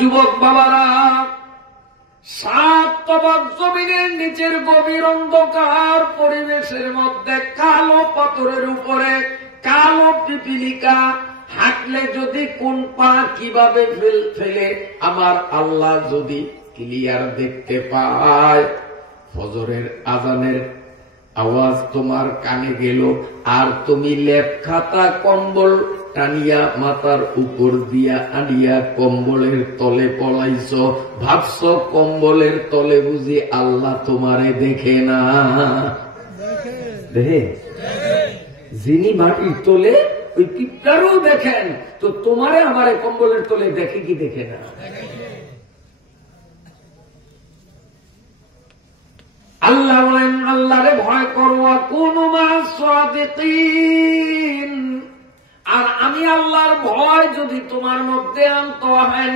যুবক বাবারা, 7 তবক জমিনের নিচের গভীর অন্ধকার পরিবেশের মধ্যে কালো পাথরের উপরে কালো পিপিলিকা হাঁটলে যদি কোন পা কিভাবে ফেলে আমার আল্লাহ যদি ক্লিয়ার দেখতে পায়, ফজরের আজানের আওয়াজ তোমার কানে গেল, আর তুমি লেপ খাতা কম্বল টানিয়া মাথার উপর দিয়া আনিয়া কম্বলের তলে পলাইছ, ভাবছ কম্বলের তলে বুঝি আল্লাহ তোমারে দেখে না? দেখে? যিনি মাটির তলে ওই পিঁপড়ারও দেখেন, তো তোমারে আমারে কম্বলের তলে দেখে কি দেখে না? আল্লাহ বলেন, আল্লাহরে ভয় করো, কুনু মা'আস সাদিকিন। আর আমি আল্লাহর ভয় যদি তোমার মধ্যে আনতে হয়,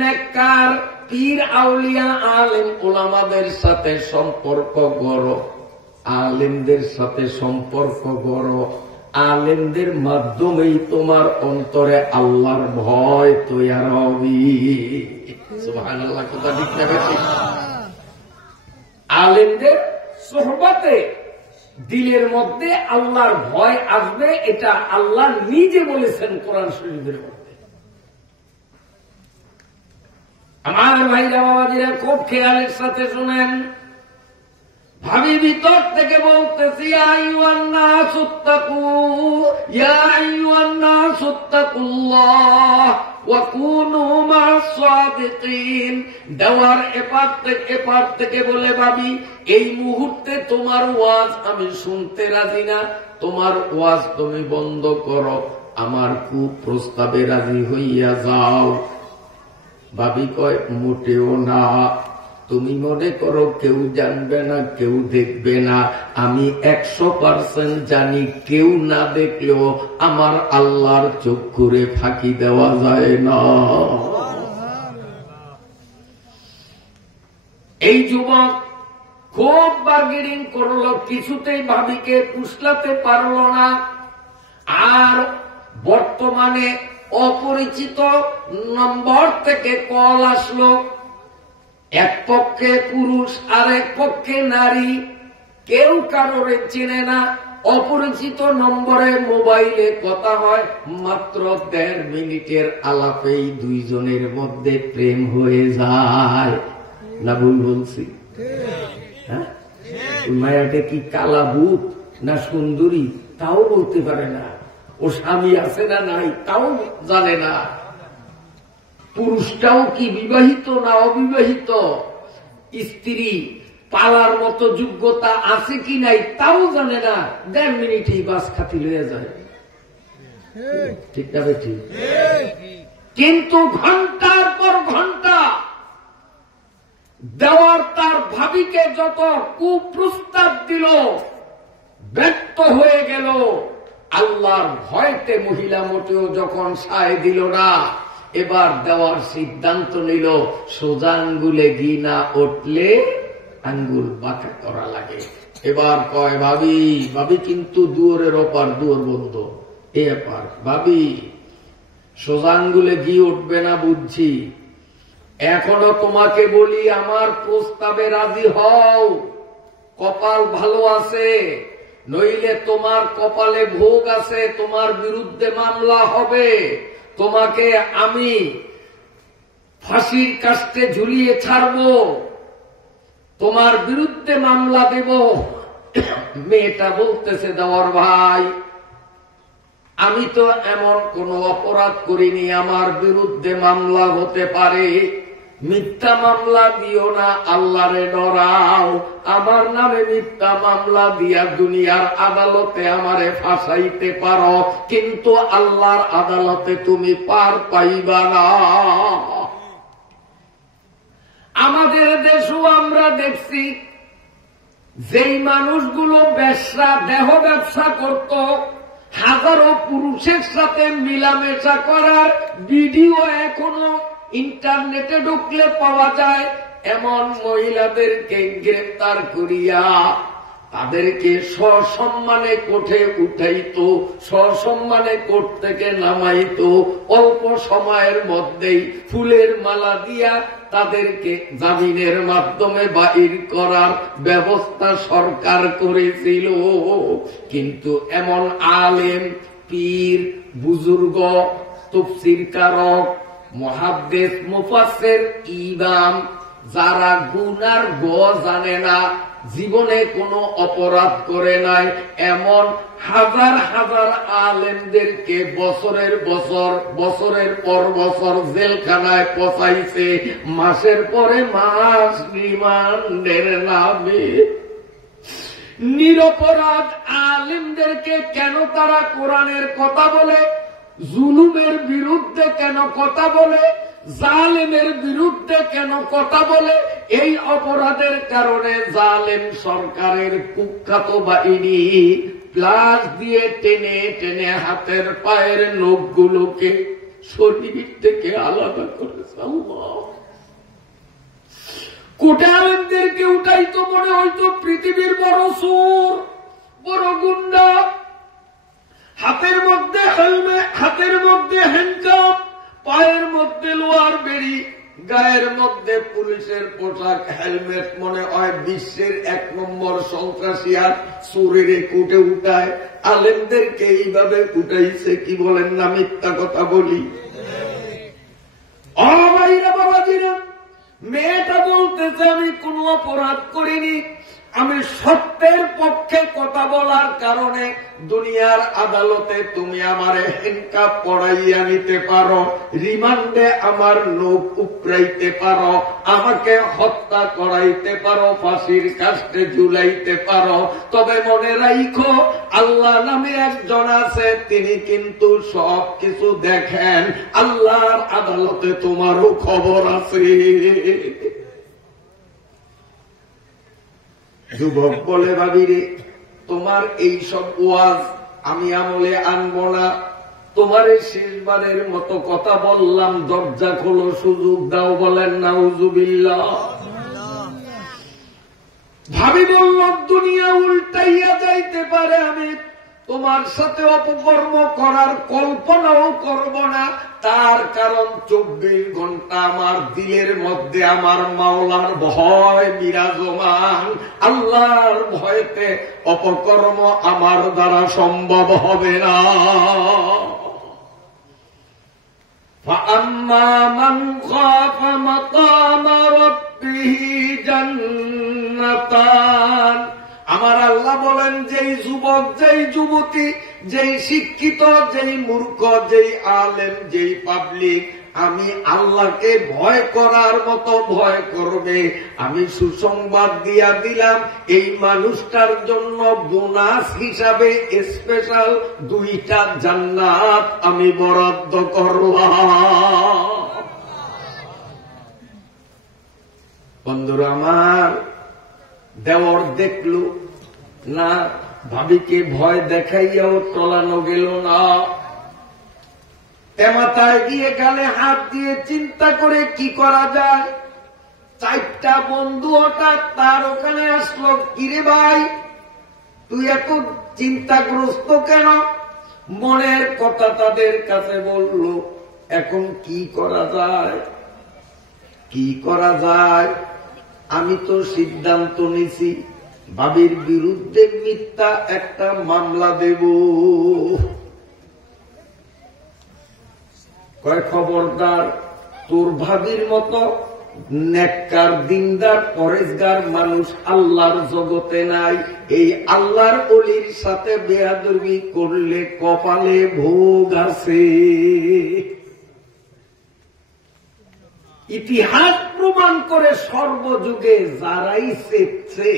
নেককার পীর আউলিয়া আলেম ওলামাদের সাথে সম্পর্ক গড়ো, আলেমদের সাথে সম্পর্ক গড়ো, আলেমদের মাধ্যমেই তোমার অন্তরে আল্লাহর ভয় তৈরি হবে। সুবহানাল্লাহ, কথা ঠিক না ঠিক? আলেমদের সোহবতে দিলের মধ্যে আল্লাহর ভয় আসবে, এটা আল্লাহ নিজে বলেছেন কোরআন শরীফের মধ্যে। আমার ভাইরা বাবাজিরা খুব খেয়ালের সাথে শুনেন, ভাবি ভিতর থেকে বলতেছি, ইয়া আইয়ুহান নাসু তাকুল্লাহ ওয়া কুনু মা'আস সাদিকিন। দেওয়ার এপার থেকে বলে, ভাবি এই মুহূর্তে তোমার ওয়াজ আমি শুনতে রাজি না, তোমার ওয়াজ তুমি বন্ধ করো, আমার কুপ্রস্তাবে রাজি হইয়া যাও। ভাবি কয়, মোটেও না, তুমি মনে করো কেউ জানবে না, কেউ দেখবে না, আমি 100% জানি কেউ না দেখলেও আমার আল্লাহর চক্ষুরে ফাঁকি দেওয়া যায় না। এই যুবক খুব বার্গেনিং করলো, কিছুতেই ভাবিকে পুষলাতে পারল না। আর বর্তমানে অপরিচিত নম্বর থেকে কল আসলো, এক পক্ষে পুরুষ আর এক পক্ষে নারী, কেউ কারোরে চেনে না, অপরিচিত নম্বরে মোবাইলে কথা হয়, মাত্র 1.5 মিনিটের আলাপেই দুইজনের মধ্যে প্রেম হয়ে যায়। না ভুল বলছি? হ্যাঁ, মায়াটা কি কালা ভূত না সুন্দরী তাও বলতে পারে না, ও স্বামী আছে না নাই তাও জানে না, পুরুষটাও কি বিবাহিত না অবিবাহিত, স্ত্রী পালার মতো যোগ্যতা আছে কি নাই তাও জানে না, 1.5 মিনিটেই বাস খাতি হয়ে যায়। ঠিক না ঠিক? কিন্তু ঘন্টার পর ঘন্টা দেওয়ার তার ভাবিকে যত কুপ্রস্তাব দিল, ব্যর্থ হয়ে গেল। আল্লাহর ভয়তে মহিলা মোটেও যখন সায় দিল না, এবার দেওয়ার সিদ্ধান্ত নিল, সোজা আঙ্গুলে ঘি না উঠলে আঙ্গুল বাঁকা করা লাগে। এবার কয়, ভাবি কিন্তু দুয়ারের ওপার, দুয়ার বন্ধ, এপার, ভাবি সোজা আঙ্গুলে ঘি উঠবে না বুঝছি, এখনো তোমাকে বলি আমার প্রস্তাবে রাজি হও, কপাল ভালো আছে, নইলে তোমার কপালে ভোগ আছে, তোমার বিরুদ্ধে মামলা হবে, তোমাকে আমি ফাঁসির কাস্টে ঝুলিয়ে ছাড়বো, তোমার বিরুদ্ধে মামলা দেব। মেয়েটা বলতেছে, দেওয়ার ভাই আমি তো এমন কোন অপরাধ করিনি, আমার বিরুদ্ধে মামলা হতে পারে, মিথ্যা মামলা দিও না, আল্লাহরে ডরাও, আমার নামে মিথ্যা মামলা দিয়া দুনিয়ার আদালতে আমারে ফাঁসাইতে পারো, কিন্তু আল্লাহর আদালতে তুমি পার পাইবা না। আমাদের দেশও আমরা দেখছি, যেই মানুষগুলো দেহ ব্যবসা করত, হাজারো পুরুষের সাথে মিলামেশা করার ভিডিও এখনো ইন্টারনেটে ঢুকলে পাওয়া যায়। এমন মহিলাদেরকে গ্রেফতার করিয়া তাদেরকে সসম্মানে কোঠে উঠাইতো, সসম্মানে কোঠ থেকে নামাইতো, অল্প সময়ের মধ্যেই ফুলের মালা দিয়া তাদেরকে জামিনের মাধ্যমে বাহির করার ব্যবস্থা সরকার করেছিল। কিন্তু এমন আলেম, পীর, বুজুর্গ, তাফসীরকারক, মুহাদ্দিস, মুফাসসির, ইমাম যারা গুনার গ জানে না, জীবনে কোনো অপরাধ করে নাই, এমন হাজার হাজার আলেমদেরকে বছরের পর বছর জেলখানায় পচাইছে, মাসের পরে মাস রিমান্ডের নামে। নিরপরাধ আলেমদেরকে কেন তারা কোরআনের কথা বলে, জুলুমের বিরুদ্ধে কেন কথা বলে, জালেমের বিরুদ্ধে কেন কথা বলে? এই অপরাধের কারণে জালেম সরকারের কুখ্যাত বাহিনী প্লাস দিয়ে টেনে টেনে হাতের পায়ের নখগুলোকে শরীর থেকে আলাদা করেছে। কোটে আলেমদেরকে উঠাইতো, মনে হয়তো পৃথিবীর বড় চোর, বড় গুন্ডা। হাতের মধ্যে হেলমেট, হাতের মধ্যে হ্যান্ডকাপ, পায়ের মধ্যে লোহার বেড়ি, গায়ের মধ্যে পুলিশের পোশাক, হেলমেট। মনে হয় বিশ্বের 1 নম্বর সন্ত্রাসী আর চোরের কোটে উঠায়। আলেমদেরকে এইভাবে উঠাইছে, কি বলেন না মিথ্যা কথা বলি? ও ভাইরা, বাবাজিরা, মেয়েটা বলতেছে আমি কোনো অপরাধ করিনি, আমি সত্যের পক্ষে কথা বলার কারণে দুনিয়ার আদালতে তুমি আমারে হ্যান্ডকাপ পড়াইয়া নিতে পারো, রিমান্ডে আমার নখ উপড়াইতে পারো, আমাকে হত্যা করাইতে পারো, ফাঁসির কাস্টে ঝুলাইতে পারো। তবে মনে রাখো, আল্লাহ নামে একজন আছে, তিনি কিন্তু সব কিছু দেখেন। আল্লাহর আদালতে তোমারও খবর আছে। যুবক বলে, ভাবিরে, তোমার এই সব ওয়াজ আমি আমলে আনবো না, তোমার শেষবারের মতো কথা বললাম, দরজা খোলো, সুযোগ দাও। বলেন নাউজুবিল্লাহ। ভাবি বলল, দুনিয়া উল্টাইয়া যাইতে পারে, আমি তোমার সাথে অপকর্ম করার কল্পনাও করব না। তার কারণ 24 ঘন্টা আমার দিলের মধ্যে আমার মাওলার ভয় বিরাজমান। আল্লাহর ভয়তে অপকর্ম আমার দ্বারা সম্ভব হবে না। فَأَمَّا مَنْ خَافَ مَقَامَ رَبِّهِ جَنَّتَانِ। আমার আল্লাহ বলেন, যেই যুবক, যেই যুবতী, যেই শিক্ষিত, যেই মূর্খ, যেই আলেম, যেই পাবলিক আমি আল্লাহকে ভয় করার মতো ভয় করবে, আমি সুসংবাদ দিয়া দিলাম, এই মানুষটার জন্য বোনাস হিসাবে স্পেশাল 2টা জান্নাত আমি বরাদ্দ করলাম। বন্ধুরা আমার, দেওর দেখলো না, ভাবিকে ভয় দেখাইয়াও টলানো গেল না। তেমাথায় গিয়ে গালে হাত দিয়ে চিন্তা করে কি করা যায়। 4টা বন্ধু হঠাৎ তার ওখানে আসলো, কিরে ভাই, তুই এত চিন্তাগ্রস্ত কেন? মনের কথা তাদের কাছে বলল। এখন কি করা যায়, কি করা যায়? আমি তো সিদ্ধান্ত নিছি, ভাবির বিরুদ্ধে মিথ্যা একটা মামলা দেব। কয়, খবরদার, তোর ভাবির মতো নেককার, দিনদার, পরেজগার মানুষ আল্লাহর জগতে নাই। এই আল্লাহর ওলির সাথে বেয়াদবি করলে কপালে ভোগ আছে। ইতিহাস প্রমাণ করে, সর্বযুগে যারাই চেপছে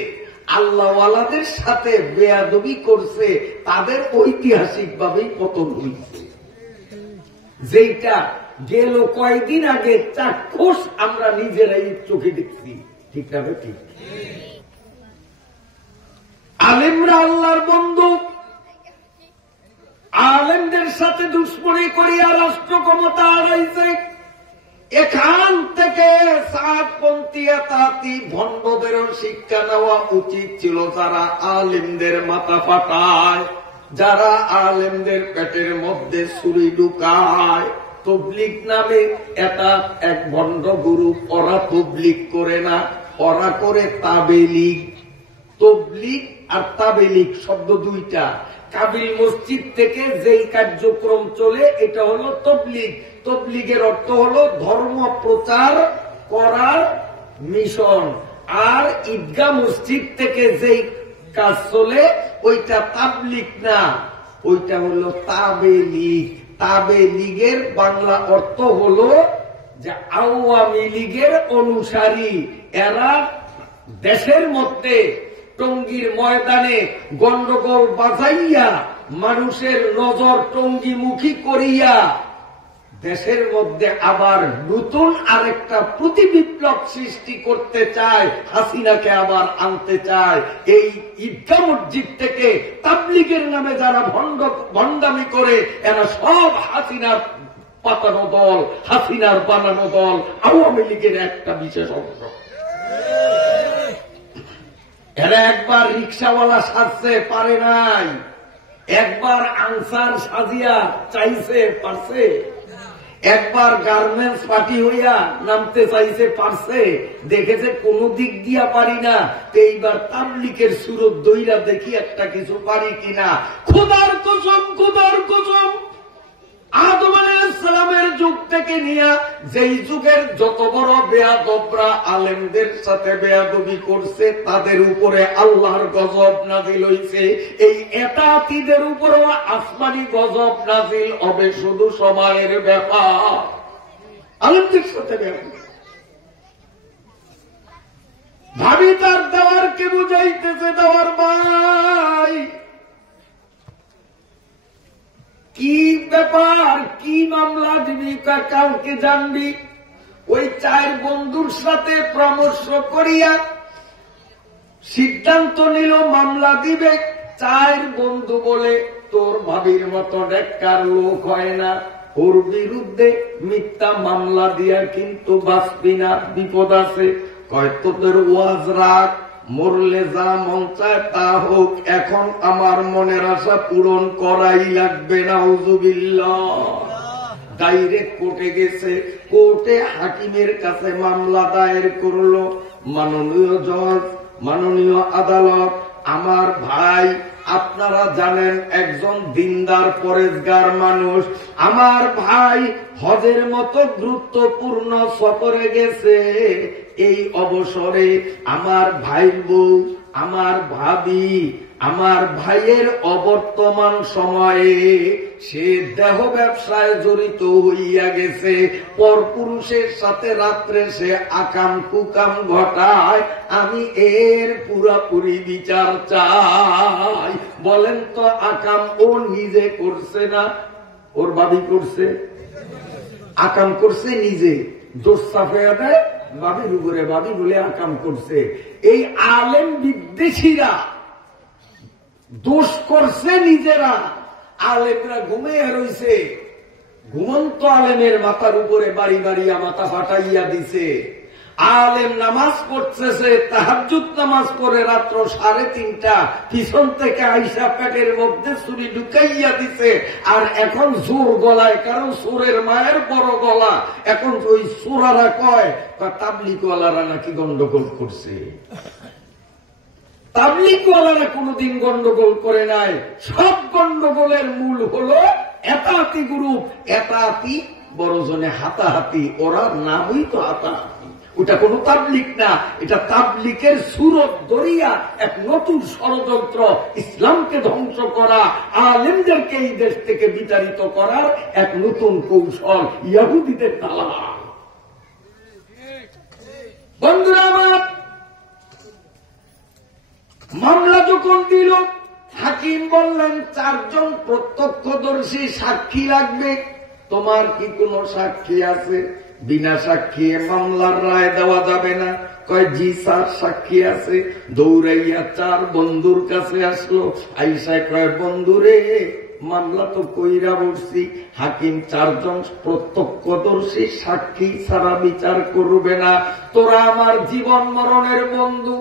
আল্লাহওয়ালাদের সাথে বেয়াদবি করছে, তাদের ঐতিহাসিকভাবেই পতন হয়েছে। যেটা গেল কয়েকদিন আগে চাক্ষুষ আমরা নিজেরাই চোখে দেখছি। ঠিক না? ঠিক। আলেমরা আল্লাহর বন্ধু, আলেমদের সাথে দুশ্মনী করিয়া রাষ্ট্র ক্ষমতা হারাইছে। এখান থেকে জামাতপন্থী এতাতি ভণ্ডদেরও শিক্ষা নেওয়া উচিত ছিল, যারা আলেমদের মাথা ফাটায়, যারা আলেমদের পেটের মধ্যে ছুরি ঢুকায়। তবলিগ নামে এটা এক ভণ্ড গ্রুপ, ওরা তবলিগ করে না, ওরা করে তাবেলিগ। তবলিগ আর তাবেলিগ শব্দ দুইটা। কাবিল মসজিদ থেকে যেই কার্যক্রম চলে এটা হলো তবলিগ। তবলিগের অর্থ হলো ধর্ম প্রচার করার মিশন। আর ঈদগাহ মসজিদ থেকে যেই কাজ চলে ওইটা তাবলিগ না, ওইটা হলো তাবেলিগ। তাবেলিগের বাংলা অর্থ হলো যে আওয়ামী লীগের অনুসারী। এরা দেশের মধ্যে টঙ্গীর ময়দানে গন্ডগোল বাজাইয়া মানুষের নজর টঙ্গিমুখী করিয়া দেশের মধ্যে আবার নতুন আরেকটা প্রতিবিপ্লব সৃষ্টি করতে চায়, হাসিনাকে আবার আনতে চায়। এই ঈদগাহ মসজিদ থেকে তাবলিগের নামে যারা ভণ্ডামি করে এরা সব হাসিনার পাতানো দল, হাসিনার বানানো দল, আওয়ামী লীগের একটা বিশেষ অংশ। এরা একবার রিক্সাওয়ালা সাজতে পারে নাই, একবার আনসার সাজিয়া চাইছে পারছে, একবার গার্মেন্টস পার্টি হইয়া নামতে চাইছে পারছে, দেখেছে কোন দিক দিয়া পারি না, এইবার তাবলিগের সুরত দইরা দেখি একটা কিছু পারি কিনা। খোদার কসম, খোদার কসম, আদম আলাইহিস সালামের যুগ থেকে নিয়ে যেই যুগের যত বড় বেয়াদবরা আলেমদের সাথে বেয়াদবি করছে তাদের উপরে আল্লাহর গজব নাজিল হইছে। এই এতাতীদের উপরও আসমানি গজব নাজিল হবে, শুধু সময়ের ব্যাপার। আলেমদের সাথে বেয়াদবি ভাবি তার দেওয়ারকে বুঝাইতেছে, দেওয়ার ভাই কি ব্যাপার, কি মামলা দিবি, কালকে জানবি। ওই 4 বন্ধুর সাথে পরামর্শ করিয়া সিদ্ধান্ত নিল মামলা দিবে। 4 বন্ধু বলে তোর ভাবির মতো ডেক্কার লোক হয় না, ওর বিরুদ্ধে মিথ্যা মামলা দিয়া কিন্তু বাঁচবি না, বিপদ আছে। কয় তোদের ওয়াজ রাখ, মরলে যা মন চায় তা হোক, এখন আমার মনের আশা পূরণ করাই লাগবে না। হুজুবিল্লাহ। ডাইরেক্ট কোর্টে গেছে, কোর্টে হাকিমের কাছে মামলা দায়ের করলো। মাননীয় জজ, মাননীয় আদালত, আমার ভাই আপনারা জানেন একজন দিনদার পরেজগার মানুষ, আমার ভাই হজের মতো গুরুত্বপূর্ণ সফরে গেছে। এই অবসরে আমার ভাই বউ, আমার ভাবি, আমার ভাইয়ের অবর্তমান সময়ে সে দেহ ব্যবসায় জড়িত হইয়া গেছে। পরপুরুষের সাথে রাত্রে সে আকাম কুকাম ঘটায়, আমি এর পুরাপুরি বিচার চাই। বলেন তো আকাম ও নিজে করছে না ওর ভাবি করছে? আকাম করছে নিজে, দোষ চাপিয়ে দেয় ভাবির উপরে, ভাবি বলে আকাম করছে। এই আলেম বিদ্বেষীরা দোষ করছে নিজেরা, আলেমরা ঘুমিয়ে রইছে। ঘুমন্ত আলেমের মাথার উপরে বাড়ি বাড়িয়া মাথা ফাটাইয়া দিছে। আলেম নামাজ পড়তেছে, তাহাজ্জুদ নামাজ পড়ে রাত্র 3:30, পিছন থেকে আইসা পেটের মধ্যে ছুরি ঢুকাইয়া দিছে। আর এখন জোর গলায়, কারণ চোরের মায়ের বড় গলা। এখন ওই চোরারা কয় তাবলিগওয়ালারা নাকি গন্ডগোল করছে। তাবলিগওয়ালারা কোনদিন গন্ডগোল করে নাই। সব গন্ডগোলের মূল হলো এতাতি গ্রুপ। এতাতি বড়জনে হাতাহাতি, ওরা নামই তো হাতাহাতি। ওটা কোন তাবলিগ না, এটা তাবলিগের সুরত দরিয়া এক নতুন ষড়যন্ত্র, ইসলামকে ধ্বংস করা, আলেমদেরকে এই দেশ থেকে বিতাড়িত করার এক নতুন কৌশল, ইহুদিদের দালাল। বন্ধুরা আমার, মামলা যখন দিল, হাকিম বললেন 4 জন প্রত্যক্ষদর্শী সাক্ষী লাগবে। তোমার কি কোন সাক্ষী আছে? বিনা সাক্ষী মামলার রায় দেওয়া যাবে না। কয় জি স্যার, সাক্ষী আছে। দৌড়াইয়া 4 বন্ধুর কাছে আসলো। আইসা কয় বন্ধুরে মামলা তো কইরা বলছি, হাকিম 4 জন প্রত্যক্ষদর্শী সাক্ষী ছাড়া বিচার করবে না। তোরা আমার জীবন মরণের বন্ধু,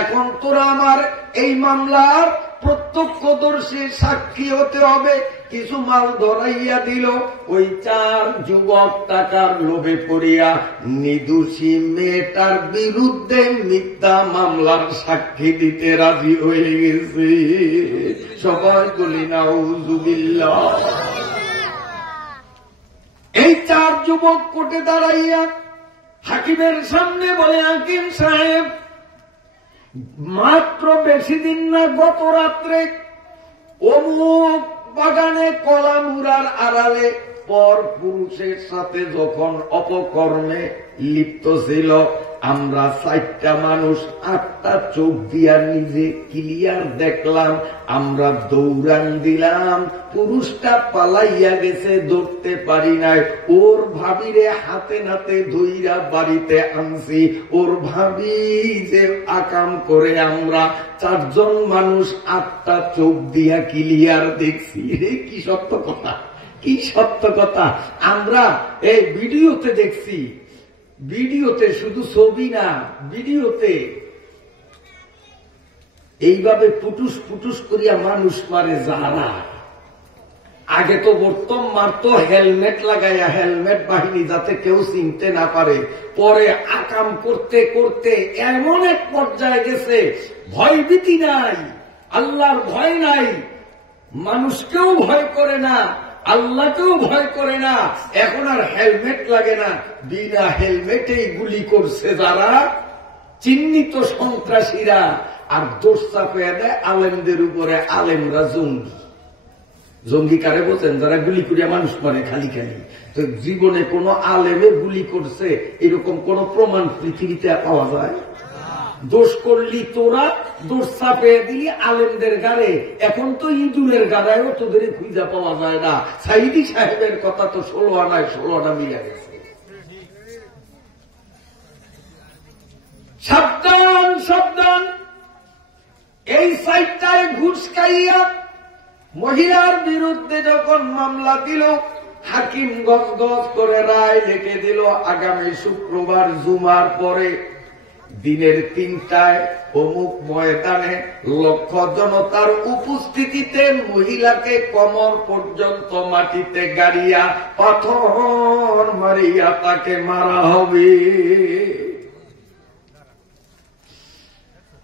এখন তোরা আমার এই মামলার প্রত্যক্ষদর্শী সাক্ষী হতে হবে। কিছু মাল ধরাইয়া দিল। ওই 4 যুবক টাকার লোভে পড়িয়া নিদোষী মেয়েটার বিরুদ্ধে মিথ্যা মামলার সাক্ষী দিতে রাজি হয়ে গেছে। সবাই বলি নাউযুবিল্লাহ। এই 4 যুবক কোর্টে দাঁড়াইয়া হাকিমের সামনে বলে, হাকিম সাহেব, মাত্র বেশি দিন না, গত রাত্রে অমুক বাগানে কলামুরার আড়ালে পর পুরুষের সাথে যখন অপকর্মে লিপ্ত ছিল, আমরা 4টা মানুষ 8টা চোখ দিয়া নিজে ক্লিয়ার দেখলাম। আমরা দৌড়ান দিলাম, পুরুষটা পালাইয়া গেছে, ধরতে পারি নাই। ওর ভাবিরে হাতে নাতে ধইরা বাড়িতে আনছি। ওর ভাবি যে আকাম করে আমরা 4 জন মানুষ 8টা চোখ দিয়া ক্লিয়ার দেখছি। কি সত্য কথা, কি সত্য কথা। আমরা এই ভিডিওতে দেখছি, ভিডিওতে, শুধু ছবি না, ভিডিওতে এইভাবে পুটুস পুটুস করিয়া মানুষ মারে যারা। আগে তো বর্তম মারতো হেলমেট লাগাইয়া, হেলমেট বাহিনী যাতে কেউ চিনতে না পারে। পরে আকাম করতে করতে এমন এক পর্যায়ে গেছে, ভয় ভীতি নাই, আল্লাহর ভয় নাই, মানুষকেও ভয় করে না, আল্লাহকেও ভয় করে না। এখন আর হেলমেট লাগে না, বিনা হেলমেটেই গুলি করছে যারা চিহ্নিত সন্ত্রাসীরা। আর দোষ চাপিয়ে দেয় আলেমদের উপরে, আলেমরা জঙ্গি। জঙ্গি কারে বোঝেন? যারা গুলি করিয়া মানুষ মারে খালি খালি। তো জীবনে কোন আলেমে গুলি করছে এরকম কোন প্রমাণ পৃথিবীতে পাওয়া যায়? দোষ করলি তোরা, দোষ চাপিয়ে দিলি আলেমদের গাড়ে। এখন তো ইঁদুরের গাড়ায়ও তোদের খুঁজা পাওয়া যায় না। সাইদি সাহেবের কথা তো 16 আনায় 16 আনা মিলে গেছে। সাবধান সাবধান। এই সাইটটায় ঘুষ খাইয়া মহিলার বিরুদ্ধে যখন মামলা দিল, হাকিম গজ গজ করে রায় লিখে দিল, আগামী শুক্রবার জুমার পরে দিনের 3টায় অমুক ময়দানে লক্ষ জনতার উপস্থিতিতে মহিলাকে কোমর পর্যন্ত মাটিতে গাড়িয়া পাথর মারিয়া তাকে মারা হবে।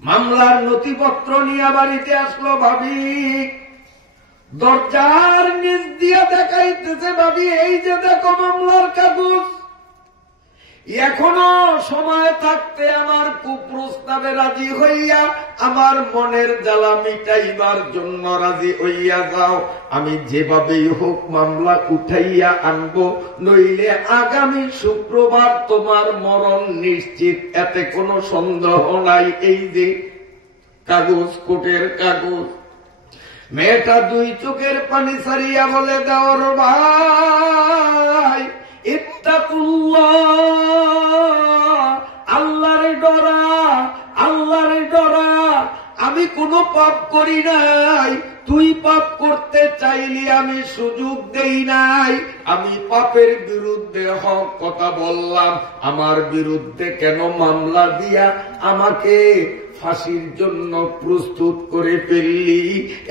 মামলার নথিপত্র নিয়ে বাড়িতে আসলো ভাবি। দরজার নিচ দিয়ে দেখাইতেছে, ভাবি এই যে দেখো মামলার কাগজ। এখনো সময় থাকতে আমার কুপ্রস্তাবে রাজি হইয়া আমার মনের জ্বালা মিটাইবার জন্য রাজি হইয়া যাও। আমি যেভাবেই হোক মামলা উঠাইয়া আনবো, নইলে আগামী শুক্রবার তোমার মরণ নিশ্চিত, এতে কোনো সন্দেহ নাই। এই যে কাগজ, কোর্টের কাগজ। মেয়েটা 2 চোখের পানি ছাড়িয়া বলে, দেওর ভাই, ইত্তাকুল্লাহ, আল্লাহরে ডরা, আল্লাহরে ডরা। আমি কোনো পাপ করি নাই, তুই পাপ করতে চাইলি আমি সুযোগ দেই নাই। আমি পাপের বিরুদ্ধে হক কথা বললাম, আমার বিরুদ্ধে কেন মামলা দিয়া আমাকে ফাঁসির জন্য প্রস্তুত করে ফেললি?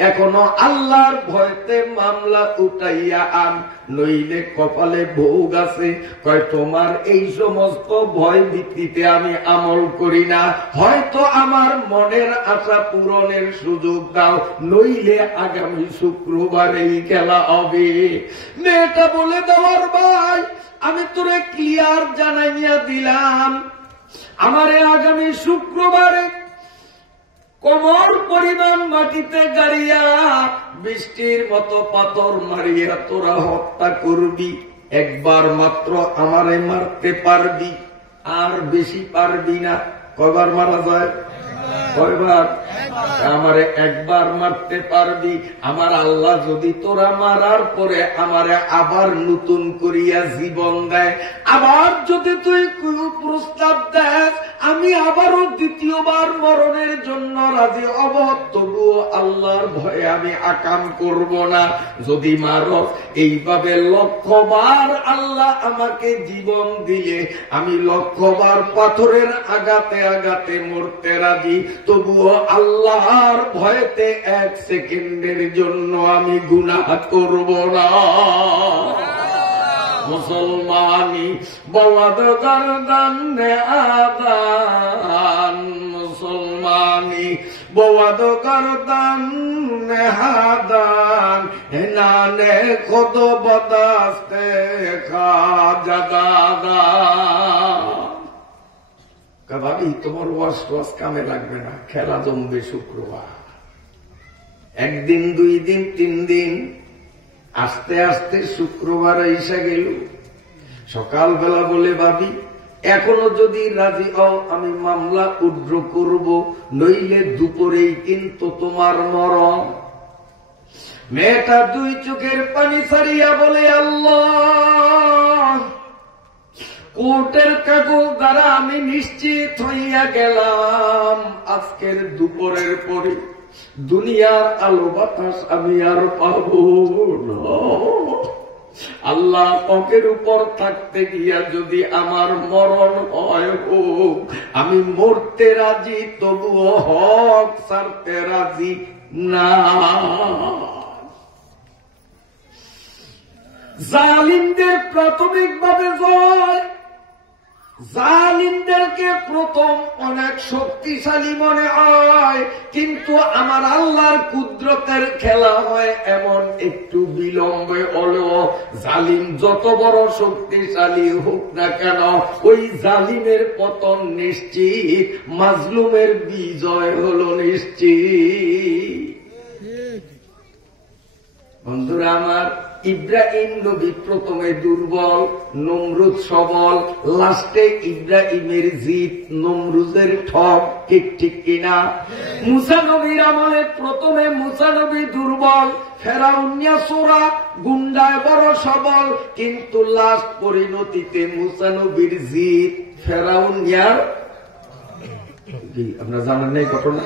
এখনো আল্লাহর ভয়তে মামলা উঠাইয়া আন, নইলে কপালে ভোগ আছে। কয় তোমার এই সমস্ত ভয় ভিত্তিতে আমি আমল করি না, হয়তো আমার মনের আশা পূরণের সুযোগ দাও, নইলে আগামী শুক্রবারেই খেলা হবে। মেয়েটা বলে, দেওয়ার ভাই, আমি তোরে ক্লিয়ার জানাইয়া দিলাম, আমারে আগামী শুক্রবারে কোমর পরিমাণ মাটিতে গাড়িয়া বৃষ্টির মতো পাথর মারিয়া তোরা হত্যা করবি। একবার মাত্র আমারে মারতে পারবি, আর বেশি পারবি না। কয়বার মারা যায়? কয়বার? আমারে একবার মারতে পারবি। আমার আল্লাহ যদি তোরা মারার পরে আমারে আবার নতুন করিয়া জীবন দেয়, আবার যদি তুই প্রস্তাব দেস আমি আবারও দ্বিতীয়বার মরণের জন্য রাজি হব, তবুও আল্লাহর ভয়ে আমি আকাম করব না। যদি মারস এইভাবে লক্ষবার আল্লাহ আমাকে জীবন দিলে আমি লক্ষবার পাথরের আঘাতে আঘাতে মরতে রাজি, তবুও আল্লাহর ভয়েতে 1 সেকেন্ডের জন্য আমি গুনাহ করব না। মুসলমানি বওয়াদ গর্দান নে আদান, মুসলমানি বওয়াদ গর্দান নে হাদান, হেনানে খোদ বদাস্তে খাজাদাদা। ভাবি তোমার ওয়াশ ওয়াশ কামে লাগবে না, খেলা জমবে শুক্রবার। 1 দিন 2 দিন 3 দিন, আস্তে আস্তে শুক্রবার এসে গেল। সকালবেলা বলে ভাবি এখনো যদি রাজি হও আমি মামলা উড্র করব, নইলে দুপুরেই কিন্তু তোমার মরণ। মেয়েটা 2 চোখের পানি ছাড়িয়া বলে আল্লাহ, কোর্টের কাগজ দ্বারা আমি নিশ্চিত হইয়া গেলাম আজকের দুপুরের পরে দুনিয়ার আলো বাতাস আমি আর পাব না। আল্লাহ হকের উপর থাকতে গিয়া যদি আমার মরণ হয় হোক, আমি মরতে রাজি, তবুও হক ছাড়তে রাজি না। জালিমদের প্রাথমিকভাবে জয়, জালিমদেরকে প্রথম অনেক শক্তিশালী মনে হয়, কিন্তু আমার আল্লাহর কুদরতের খেলা হয় এমন একটু বিলম্বে হলেও জালিম যত বড় শক্তিশালী হোক না কেন, ওই জালিমের পতন নিশ্চিত, মাজলুমের বিজয় হলো নিশ্চিত। বন্ধুরা আমার, ইব্রাহিম নবী প্রথমে দুর্বল, নমরুদ সবল, লাস্টে ইব্রাহিমের জিত, নমরুদের ঠক। ঠিক ঠিক কিনা? মুসা নবীর আমলে প্রথমে মুসা নবী দুর্বল, ফেরাউনিয়া সোরা, গুন্ডায় বড় সবল, কিন্তু লাস্ট পরিণতিতে মুসা নবীর জিত, ফেরাউনিয়ার। আপনারা জানেন না এই ঘটনা?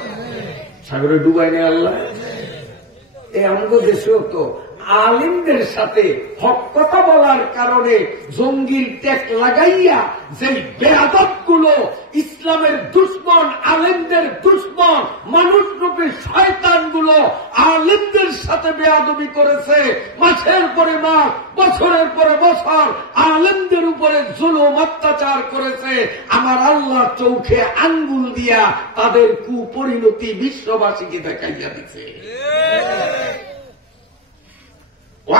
সাগরে ডুবাই নেই আল্লাহ। এই আমাদের দেশেও তো আলিমদের সাথে হক কথা বলার কারণে জঙ্গির ট্যাগ লাগাইয়া যে বেয়াদব গুলো ইসলামের দুশ্মন, আলেমদের দুশ্মন, মানুষ রূপী শয়তান গুলো আলেমদের সাথে বেয়াদবি করেছে, মাসের পরে মাস, বছরের পরে বছর আলেমদের উপরে জুলুম অত্যাচার করেছে, আমার আল্লাহ চোখে আঙ্গুল দিয়া তাদের কুপরিণতি বিশ্ববাসীকে দেখাইয়া দিচ্ছে।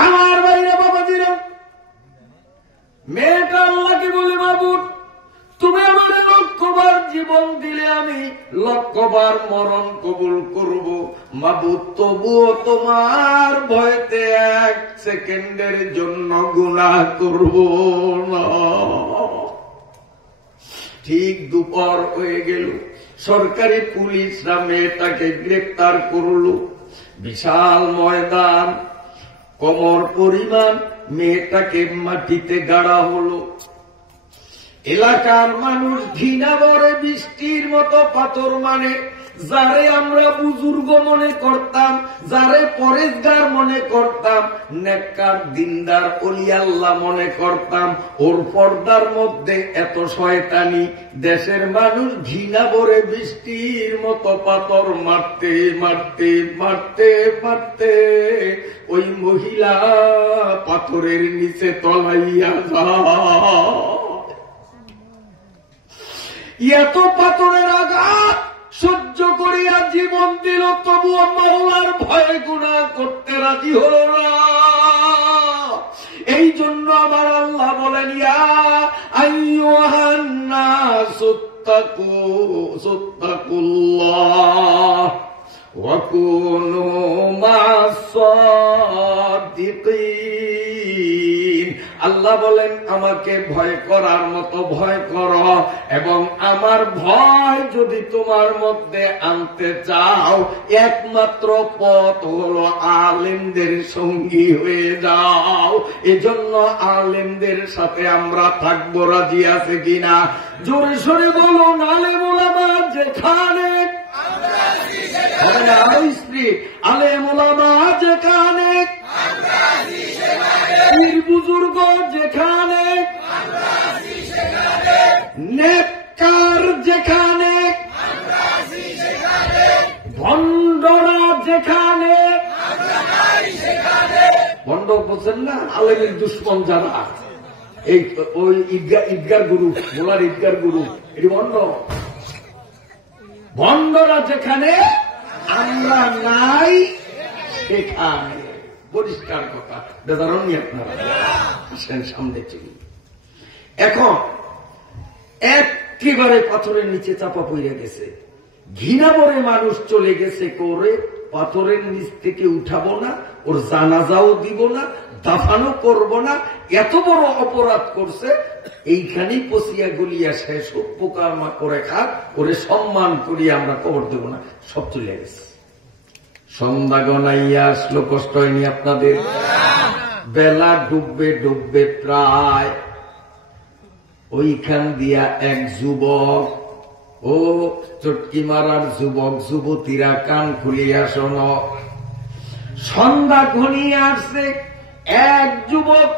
আমার ভাইরা বাবাজিরা, মেয়েটা আল্লাহকে বলে, মাবুদ তুমি আমার 1,00,000বার জীবন দিলে আমি 1,00,000বার মরণ কবুল করব। মাবুদ তবুও তোমার ভয়তে 1 সেকেন্ডের জন্য গুনাহ করব না। ঠিক দুপুর হয়ে গেল, সরকারি পুলিশরা মেয়েটাকে গ্রেফতার করল। বিশাল ময়দান, কোমর পরিমাণ, মেয়েটাকে মাটিতে গাড়া হলো। এলাকার মানুষ ঘৃণা ভরে বৃষ্টির মতো পাথর মানে, যারে আমরা বুজুর্গ মনে করতাম, যারে পরেশগার মনে করতাম, নেককার দিনদার ওলি আল্লাহ মনে করতাম, ওর পর্দার মধ্যে এত শয়তানি। দেশের মানুষ ঘৃণা ভরে বৃষ্টির মতো পাথর মারতে মারতে মারতে মারতে ওই মহিলা পাথরের নিচে তলাইয়া যায়। এত পাথরের আঘাত সহ্য করিয়া জীবন দিল, তবুও মাওলার ভয়ে গুনাহ করতে রাজি হল না। এই জন্য আমার আল্লাহ বলেন, ইয়া আইয়ুহান নাসু ইত্তাকুল্লাহ ওয়া কুনু মা'আস-সাদিকিন। আল্লাহ বলেন আমাকে ভয় করার মতো ভয় করো, এবং আমার ভয় যদি তোমার মধ্যে আনতে চাও একমাত্র পথ হলো আলেমদের সঙ্গী হয়ে যাও। এজন্য আলেমদের সাথে আমরা থাকবো, রাজি আছে কিনা? জোরে সোরে বলুন, আলেম ওলামা যেখানে, আলেম ওলামা যেখানে, পীর বুজুর্গ যেখানে, নেককার যেখানে, ভণ্ডরা যেখানে, ভণ্ড বলছেন না আলেমের দুশ্মন যারা, এই ওই ঈদগার গুরু, মোলার ঈদগার গুরু, এটি ভণ্ড। ভণ্ডরা যেখানে আমরা নাই সেখানে, পরিষ্কার কথা, বেদারণী আপনারা আসেন সামনে চলি। এখন একেবারে পাথরের নিচে চাপা পড়ে গেছে, ঘৃণা ভরে মানুষ চলে গেছে করে পাথরের নিচ থেকে উঠাবো না, ওর জানাজাও দিব না, দাফানও করব না, এত বড় অপরাধ করছে, এইখানেই পচিয়া গলিয়া শেষ হোক, পোকা করে খাক, ওরে সম্মান করিয়া আমরা কবর দেব না, সব চলে গেছে। সন্ধ্যা গনাইয়া আসলো, কষ্ট হয়নি আপনাদের? বেলা ডুববে ডুববে প্রায়, ওইখান দিয়া এক যুবক, ও চটকি মারার যুবক যুবতীরা কান খুলিয়া শোন, সন্ধ্যা ঘনিয়ে আসছে, এক যুবক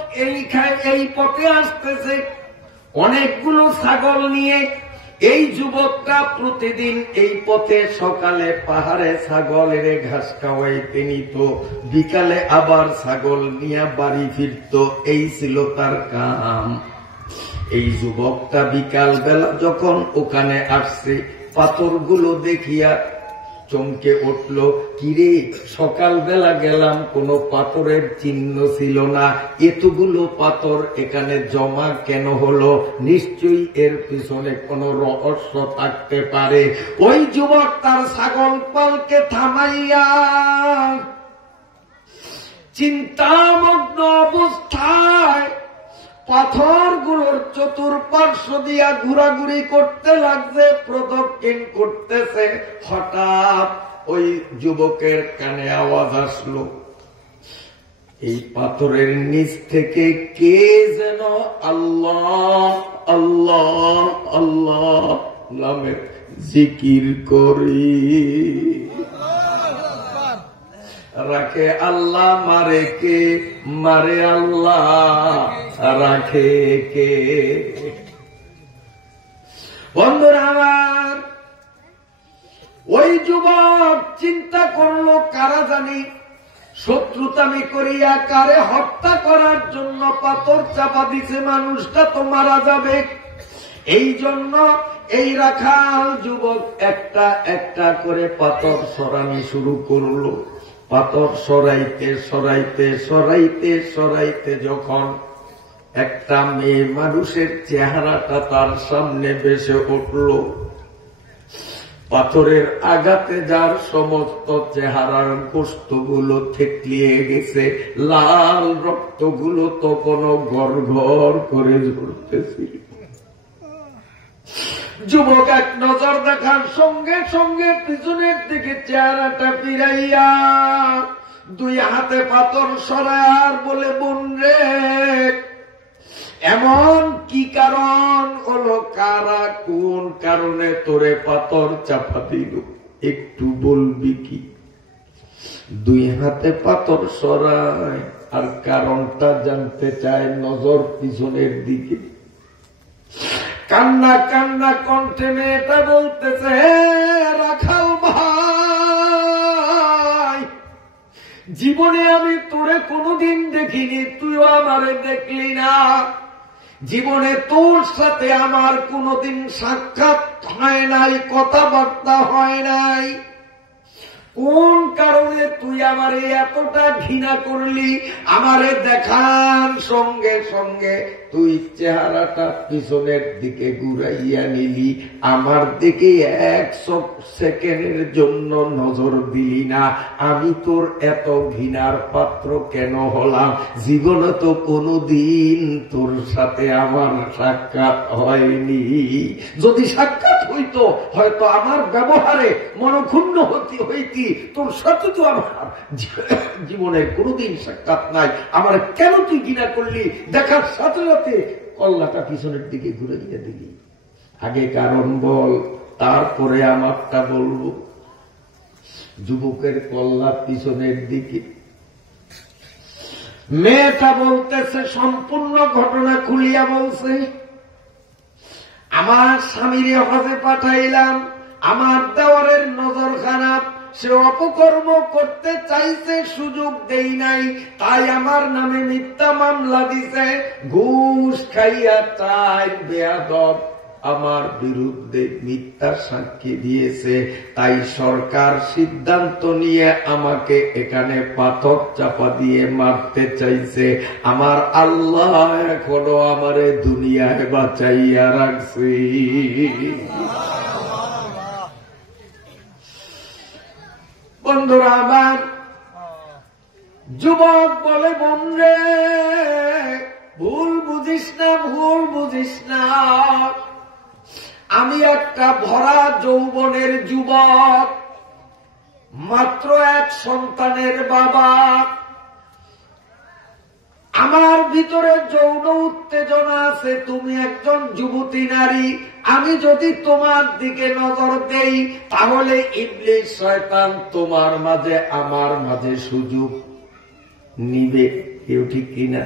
এই পথে আসতেছে অনেকগুলো ছাগল নিয়ে। এই যুবকটা প্রতিদিন এই পথে সকালে পাহাড়ে ছাগলের ঘাস খাওয়াইতে নিত, বিকালে আবার ছাগল নিয়ে বাড়ি ফিরত, এই ছিল তার কাম। এই যুবকটা বিকাল বেলা যখন ওখানে আসছে, পাথরগুলো দেখিয়া চমকে উঠল, কিরে সকালবেলা গেলাম কোনো পাথরের চিহ্ন ছিল না, এতগুলো পাথর এখানে জমা কেন হলো? নিশ্চয়ই এর পিছনে কোনো রহস্য থাকতে পারে। ওই যুবক তার ছাগল পালকে থামাইয়া চিন্তামগ্ন অবস্থায় পাথরগুলোর চতুর্পার্শ্ব দিয়া ঘোরাঘুরি করতে লাগছে, প্রদক্ষিণ করতেছে। হঠাৎ ওই যুবকের কানে আওয়াজ আসলো, এই পাথরের নিচ থেকে কে যেন আল্লাহ আল্লাহ আল্লাহ নামের জিকির করি রাখে। আল্লাহ মারে কে? মারে আল্লাহ, রাখে কে? বন্ধুরা আমার, ওই যুবক চিন্তা করলো, কারা জানি শত্রুতামি করিয়া কারে হত্যা করার জন্য পাথর চাপা দিছে, মানুষটা তো মারা যাবে। এই জন্য এই রাখাল যুবক একটা একটা করে পাথর সরানি শুরু করলো। পাথর সরাইতে সরাইতে সরাইতে সরাইতে যখন একটা মেয়ে মানুষের চেহারাটা তার সামনে ভেসে উঠল, পাথরের আঘাতে যার সমস্ত চেহারার গোস্তগুলো থেতলিয়ে গেছে, লাল রক্তগুলো তখনও ঘর ঘর করে ঝরতেছিল। যুবক এক নজর দেখার সঙ্গে সঙ্গে পিছনের দিকে চেহারাটা ফিরাইয়া দুই হাতে পাথর সরার বলে, বোন রে, এমন কি কারণ হলো? কারা কোন কারণে তোরে পাথর চাপা দিল? একটু বলবি কি? দুই হাতে পাথর সরায় আর কারণটা জানতে চায়, নজর পিছনের দিকে। কান্না কান্না কণ্ঠে মেয়েটা বলতেছে, রাখাল ভাই, জীবনে আমি তোরে কোনোদিন দেখিনি, তুইও আমারে দেখলি না। জীবনে তোর সাথে আমার কোনোদিন সাক্ষাৎ হয় নাই, কথাবার্তা হয় নাই। কোন কারণে তুই আমারে এতটা ঘৃণা করলি? আমারে দেখার সঙ্গে সঙ্গে তুই চেহারাটা পিছনের দিকে ঘুরাইয়া নিলি, আমার দিকে 1 সেকেন্ডের জন্য নজর দিলি না। আমি তোর এত ঘৃণার পাত্র কেন হলাম? জীবনে তো কোনোদিন তোর সাথে আমার সাক্ষাৎ হয়নি। যদি সাক্ষাৎ হইতো হয়তো আমার ব্যবহারে মনক্ষুণ্ণ হইতি, তোর সাথে তো আমার জীবনের কোনোদিন সাক্ষাৎ নাই। আমার কেন তুই ঘৃণা করলি? দেখার সাথে সাথে কল্লাটা পিছনের দিকে ঘুরে দিয়ে দিলি। আগে কারণ বল, তারপরে আমারটা বলবো। যুবকের কল্লা পিছনের দিকে। মেয়েটা বলতেছে, সম্পূর্ণ ঘটনা খুলিয়া বলছে, আমার স্বামীরে হজে পাঠাইলাম, আমার দেওয়ারের নজর খারাপ, সে অপকর্ম করতে চাইছে, সুযোগ দেই নাই, তাই আমার নামে মিথ্যা মামলা দিছে। ঘুষ খাইয়া চাই বেয়াদব আমার বিরুদ্ধে মিথ্যা সাক্ষী দিয়েছে। তাই সরকার সিদ্ধান্ত নিয়ে আমাকে এখানে পাথর চাপা দিয়ে মারতে চাইছে। আমার আল্লাহ এখনো আমারে দুনিয়ায় বাঁচাইয়া রাখছি। বন্ধুরা আমার, যুবক বলে, বন্ধে ভুল বুঝিস না, ভুল বুঝিস না, আমি একটা ভরা যৌবনের যুবক, মাত্র 1 সন্তানের বাবা। আমার ভিতরে যৌন উত্তেজনা আছে, তুমি একজন যুবতী নারী। আমি যদি তোমার দিকে নজর দেই তাহলে ইবলিস শয়তান তোমার মাঝে আমার মাঝে সুযোগ নিবে। কেউ ঠিক কিনা?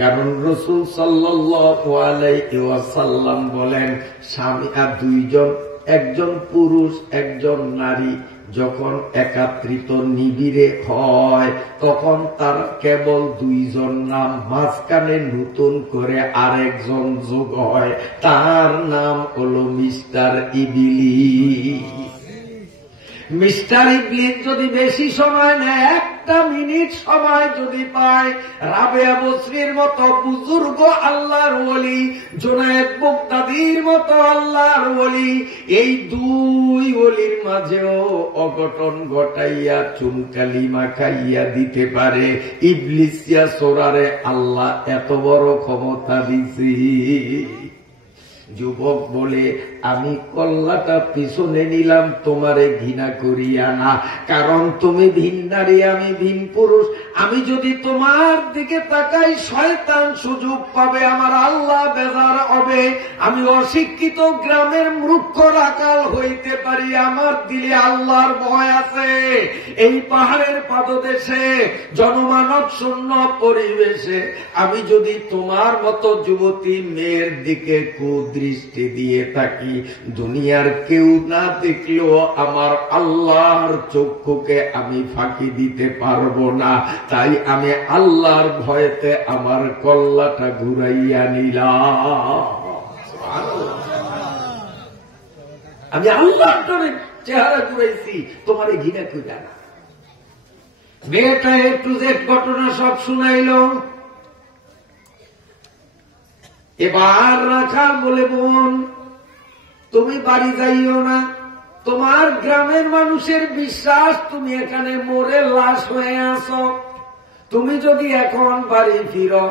কারণ রাসূল সাল্লাল্লাহু আলাইহি ওয়াসাল্লাম বলেন, স্বামী আর 2 জন, একজন পুরুষ একজন নারী যখন একাত্রিত নিবিড়ে হয় তখন তার কেবল 2 জন নাম, মাঝখানে নতুন করে আরেকজন যোগ হয়, তার নাম হলো মিস্টার ইবলিস। মিস্টার ইবলিস যদি বেশি সময় নেয়, 1 মিনিট সময় যদি পায়, রাবেয়া বসরির মতো বুজুর্গ আল্লাহর ওলি, জুনায়েদ বাগদাদীর মতো আল্লাহর ওলি, এই 2 ওলির মাঝেও অঘটন ঘটাইয়া চুনকালি মাখাইয়া দিতে পারে। ইবলিসিয়া সোরারে আল্লাহ এত বড় ক্ষমতা দিছি। যুবক বলে, আমি কল্লাটা পিছনে নিলাম তোমারে ঘৃণা করিয়া না, কারণ তুমি ভিন নারী, আমি ভিন পুরুষ। আমি যদি তোমার দিকে তাকাই শয়তান সুযোগ পাবে, আমার আল্লাহ বেজার হবে। আমি অশিক্ষিত গ্রামের মূর্খ রাখাল হইতে পারি, আমার দিলে আল্লাহর ভয় আছে। এই পাহাড়ের পাদদেশে জনমানব শূন্য পরিবেশে আমি যদি তোমার মতো যুবতী মেয়ের দিকে কুদৃষ্টি দিয়ে থাকি, দুনিয়ার কেউ না দেখলেও আমার আল্লাহর চক্ষুকে আমি ফাঁকি দিতে পারবো না। তাই আমি আল্লাহর ভয়েতে আমার কল্লাটা ঘুরাইয়া নিলাম। আমি আল্লাহর ডরে চেহারা ঘুরাইছি, তোমার ঘৃণা কইরা না। মেয়েটা একটু যে ঘটনা সব শুনাইল। এবার রাখাল বলে, বোন তুমি বাড়ি যাইও না, তোমার গ্রামের মানুষের বিশ্বাস তুমি এখানে মরে লাশ হয়ে আসো। তুমি যদি এখন বাড়ি ফিরো,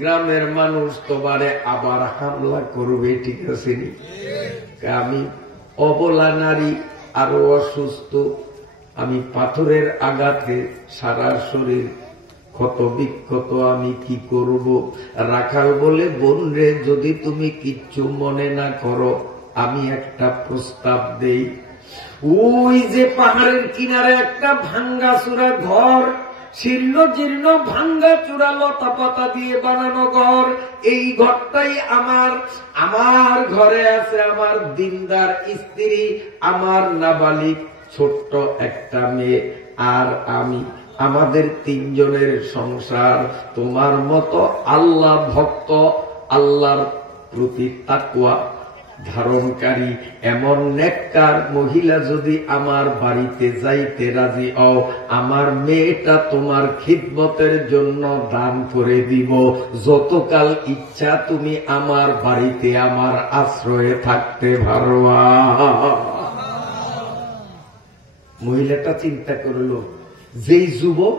গ্রামের মানুষ তোমারে আবার হামলা করবে, ঠিক আছে নি? আমি অবলা নারী, আরো অসুস্থ, আমি পাথরের আঘাতে সারা শরীর ক্ষত বিক্ষত, আমি কি করব? রাখাল বলে, বোন রে, যদি তুমি কিচ্ছু মনে না করো, আমি একটা প্রস্তাব দেই। ওই যে পাহাড়ের কিনারে একটা ভাঙ্গা চূড়া ঘর, শীর্ণ জীর্ণ ভাঙ্গা চূড়া লতা পাতা দিয়ে বানানো ঘর, এই ঘরটাই আমার ঘরে আছে আমার দিনদার স্ত্রী, আমার নাবালিক ছোট্ট একটা মেয়ে আর আমি। আমাদের 3 জনের সংসার। তোমার মতো আল্লাহ ভক্ত, আল্লাহর প্রতি তাকওয়া ধারণকারী এমন নেককার মহিলা যদি আমার বাড়িতে যাইতে রাজি হও, আমার মেয়েটা তোমার খিদমতের জন্য দান করে দিব, যতকাল ইচ্ছা তুমি আমার বাড়িতে আমার আশ্রয়ে থাকতে পারো। মহিলাটা চিন্তা করল, যেই যুবক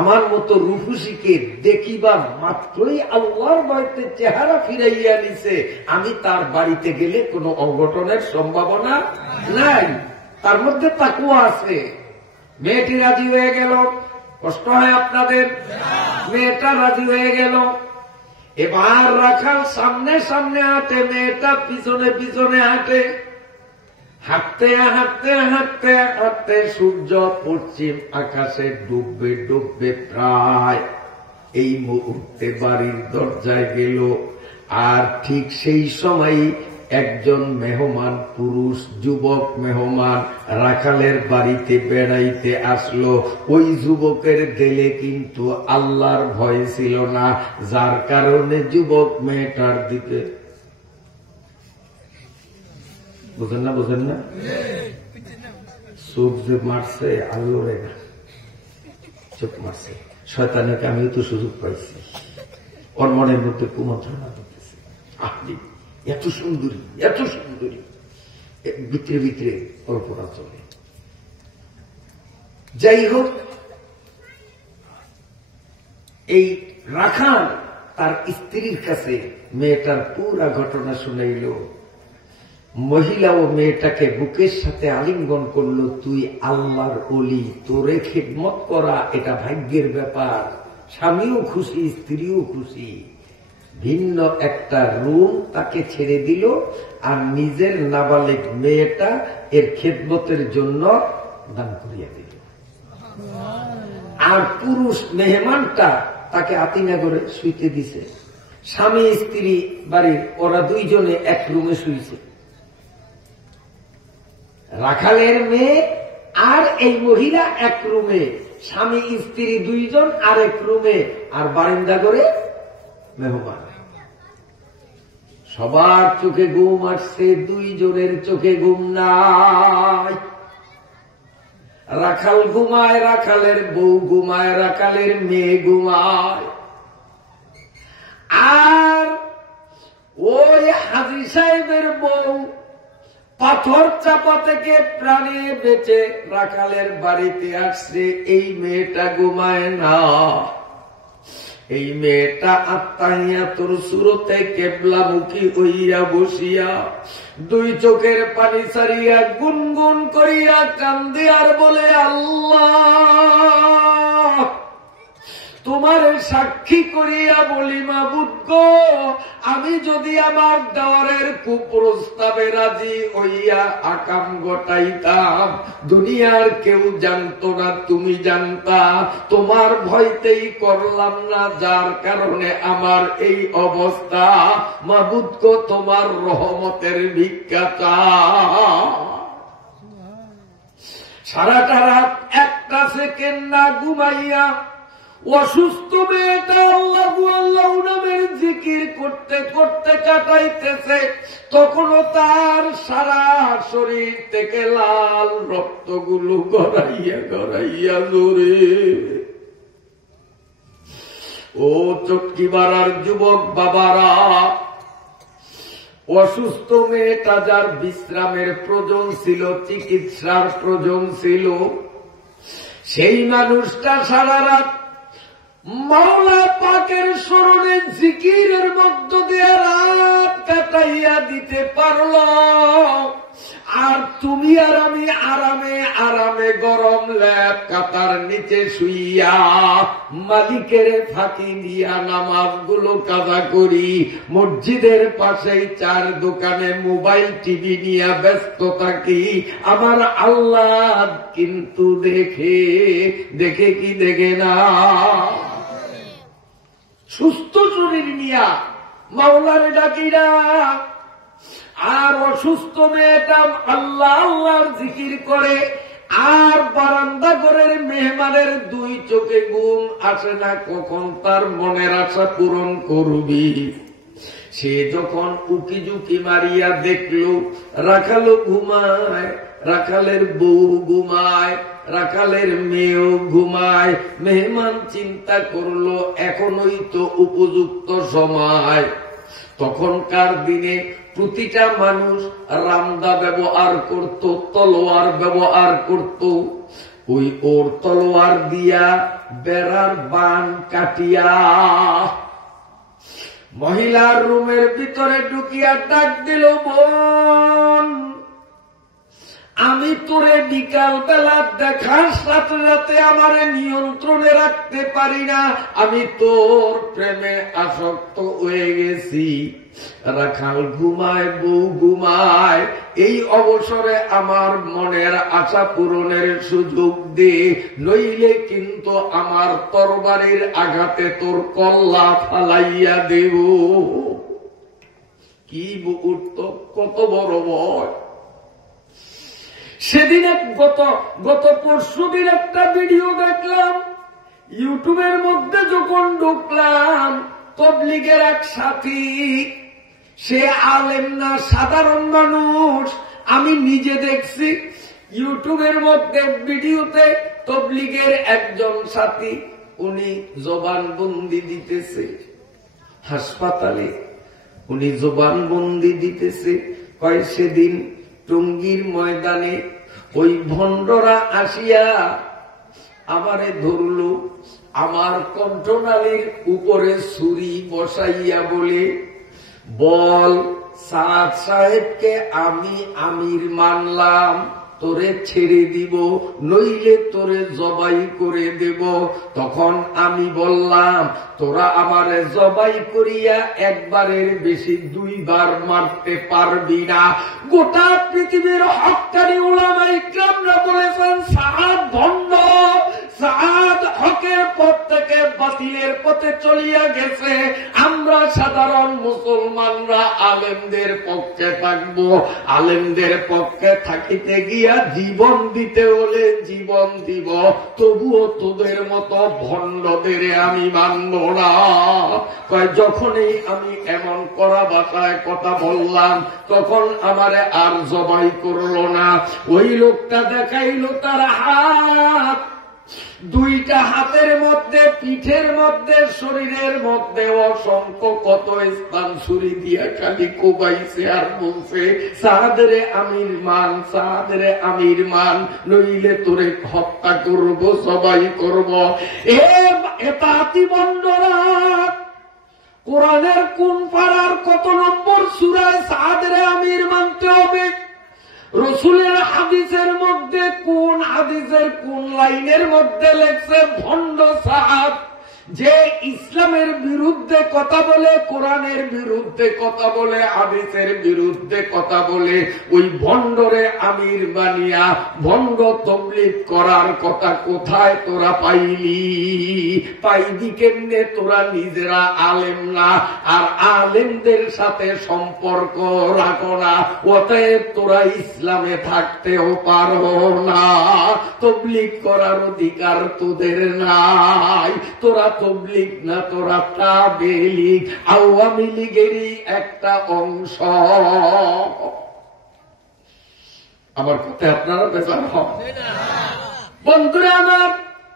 আমার মতো রূপসীকে দেখিবা মাত্রই আল্লাহর বাড়িতে চেহারা ফিরাইয়া নিছে, আমি তার বাড়িতে গেলে কোনো অঘটনের সম্ভাবনা নাই, তার মধ্যে তাকুয়া আছে। মেয়েটি রাজি হয়ে গেল। কষ্ট হয় আপনাদের? মেয়েটা রাজি হয়ে গেল। এবার রাখাল সামনে সামনে হাঁটে, মেয়েটা পিছনে পিছনে হাঁটে। হাঁটতে হাঁটতে হাঁটতে হাঁটতে সূর্য পশ্চিম আকাশে ডুববে ডুববে প্রায়। এই মুহূর্তে বাড়ির দরজায় গেল। আর ঠিক সেই সময় একজন মেহমান, পুরুষ যুবক মেহমান রাখালের বাড়িতে বেড়াইতে আসলো। ওই যুবকের দিলে কিন্তু আল্লাহর ভয় ছিল না, যার কারণে যুবক মেয়েটার দিকে বুঝেন না, বুঝেন না, চোখ যে মারছে আল্লোরে না, চোখ মারছে শয়তানকে। আমিও তো সুযোগ পাইছি, ওর মনের মধ্যে কুমন্ত্রণা করতেছে, আপনি এত সুন্দরী এত সুন্দরী, ভিতরে ভিতরে কল্পনা চলে। যাই হোক, এই রাখাল তার স্ত্রীর কাছে মেয়েটার পুরা ঘটনা শুনাইল। মহিলা ও মেয়েটাকে বুকের সাথে আলিঙ্গন করলো। তুই আল্লাহর ওলি, তোরে খিদমত করা এটা ভাগ্যের ব্যাপার। স্বামীও খুশি, স্ত্রীও খুশি। ভিন্ন একটা রুম তাকে ছেড়ে দিল, আর নিজের নাবালিক মেয়েটা এর খিদমতের জন্য দান করিয়া দিল। আর পুরুষ মেহমানটা তাকে আতিনা করে শুইতে দিছে। স্বামী স্ত্রী বাড়ির ওরা দুইজনে এক রুমে শুইছে। রাখালের মেয়ে আর এই মহিলা এক রুমে, স্বামী স্ত্রী দুইজন আরেক রুমে, আর বারিন্দা করে মেহমান। সবার চোখে ঘুম আসছে, দুইজনের চোখে ঘুম নাই। রাখাল ঘুমায়, রাখালের বউ ঘুমায়, রাখালের মেয়ে ঘুমায়। আর ওই হাজী সাহেবের বউ পাথর চাপা থেকে প্রাণে বেঁচে রাখালের বাড়িতে আসছে। এই মেয়েটা ঘুমায় না। এই মেয়েটা আত্মাহিয়াতুর সুরতে কেবলামুখী হইয়া বসিয়া দুই চোখের পানি ছাড়িয়া গুনগুন করিয়া কান্দে আর বলে, আল্লাহ তোমার সাক্ষী করিয়া বলি, মাবুদ গো, আমি যদি আমার দেওয়ারের কুপ্রস্তাবে রাজি হইয়া আকাম ঘটাইতাম, দুনিয়ার কেউ জানত না, তুমি জানতা। তোমার ভয়তেই করলাম না, যার কারণে আমার এই অবস্থা। মাবুদ গো, তোমার রহমতের ভিক্ষা চাই। সারাটা রাত একটা সেকেন্ড না ঘুমাইয়া অসুস্থ মেয়েটা আল্লাহ আল্লাহ নামের জিকির করতে করতে কাটাইতেছে। তখনও তার সারা শরীর থেকে লাল রক্তগুলো গড়াইয়া গড়াইয়া জোরে। ও চটকিবাড়ার যুবক বাবারা, অসুস্থ মেয়েটা যার বিশ্রামের প্রয়োজন ছিল, চিকিৎসার প্রয়োজন ছিল, সেই মানুষটা সারা রাত মাওলা পাকের স্মরণে জিকিরের মধ্য দিয়ে রাত কাটাইয়া দিতে পারল। আর তুমি আর আমি আরামে আরামে গরম ল্যাপ কাতার নিচে শুইয়া মালিকের ফাঁকি দিয়া নামাজগুলো কাজা করি। মসজিদের পাশেই চার দোকানে মোবাইল টিভি নিয়ে ব্যস্ত থাকি। আমার আল্লাহ কিন্তু দেখে দেখে কি দেখে না? সুস্থ শরীর নিয়া মাওলারে ডাকিরা, আর অসুস্থ মেয়েটা আল্লাহ আল্লাহর জিকির করে। আর বারান্দা ঘরের মেহমানের দুই চোখে ঘুম আসে না, কখন তার মনের আশা পূরণ করবি। সে যখন উকি ঝুঁকি মারিয়া দেখল রাখালও ঘুমায়, রাখালের বউ ঘুমায়, রাখালের মেয়েও ঘুমায়। মেহমান চিন্তা করলো এখনই তো উপযুক্ত সময়। তখনকার দিনে প্রতিটা মানুষ রামদা ব্যবহার করত, তলোয়ার ব্যবহার করত। ওই ওর তলোয়ার দিয়া বেড়ার বান কাটিয়া মহিলার রুমের ভিতরে ঢুকিয়া ডাক দিল, বোন, আমি তোরে বিকাল বেলা দেখার সাথে সাথে আমারে নিয়ন্ত্রণে রাখতে পারি না, আমি তোর প্রেমে আসক্ত হয়ে গেছি। রাখাল ঘুমায়, বউ ঘুমায়, এই অবসরে আমার মনের আশা পূরণের সুযোগ দে, নইলে কিন্তু আমার তরবারির আঘাতে তোর কল্লা ফালাইয়া দেব। কি মুহূর্ত, কত বড় ভয়। সেদিনে গত পরশুদিন একটা ভিডিও দেখলাম, ইউটিউবের মধ্যে যখন ঢুকলাম, তবলিগের এক সাথী, সে আলেম না, সাধারণ মানুষ, আমি নিজে দেখছি ইউটিউবের মধ্যে ভিডিওতে তবলিগের একজন সাথী, উনি জবানবন্দি দিতেছে হাসপাতালে, উনি জবানবন্দি দিতেছে। কয় সেদিন টঙ্গীর ময়দানে ওই ভণ্ডরা আসিয়া আমারে ধরল, আমার কণ্ঠনালীর উপরে ছুরি বসাইয়া বলে, বল সাদ সাহেবকে আমি আমির মানলাম, তোরে ছেড়ে দিব, নইলে তোরে জবাই করে দেব। তখন আমি বললাম, তোরা আমারে জবাই করিয়া একবারের বেশি 2 বার মারতে পারবি না। গোটা পৃথিবীর হক্কানি উলামায়ে কেরামরা বলেছেন, সাদ ভণ্ড, সাদ হকের পথ থেকে বাতিলের পথে চলিয়া গেছে। আমরা সাধারণ মুসলমানরা আলেমদের পক্ষে থাকব, আলেমদের পক্ষে থাকিতে গিয়া জীবন দিতে হলে জীবন দিব, তবুও তোদের মতো ভণ্ডদের আমি মানব না। যখনই আমি এমন করা ভাষায় কথা বললাম, তখন আমারে আর জবাই করলো না। ওই লোকটা দেখাইল তার হাত, 2টা হাতের মধ্যে, পিঠের মধ্যে, শরীরের মধ্যে অসংখ্য কত স্থান ছুরি দিয়া খালি কোবাইছে আর বলছে, সাহাদরে আমির মান, সাহাদরে আমির মান, নইলে তোরে হত্যা করব, সবাই করব। এতাতি বন্ডরা, কোরআনের কোন পারার কত নম্বর সূরায় সাহাদরে আমির মানতে হবে? রসুলের হাদিসের মধ্যে কোন হাদিসের কোন লাইনের মধ্যে লেখছে ভণ্ড সাহাব? যে ইসলামের বিরুদ্ধে কথা বলে, কোরআনের বিরুদ্ধে কথা বলে, হাদিসের বিরুদ্ধে কথা বলে, ওই ভণ্ডরে আমির বানিয়া ভণ্ড তবলিগ করার কথা কোথায় তোরা পাইলি? পাইবি কেমনে? তোরা নিজেরা আলেম না, আর আলেমদের সাথে সম্পর্ক রাখো না, অতএব তোরা ইসলামে থাকতেও পারো না। তবলিগ করার অধিকার তোদের নাই। তোরা তবলিগ না, তোরা তাবেলীগ, আওয়ামী লীগেরই একটা অংশ। আমার কথায় আপনারা বেজার হন? বন্ধুরা আমার,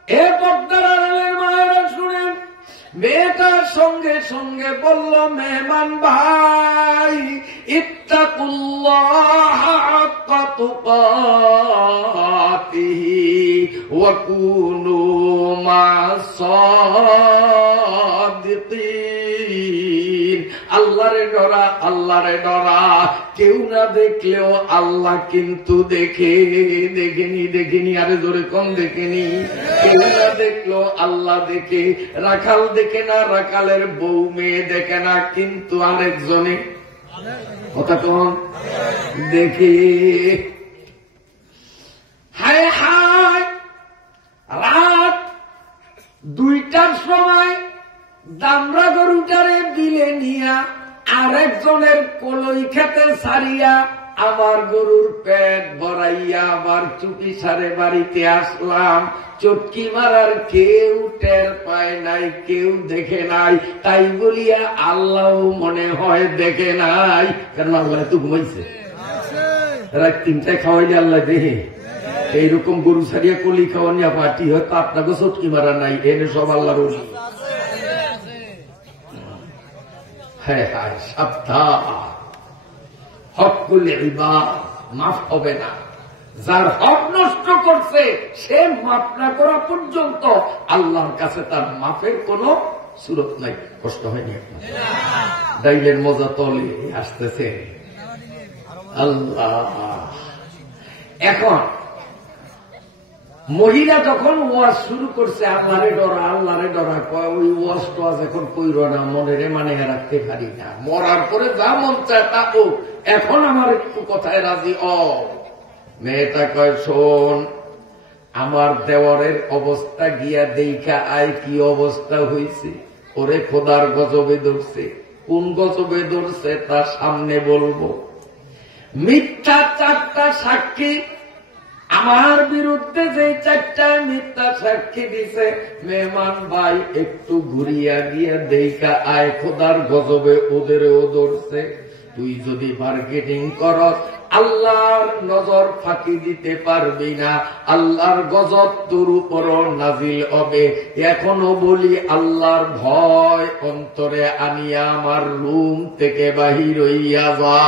এ পর্দার আড়ালের মায়েরা শুনেন, মেয়েটার সঙ্গে সঙ্গে বলল, মেহমান ভাই, ইত্তাকুল্লাহ হাক্কা তুকাতিহি ওয়া কুনু মা'আস সাদিকিন। আল্লাহরে ডরা, আল্লাহরে ডরা। কেউ না দেখলেও আল্লাহ কিন্তু দেখে। দেখেনি, আরে জোরে কোন দেখেনি? কেউ না দেখলো আল্লাহ দেখে। রাখাল দেখে না, রাখালের বউ মেয়ে দেখে না, কিন্তু আরেকজনে কথা কোন দেখে। হায় হায়, রাত 2টার সময় দামরা গরুটারে দিলে নিয়া আরেকজনের কলই খেতে ছাড়িয়া আমার গরুর পেট ভরাইয়া আবার চুপি সারে বাড়িতে আসলাম। চটকি মারার কেউ টের পায় নাই, কেউ দেখে নাই, তাই বলিয়া আল্লাহ মনে হয় দেখে নাই। কারণ আল্লাহ তো ঘুমাইছে, রাত 3টায় খাওয়াইলে আল্লাহ দেখে। এইরকম গরু ছাড়িয়া কলি খাওয়া নিয়ে পার্টি হয়, তো আপনাকে চটকি মারা নাই, এনে সব আল্লাহর ওলি। হ্যাঁ হ্যাঁ, সাবধান, হকুল ইবাদ মাফ হবে না। যার হক নষ্ট করছে সে মাফ না করা পর্যন্ত আল্লাহর কাছে তার মাফের কোন সুরত নাই। কষ্ট হয়নি এখন? ডাইলের মজা তলে আসতেছে আল্লাহ। এখন মহিলা যখন ওয়াজ শুরু করছে, আল্লাহরে ডরা, আল্লাহরে ডরা, কয় ওই ওয়াজ টোয়াজ এখন কইর না, মনে মানে রাখতে পারি না, মরার পরে যা মন চায় তা ও, এখন আমার একটু কথায় রাজি। মেয়েটা কয়, শোন, আমার দেওয়ারের অবস্থা গিয়া দেখা আয় কি অবস্থা হয়েছে। ওরে খোদার গজবে ধরছে। কোন গজবে ধরছে তার সামনে বলবো। মিথ্যা 4টা সাক্ষী আমার বিরুদ্ধে, যে 4টা মিথ্যা সাক্ষী দিছে, মেহমান ভাই একটু ঘুরিয়া গিয়া দেখা আয় খোদার গজবে ওদেরও ধরছে। তুই যদি মার্কেটিং করস আল্লাহর নজর ফাঁকি দিতে পারবি না, আল্লাহর গজব তোর উপর নাজিল হবে। এখনো বলি আল্লাহর ভয় অন্তরে আনিয়া আমার রুম থেকে বাহির হইয়া যা।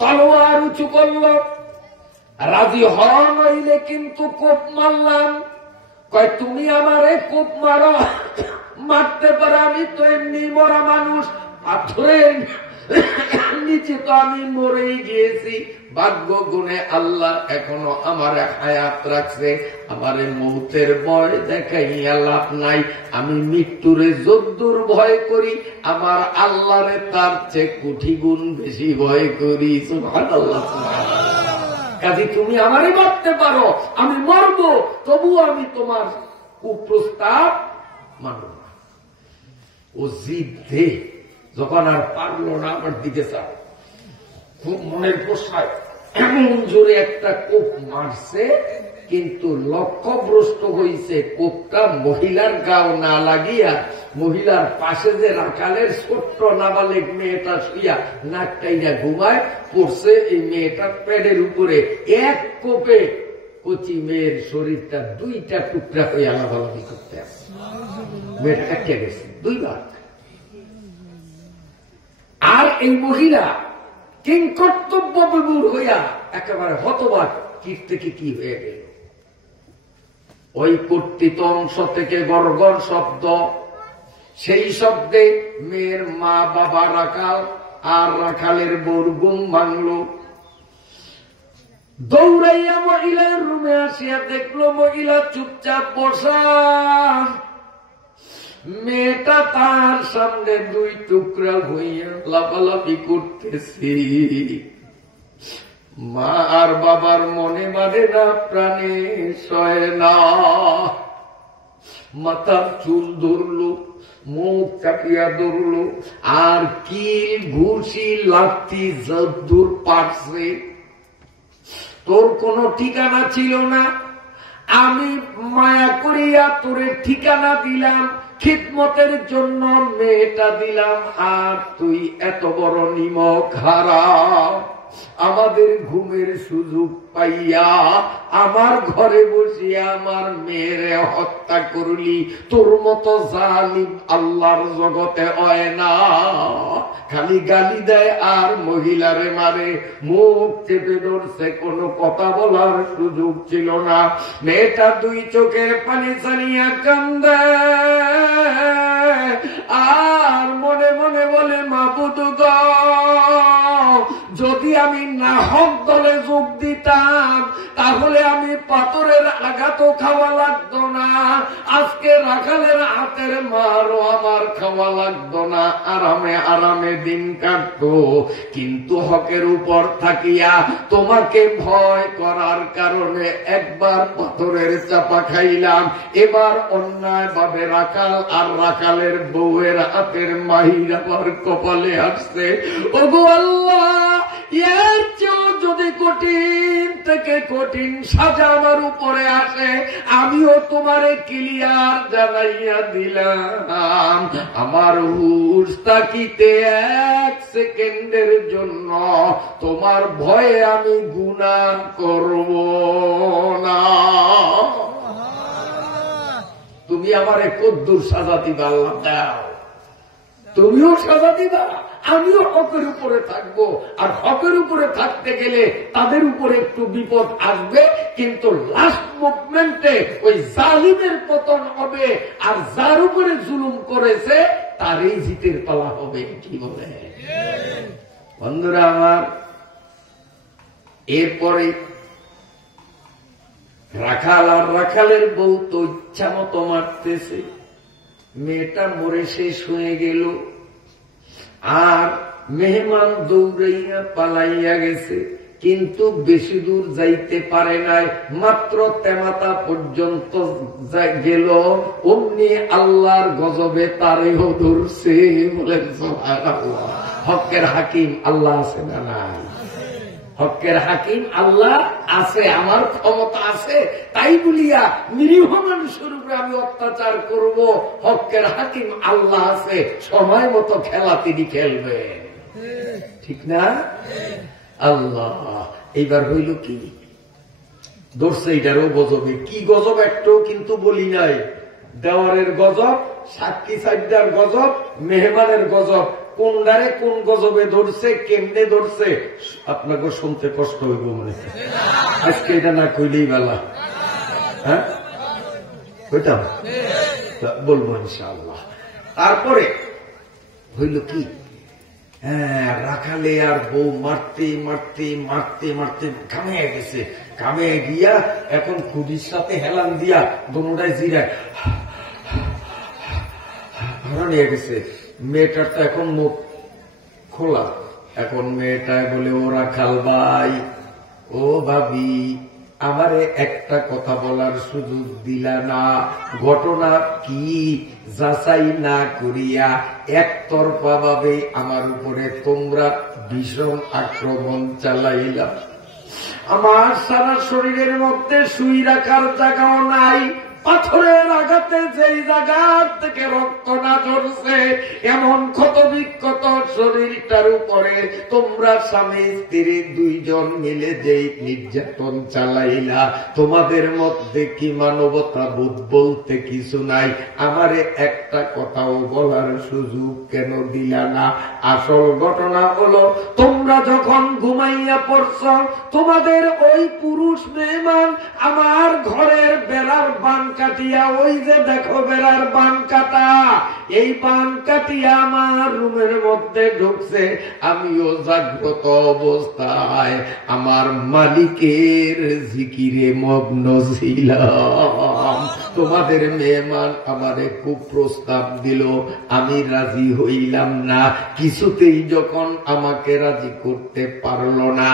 তলোয়ার উঁচু করল, রাজি হওয়া নইলে কিন্তু কোপ মারলাম। কয় তুমি আমারে কোপ মারো, মারতে পারো, আমি তো এমনি মরা মানুষ, পাথরের নিচে তো আমি মরেই গিয়েছি। ভাগ্য গুণে আল্লাহ এখনো আমার হায়াত রাখছে, আমারে মৌতের ভয় দেখাইয়া লাভ নাই। আমি মৃত্যুরে যদ্দুর ভয় করি, আমার আল্লাহরে তার চেয়ে কোটি গুণ বেশি ভয় করি। সুবহানাল্লাহ। কাজে তুমি আমারে মারতে পারো, আমি মরবো, তবুও আমি তোমার কুপ্রস্তাব মানব না। ও জিদ দে, যখন আর পারলো না আমার দিকে চাও, খুব মনের পোষায় এমন জোরে একটা কোপ মারছে, কিন্তু লক্ষ্যভ্রষ্ট হয়েছে। কোপটা মহিলার গাও না লাগিয়া মহিলার পাশে যে রাখালের ছোট্ট নাবালেক মেয়েটা শুইয়া নাকটাইয়া ঘুমায় পড়ছে, এই মেয়েটার পেটের উপরে এক কোপে কচি মেয়ের শরীরটা 2টা টুকরা হয়ে আলাদালাদি করতে আসে। মেয়েটা কাটিয়া গেছে 2 ভাগ। আর এই মহিলা কিংকর্তব্য বিমূঢ় হইয়া একেবারে হতবাক, কীট থেকে কি হয়ে গেল। ওই কর্তৃত অংশ থেকে গড়গড় শব্দ, সেই শব্দে মেয়ের মা বাবা রাখাল আর রাখালের বউর ঘুম ভাঙল। দৌড়াইয়া মহিলার রুমে আসিয়া দেখলো মহিলা চুপচাপ বসা, মেয়েটা তার সামনে 2 টুকরা হইয়া লাফালাফি করতেছি। মা আর বাবার মনে মানে না, প্রাণে সয় না। মাথার চুল ধরলো, মুখ চাপিয়া ধরলো, আর কিল ঘুষি লাথি যদ্দূর পারছে। তোর কোনো ঠিকানা ছিল না, আমি মায়া করিয়া তোরে ঠিকানা দিলাম, খিদমতের জন্য মেয়েটা দিলাম, আর তুই এত বড় নিমক হারাম। আমাদের ঘুমের সুযোগ পাইয়া আমার ঘরে বসিয়া আমার মেয়েরে হত্যা করলি। তোর মতো জালিম আল্লাহর জগতে হয় না। খালি গালি দেয় আর মহিলারে মারে, মুখ চেপে ধরছে, কোনো কথা বলার সুযোগ ছিল না। মেয়েটা 2 চোখের পানি ছাড়িয়া কান্দে আর মনে মনে বলে, মাবুদ গো, যদি আমি নাহক দলে যোগ দিতাম তাহলে আমি পাথরের আঘাতও খাওয়া লাগতো না, আজকে রাখালের হাতের মারও আমার খাওয়া লাগতো না, আরামে আরামে দিন কাটতো। কিন্তু হকের উপর থাকিয়া তোমাকে ভয় করার কারণে একবার পাথরের চাপা খাইলাম, এবার অন্যায় ভাবে রাখাল আর রাখালের বউয়ের হাতের মাহির আমার কপালে আসছে। ওগো আল্লাহ, এর চেয়েও যদি কঠিন থেকে কঠিন সাজা আমার উপরে আসে আমিও তোমারে ক্লিয়ার জানাইয়া দিলাম, আমার হুশ তাকিতে 1 সেকেন্ডের জন্য তোমার ভয়ে আমি গুনাহ করব না। তুমি আমারে কদ্দুর সাজা দিবা আল্লাহ দাও, তুমিও সাজা দিবা, আমিও হকের উপরে থাকবো। আর হকের উপরে থাকতে গেলে তাদের উপরে একটু বিপদ আসবে, কিন্তু লাস্ট মুভমেন্টে ওই জালিমের পতন হবে, আর যার উপরে জুলুম করেছে তারই জিতের পালা হবে। কি বলে বন্ধুরা আমার? এরপরে রাখাল আর রাখালের বউ তো ইচ্ছা মতো মারতেছে, মেয়েটা মরে শেষ হয়ে গেল, আর মেহমান দৌড়াইয়া পালাইয়া গেছে, কিন্তু বেশি দূর যাইতে পারে নাই, মাত্র তেমাতা পর্যন্ত গেল, অমনি আল্লাহর গজবে তারেও ধরছে। বলেন সুবহানাল্লাহ। হকের হাকিম আল্লাহ আছে না নাই? হকের হাকিম আল্লাহ আছে, আমার ক্ষমতা আছে, তাই বলিয়া নিরীহ মানুষের উপরে আমি অত্যাচার করব? হকের হাকিম আল্লাহ আছে, সময় মতো খেলা তিনি খেলবে, ঠিক না? আল্লাহ এইবার হইল কি? ধরছে এটারও গজবে। কি গজব একটাও কিন্তু বলি নাই। দেওয়ারের গজব, সাক্ষী সাইডার গজব, মেহমানের গজব। কোনদারে কোন গজবে ধরছে, কেমনে ধরছে আপনাকে শুনতে কষ্ট হইব মনে হয়। আজকে এটা না কইলেই বেলা, হ্যাঁ কইতাম, বলবো ইনশাআল্লাহ। তারপরে হইল কি? হ্যাঁ, রাখালে আর বউ মারতে মারতে মারতে মারতে ঘামে গেছে। ঘামে গিয়া এখন খুদির সাথে হেলান দিয়া দোনোটায় জিরায় নিয়ে গেছে। মেয়েটার তো এখন মুখ খোলা। এখন মেয়েটায় বলে, ও রাখাল ভাই, ও ভাবি, আমারে একটা কথা বলার সুযোগ দিলা না। ঘটনা কি যাচাই না করিয়া একতরফা ভাবে আমার উপরে তোমরা ভীষণ আক্রমণ চালাইলা। আমার সারা শরীরের মধ্যে শুই রাখার জায়গাও নাই। পাথরের আঘাতে যেই জায়গার থেকে রক্ত না ঝরছে এমন ক্ষত বিক্ষত শরীরটার উপরে তোমরা স্বামী স্ত্রী দুইজন মিলে যেই নির্যাতন চালাইলা, তোমাদের মধ্যে কি মানবতা বোধ বলতে কিছু নাই? আমারে একটা কথাও বলার সুযোগ কেন দিলা না? আসল ঘটনা হলো, তোমরা যখন ঘুমাইয়া পড়ছ, তোমাদের ওই পুরুষ মেহমান আমার ঘরের বেড়ার বান কাটিয়া, ওই যে দেখো বেড়ার বান কাটা, এই বান কাটিয়া আমার রুমের মধ্যে ঢুকছে। আমিও জাগ্রত অবস্থায় আমার মালিকের জিকিরে মগ্ন ছিলাম। তোমাদের মেহমান আমারে খুব প্রস্তাব দিল, আমি রাজি হইলাম না। কিছুতেই যখন আমাকে রাজি করতে পারল না,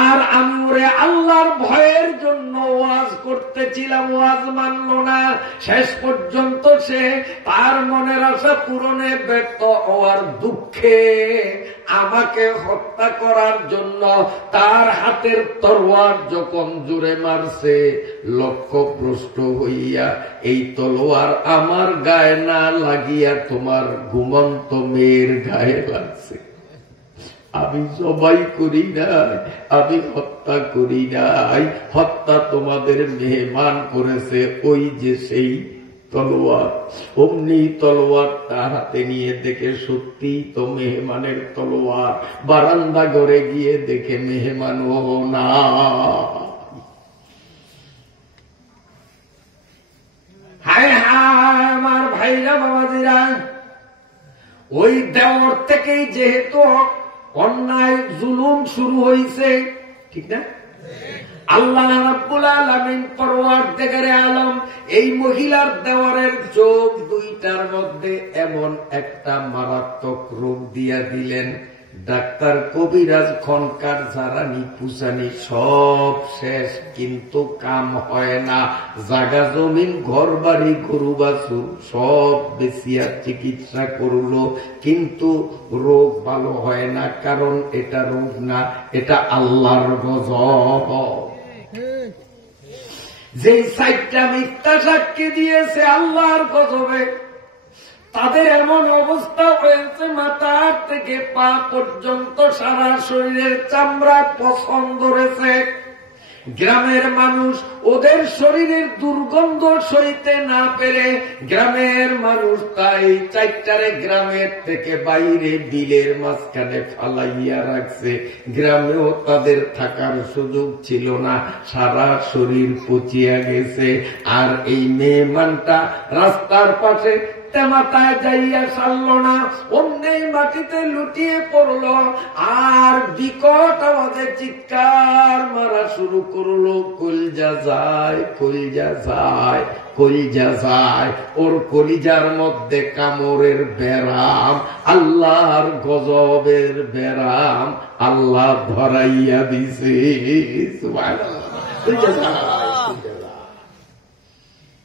আর আমি ওরে আল্লাহর ভয়ের জন্য ওয়াজ করতেছিলাম, ওয়াজ মানল না। শেষ পর্যন্ত সে তার মনের আশা পূরণে ব্যর্থ হওয়ার দুঃখে আমাকে হত্যা করার জন্য তার হাতের তরোয়ার যখন জোরে মারছে, লক্ষ্যভ্রষ্ট হইয়া এই তলোয়ার আমার গায়ে না লাগিয়া তোমার ঘুমন্ত মেয়ের গায়ে লাগছে। আমি জবাই করি নাই, আমি হত্যা করি নাই। হত্যা তোমাদের মেহমান করেছে, ওই যে সেই তলোয়ার। অমনি তলোয়ার তার হাতে নিয়ে দেখে সত্যি তো মেহমানের তলোয়ার। বারান্দা ঘরে গিয়ে দেখে মেহমান ও না। হায় হায় আমার ভাইরা বাবাজিরা, ওই দেওয়ার থেকেই যেহেতু অন্যায় জুলুম শুরু হয়েছে, ঠিক না? আল্লাহ রাব্বুল আলামিন পরওয়ারদিগারে আলম এই মহিলার দেওয়ারের চোখ দুইটার মধ্যে এমন একটা মারাত্মক রোগ দিয়া দিলেন, ডাক্তার কবিরাজ খনকার ঝাড়ানি পুছানি সব শেষ, কিন্তু কাম হয় না। জাগা জমিন ঘর বাড়ি গরু বাছুর সব বেচিয়া চিকিৎসা করলো, কিন্তু রোগ ভালো হয় না। কারণ এটা রোগ না, এটা আল্লাহর গজব। যে সাইটটা মিথ্যা সাক্ষী দিয়েছে আল্লাহর গজবে, তাদের এমন অবস্থা হয়েছে মাথার থেকে পা পর্যন্ত সারা শরীরের চামড়া পছন্দ ধরেছে। গ্রামের মানুষ ওদের শরীরের দুর্গন্ধ সইতে না পেরে গ্রামের মানুষ তাই চারটারে গ্রামের থেকে বাইরে বিলের মাঝখানে ফালাইয়া রাখছে। গ্রামেও তাদের থাকার সুযোগ ছিল না, সারা শরীর পচিয়া গেছে। আর এই মেহমানটা রাস্তার পাশে মাথায় যাইয়া সারল না, অন্যেই মাটিতে লুটিয়ে পড়ল আর বিকট আওয়াজে চিৎকার মারা শুরু করলো, কলিজা যায়, কলিজা যায়, কলিজা যায়। ওর কলিজার মধ্যে কামড়ের ব্যারাম, আল্লাহর গজবের ব্যারাম আল্লাহ ধরাইয়া দিছে।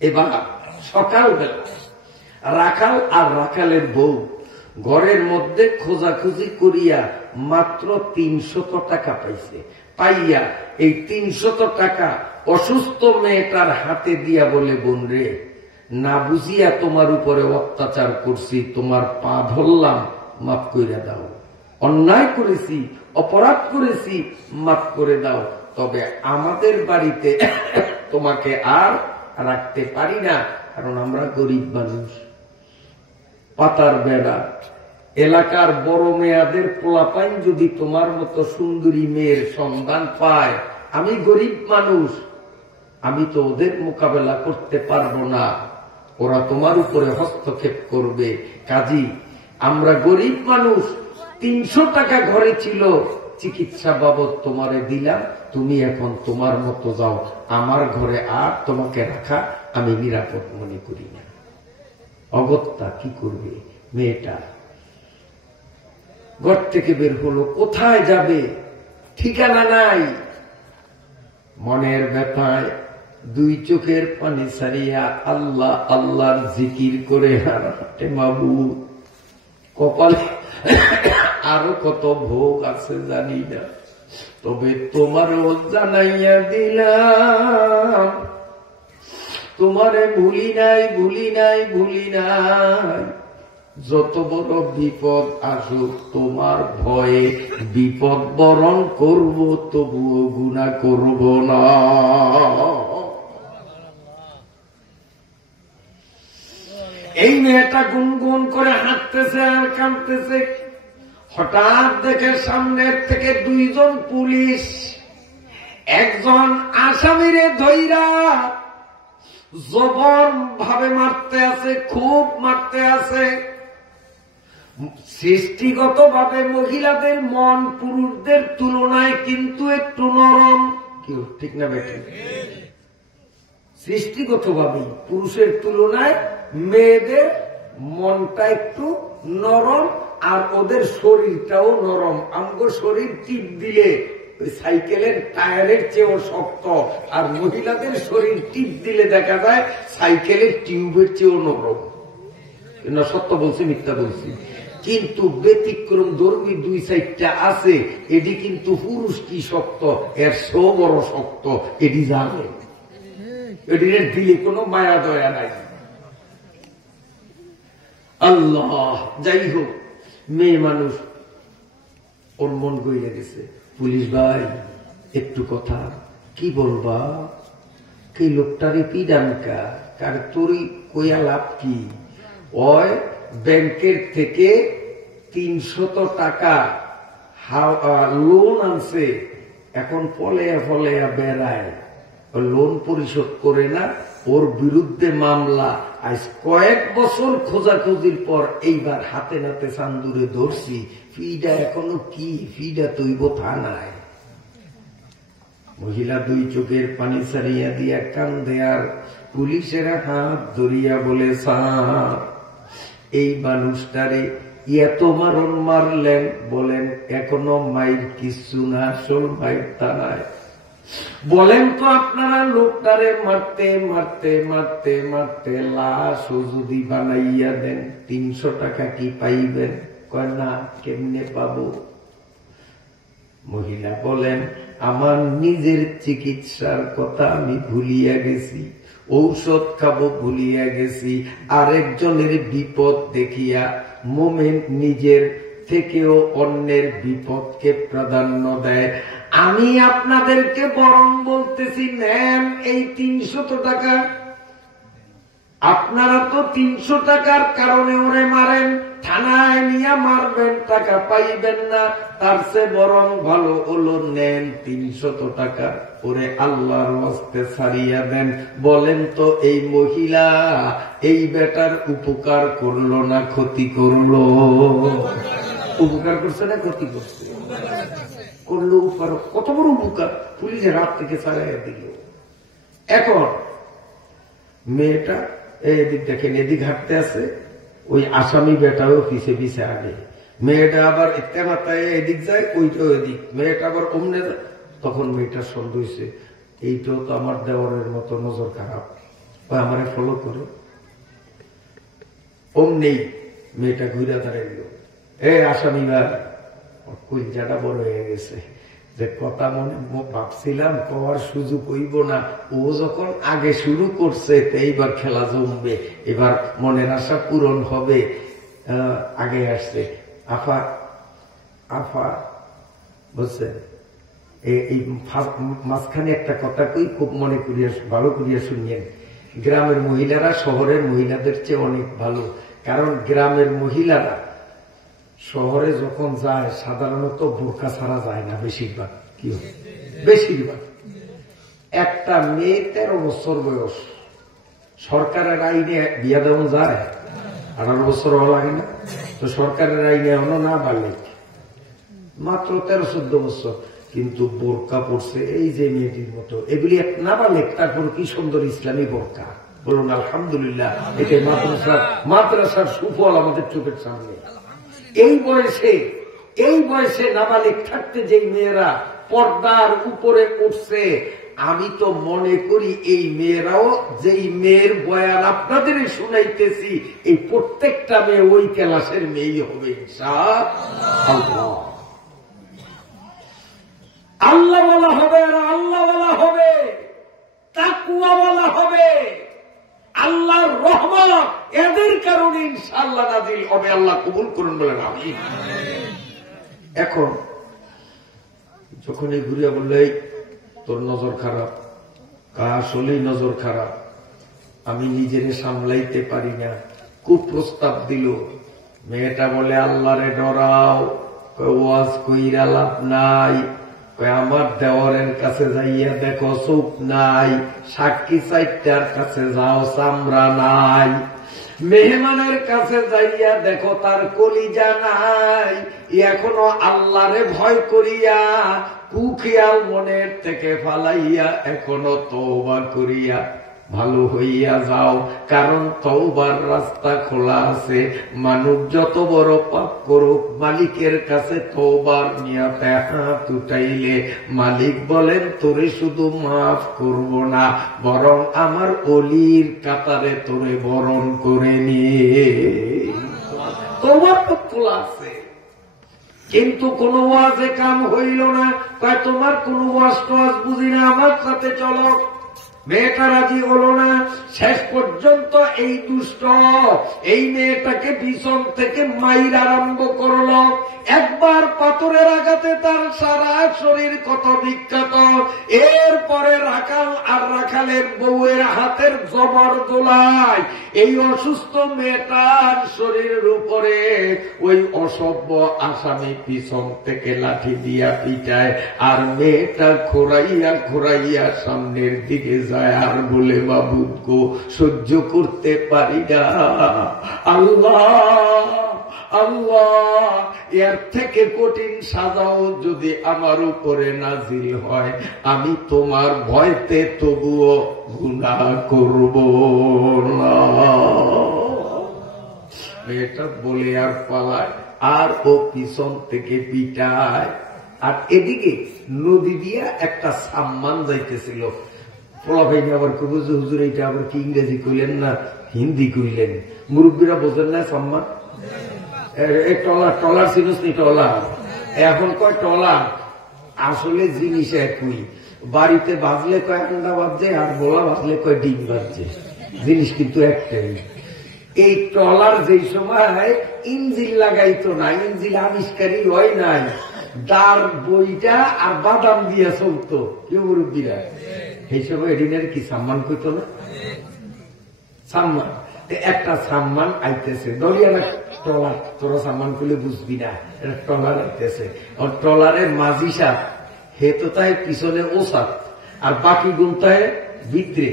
এবার সকালবেলা রাখাল আর রাখালের বউ ঘরের মধ্যে খোঁজাখুঁজি করিয়া মাত্র 300 টাকা পাইছে। পাইয়া এই 300 টাকা অসুস্থ মেয়েটার হাতে দিয়া বলে, বোন রে, না বুঝিয়া তোমার উপরে অত্যাচার করছি, তোমার পা ধরলাম, মাফ করে দাও। অন্যায় করেছি, অপরাধ করেছি, মাফ করে দাও। তবে আমাদের বাড়িতে তোমাকে আর রাখতে পারি না, কারণ আমরা গরিব মানুষ। পাতার বেড়া এলাকার বড় মেয়াদের পোলাপাইন যদি তোমার মতো সুন্দরী মেয়ের সন্ধান পায়, আমি গরিব মানুষ, আমি তো ওদের মোকাবেলা করতে পারবো না, ওরা তোমার উপরে হস্তক্ষেপ করবে। কাজী আমরা গরিব মানুষ, 300 টাকা ঘরে ছিল, চিকিৎসা বাবদ তোমারে দিলাম, তুমি এখন তোমার মতো যাও, আমার ঘরে আর তোমাকে রাখা আমি নিরাপদ মনে করি না। অগত্যা কি করবে মেয়েটা? ঘর থেকে বের হলো, কোথায় যাবে ঠিকানা নাই। মনের ব্যথায় দুই চোখের পানি ছাড়িয়া আল্লাহ আল্লাহর জিকির করে হাঁটে। মাবুদ, কপালে আরো কত ভোগ আছে জানি না, তবে তোমারও জানাইয়া দিলাম, তোমারে ভুলি নাই, ভুলি নাই, ভুলি নাই। যত বড় বিপদ আসুক তোমার ভয়ে বিপদ বরণ করব, তবুও গুনাহ করব না। এই মেয়েটা গুনগুন করে হাঁটতেছে আর কাঁদতেছে। হঠাৎ দেখে সামনের থেকে 2 জন পুলিশ একজন আসামিরে ধইরা জবর ভাবে মারতে আছে, খুব মারতে আছে। সৃষ্টিগত ভাবে মহিলাদের মন পুরুষদের তুলনায় কিন্তু একটু নরম, কেউ ঠিক না বেঠিক? সৃষ্টিগত ভাবে পুরুষের তুলনায় মেয়েদের মনটা একটু নরম, আর ওদের শরীরটাও নরম। আমগো শরীর টিপ দিলে ওই সাইকেলের টায়ারের চেয়েও শক্ত, আর মহিলাদের শরীর টিপ দিলে দেখা যায় সাইকেলের টিউবের চেয়েও নরম। না সত্য বলছি মিথ্যা বলছি? কিন্তু ব্যতিক্রম ধর্মী 2 সাইডটা আছে, এটি কিন্তু পুরুষ কি শক্ত, এর সো বড় শক্ত, এটি জানে, এটির দিলে কোনো মায়া দয়া নাই। আল্লাহ, যাই হোক, মেয়ে মানুষ, ওর মন গইয়া গেছে। পুলিশ ভাই একটু কথা, কি বলবা? কি লোকটারে পিডানকা, কার তোরই কইয়া লাভ কি? ওই ব্যাংকের থেকে 300 টাকা লোন আনছে, এখন ফলেয়া ফলেয়া বেড়ায়, লোন পরিশোধ করে না, ওর বিরুদ্ধে মামলা, আজ কয়েক বছর খোঁজাখুঁজির পর এইবার হাতে নাতে চান্দুরে ধরছি। ফিডা এখনো কি, ফিডা তৈব থানায়। মহিলা দুই চোখের পানি ছাড়িয়া দিয়া কান্দে, আর পুলিশেরা হাত ধরিয়া বলে, স্যার এই মানুষটারে এত মারণ মারলেন, বলেন এখনো মাইর কিছু না, আসল মাইর থানায়। বলেন তো আপনারা লোকটারে মারতে মারতে মারতে মারতে লাশও যদি বানাইয়া দেন 300 টাকা কি পাইবেন? কয় না, কেমনে পাবো? মহিলা বলেন, আমার নিজের চিকিৎসার কথা আমি ভুলিয়া গেছি, ঔষধ খাবো ভুলিয়া গেছি, আরেকজনের বিপদ দেখিয়া মোমেন নিজের থেকেও অন্যের বিপদকে প্রাধান্য দেয়। আমি আপনাদেরকে বরং বলতেছি, নেন এই 300 টাকা। আপনারা তো 300 টাকার কারণে ওরে মারেন, থানায় নিয়ে মারবেন, টাকা পাইবেন না। তার চেয়ে বরং ভালো হলো নেন 300 টাকা, ওরে আল্লাহর ওয়াস্তে ছাড়িয়া দেন। বলেন তো এই মহিলা এই বেটার উপকার করলো না ক্ষতি করলো? উপকার করছে না ক্ষতি করছে? করলো উপকার। কত বড় উপকার! পুলিশের হাত থেকে ছাড়াইয়া দিল। এখন মেয়েটা এদিক দেখেন, এদিক হাঁটতে আছে, ওই আসামি বেটাও পিছে পিছে আগে। মেয়েটা আবার একটা মাথায় এদিক যায়, ওইটাও এদিক। মেয়েটা আবার অমনে যায়। তখন মেয়েটার সন্দেহ হয়েছে, এইটাও তো আমার দেওয়ারের মতো নজর খারাপ, ওই আমারে ফলো করে। অমনি মেয়েটা ঘুরে দাঁড়াইল। আসামি ভাই, কুলজাটা বড় হয়ে গেছে, যে কথা মনে ভাবছিলাম কওয়ার সুযোগ হইব না, ও যখন আগে শুরু করছে এইবার খেলা জমবে, এবার মনের আশা পূরণ হবে। আগে আসছে। আফা আফা বুঝছেন, এই মাঝখানে একটা কথা কই, খুব মনে করিয়া ভালো করিয়া শুনিয়েন। গ্রামের মহিলারা শহরের মহিলাদের চেয়ে অনেক ভালো, কারণ গ্রামের মহিলারা শহরে যখন যায় সাধারণত বোরকা ছাড়া যায় না, বেশিরভাগ। কি বেশিরভাগ? একটা মেয়ে 13 বছর বয়স, সরকারের আইনে বিয়া দেওয়া যায়, 18 বছর হওয়া লাগে না তো? সরকারের আইনে এখনো না বাড়লে মাত্র 13-14 বছর, কিন্তু বোরকা পড়ছে এই যে মেয়েটির মতো। এগুলি না বাড়লে তারপর কি সুন্দর ইসলামী বোরকা, বলুন আলহামদুলিল্লাহ। এটাই মাদ্রাসার সুফল আমাদের চোখের সামনে। এই বয়সে নাবালিক থাকতে যেই মেয়েরা পর্দার উপরে উঠছে, আমি তো মনে করি এই মেয়েরাও, যেই মেয়ের বয়ান আপনাদের শুনাইতেছি, এই প্রত্যেকটা মেয়ে ওই ক্লাসের মেয়েই হবে ইনশাআল্লাহ। আল্লাহ বলা হবে, আর আল্লাহ বলা হবে, তাকওয়া বলা হবে। আল্লাহর রহমত এদের কারণে ইনশাআল্লাহ নাজিল হবে। আল্লাহ কবুল করুন, বলেন আমিন। এখন যখন এই ঘুরিয়া বললে তোর নজর খারাপ, আসলেই নজর খারাপ, আমি নিজেরে সামলাইতে পারি না, খুব প্রস্তাব দিল। মেয়েটা বলে আল্লাহরে ডরাও, ওয়াজ কইরা লাভ নাই, আমার দেওয়ারের কাছে যাইয়া দেখো চোখ নাই, সাক্ষী 4টার কাছে যাও চামড়া নাই, মেহমানের কাছে যাইয়া দেখো তার কলিজা নাই, এখনো আল্লাহরে ভয় করিয়া কুখিয়াল মনের থেকে ফালাইয়া এখনো তওবা করিয়া ভালো হইয়া যাও, কারণ তওবার রাস্তা খোলা আছে। মানুষ যত বড় পাপ করুক, মালিকের কাছে তওবার নিয়তে হাত উঠাইলে মালিক বলেন তোরে শুধু মাফ করব না, বরং আমার অলির কাতারে তোরে বরণ করে নিয়ে। তোমার তো খোলা আছে, কিন্তু কোন ওয়াজে কাম হইল না। তাই তোমার কোন ওয়াজ টোয়াজ বুঝি না, আমার সাথে চলো। মেয়েটা রাজি হলো না। শেষ পর্যন্ত এই দুষ্ট এই মেয়েটাকে পিছন থেকে মাইর আরম্ভ করলো। একবার পাথরের আঘাতে তার সারা শরীর কত বিখ্যাত। এরপরে রাখাল আর রাখালের বউয়ের হাতের জবর দোলায় এই অসুস্থ মেয়েটার শরীরের উপরে ওই অসভ্য আসামি পিছন থেকে লাঠি দিয়া পিটায়, আর মেয়েটা ঘোরাইয়া ঘোরাইয়া সামনের দিকে যায়। যায় আর বলে বাবু গো সহ্য করতে পারি না, আল্লাহ আল্লাহ এর থেকে কঠিন সাজাও যদি আমার উপরে নাজিল হয় আমি তোমার ভয়তে তবুও গুনাহ করব না। মেয়েটা বলে আর পালায়, আর ও পিছন থেকে পিটায়। আর এদিকে নদী দিয়া একটা সাম্মান যাইতেছিল। পোলাপাইনি আবার কব যে হুজুর এইটা আবার কি ইংরেজি কইলেন না হিন্দি কইলেন? মুরব্বীরা বোঝেন না সাম্মান? টলার চিনুস নি? টলার এখন কয় টলার, আসলে জিনিস একই। বাড়িতে বাজলে কয় আন্ডা বাজছে, আর বোলা বাজলে কয় ডিম বাজছে, জিনিস কিন্তু একটাই। এই ট্রলার যেই সময় ইঞ্জিল লাগাইতো না, ইঞ্জিল আবিষ্কারই হয় নাই, দার বইটা আর বাদাম দিয়া চলতো মুরব্বীরা, সেই সময় এদিনের কি সম্মান করতো না? সম্মান একটা সম্মান আইতেছে দলিয়া না ট্রলার, তোরা সম্মান করলে বুঝবি না, এটা ট্রলার আইতেছে। ট্রলারের মাঝি সাপ হে তো তাই পিছনে ওসাদ, আর বাকি গুনতায় ভিতরে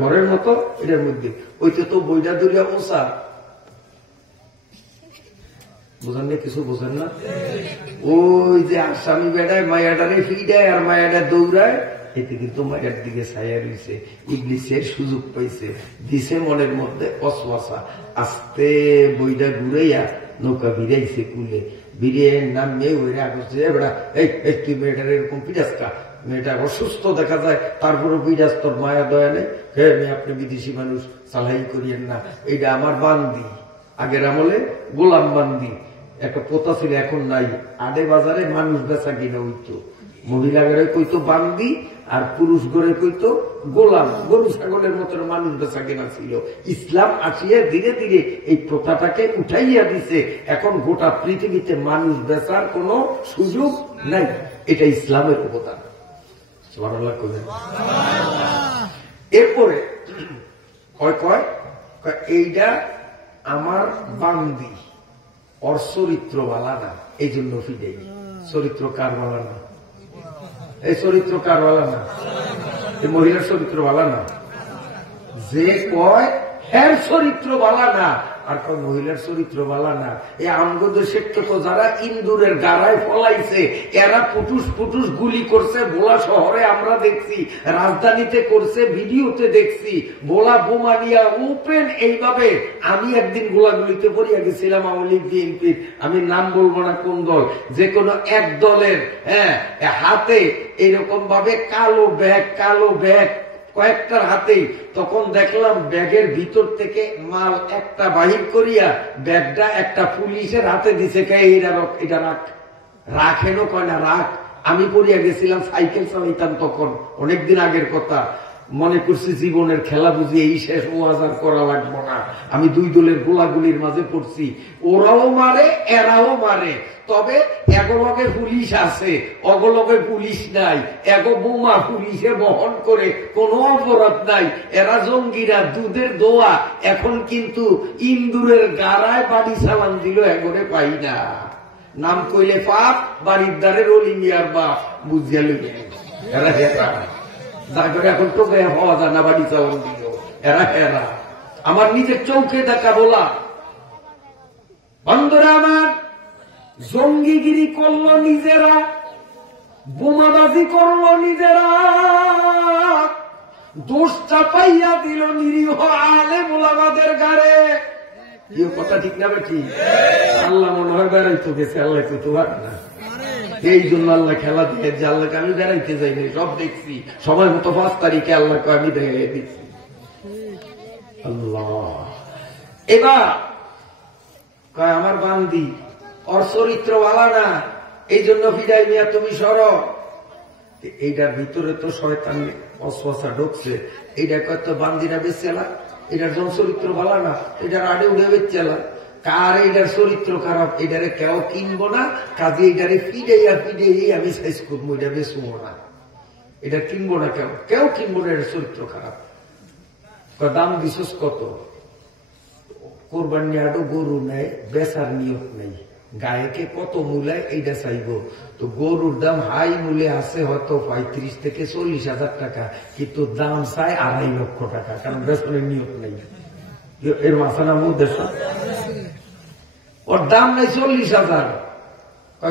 ঘরের মতো এটার মধ্যে। ওইটা তো বইটা দরিয়া ওসাদ, বোঝেন না? কিছু বোঝেন না? ওই যে আসামি বেড়ায় মায়াডারে ফিডায় আর মায়াডা দৌড়ায়, এতে কিন্তু মায়ের দিকে ছায়া রয়েছে। ইবলিসের সুযোগ পাইছে, দিছে মনের মধ্যে অসওয়াসা, আস্তে বইটা ঘুরাইয়া নৌকা ভিড়াইছে কুলে, ভিড়িয়ে নামিয়ে ওইরা করছে বেড়া এই তুই মেয়েটার এরকম পিটাসকা, মেয়েটা অসুস্থ দেখা যায় তারপরে পিটাস, তোর মায়া দয়া নেই? হ্যাঁ আপনি বিদেশি মানুষ সালাই করিয়েন না, এইটা আমার বান্দি, আগের আমলে গোলাম বান্দি একটা পোতা ছিল, এখন নাই। আডে বাজারে মানুষ বেচা কিনা হইতো, মহিলা ঘরে কইতো বান্দি আর পুরুষ ঘরে কইতো গোলাম, গরু ছাগলের মতন মানুষ বেচা কিনা ছিল। ইসলাম আসিয়া ধীরে ধীরে এই প্রথাটাকে উঠাইয়া দিছে, এখন গোটা পৃথিবীতে মানুষ বেচার কোন সুযোগ নাই, এটা ইসলামের অবদান। সুবহানাল্লাহ কইবেন। এরপরে কয় কয় এইটা আমার বান্দি, ওর চরিত্র বালা না, এই জন্য ফিডেই। চরিত্র কার বালা না? এই চরিত্র কার বালা না? এই মহিলার চরিত্র বালা না। যে কয় হ্যার চরিত্র বালা না, আর কয় মহিলার চরিত্র বালা না। এই আমগদেশের তো যারা ইন্দুরের গাড়ায় ফলাইছে, এরা পুটুস পুটুস গুলি করছে ভোলা শহরে, আমরা দেখছি, রাজধানীতে করছে, ভিডিওতে দেখছি, ভোলা বোমা নিয়া ওপেন এইভাবে। আমি একদিন গোলাগুলিতে পড়িয়া গেছিলাম আওয়ামী লীগ বিএনপির, আমি নাম বলবো না কোন দল, যে কোনো এক দলের হাতে এরকম ভাবে কালো ব্যাগ কয়েকটার হাতেই। তখন দেখলাম ব্যাগের ভিতর থেকে মাল একটা বাহির করিয়া ব্যাগটা একটা পুলিশের হাতে দিছে, এটা রাখেন কয় না রাখ। আমি পড়িয়া গেছিলাম, সাইকেল চালাইতাম তখন, অনেকদিন আগের কথা। মনে করছি জীবনের খেলা বুঝি এই শেষ, ওয়াজার করা লাগবো না। আমি দুই দলের গোলাগুলির মাঝে পড়ছি, ওরাও মারে এরাও মারে, তবে এগলগে পুলিশ আছে অগলগে পুলিশ নাই, এগো বোমা পুলিশে বহন করে, কোনো অপরাধ নাই। এরা জঙ্গিরা, দুধের দোয়া। এখন কিন্তু ইন্দুরের গাড়ায় বাড়ি চালান দিল, এগরে পাই না। নাম কইলে পাপ, বাড়ির দ্বারের অলি মিয়ার বাপ, বুঝিয়া লইবে এরা হেরা। যার করে এখন টোকে হওয়া যায় না, বাড়ি চালান দিল এরা হেরা। আমার নিজের চৌকে দেখা বলা, বন্ধুরা আমার, জঙ্গিগিরি করলো নিজেরা, বোমাবাজি করলো নিজেরা, দোষ চাপাইয়া দিল নিরীহ আলেম ওলামাদের গাড়ে। এই কথা ঠিক না বেঠি? আল্লাহ মনে হয় বেড়াইতে গেছে, আল্লাহ তো ভাগ না। এই জন্য আল্লাহ খেলা দিয়ে যে আল্লাহকে আমি বেড়াইতে যাইনি, সব দেখছি। সময় মতো 5 তারিখে আল্লাহকে আমি দেখে দিচ্ছি। আল্লাহ এবার কয় আমার বান্দি, ওর চরিত্র ভালো না, এই জন্য ফিরাই নিয়া তুমি সর। এইটার ভিতরে তো শয়তান অসওয়াসা ঢুকছে। এইটা কত বান্দিরা বেচেলা, এটার যখন চরিত্র ভালো না, এটার আড়ে উড়ে বেচেলা। কার এইটার চরিত্র খারাপ, এটারে কেউ কিনবো না, কাজে এইটারে ফিডাইয়া আমি সাইজ করবো, এটা বেচবো না, এটা কিনবো না, কেউ কিনবো না, এটার চরিত্র খারাপ। দাম বিশেষ কত? কোরবানি আরো গরু নেয়, বেচার নিয়ত নেই, গায়েকে কত মূলায় এইটা চাইব। তো গরুর দাম হাই মূল্যে আছে হয়তো 35 থেকে 40,000 টাকা, কিন্তু দাম চাই 2.5 লক্ষ টাকা, কারণ বেতনের নিয়ত নেই। এর মাথা নাম উদ্দেশ্য, ওর দাম নাই 40,000,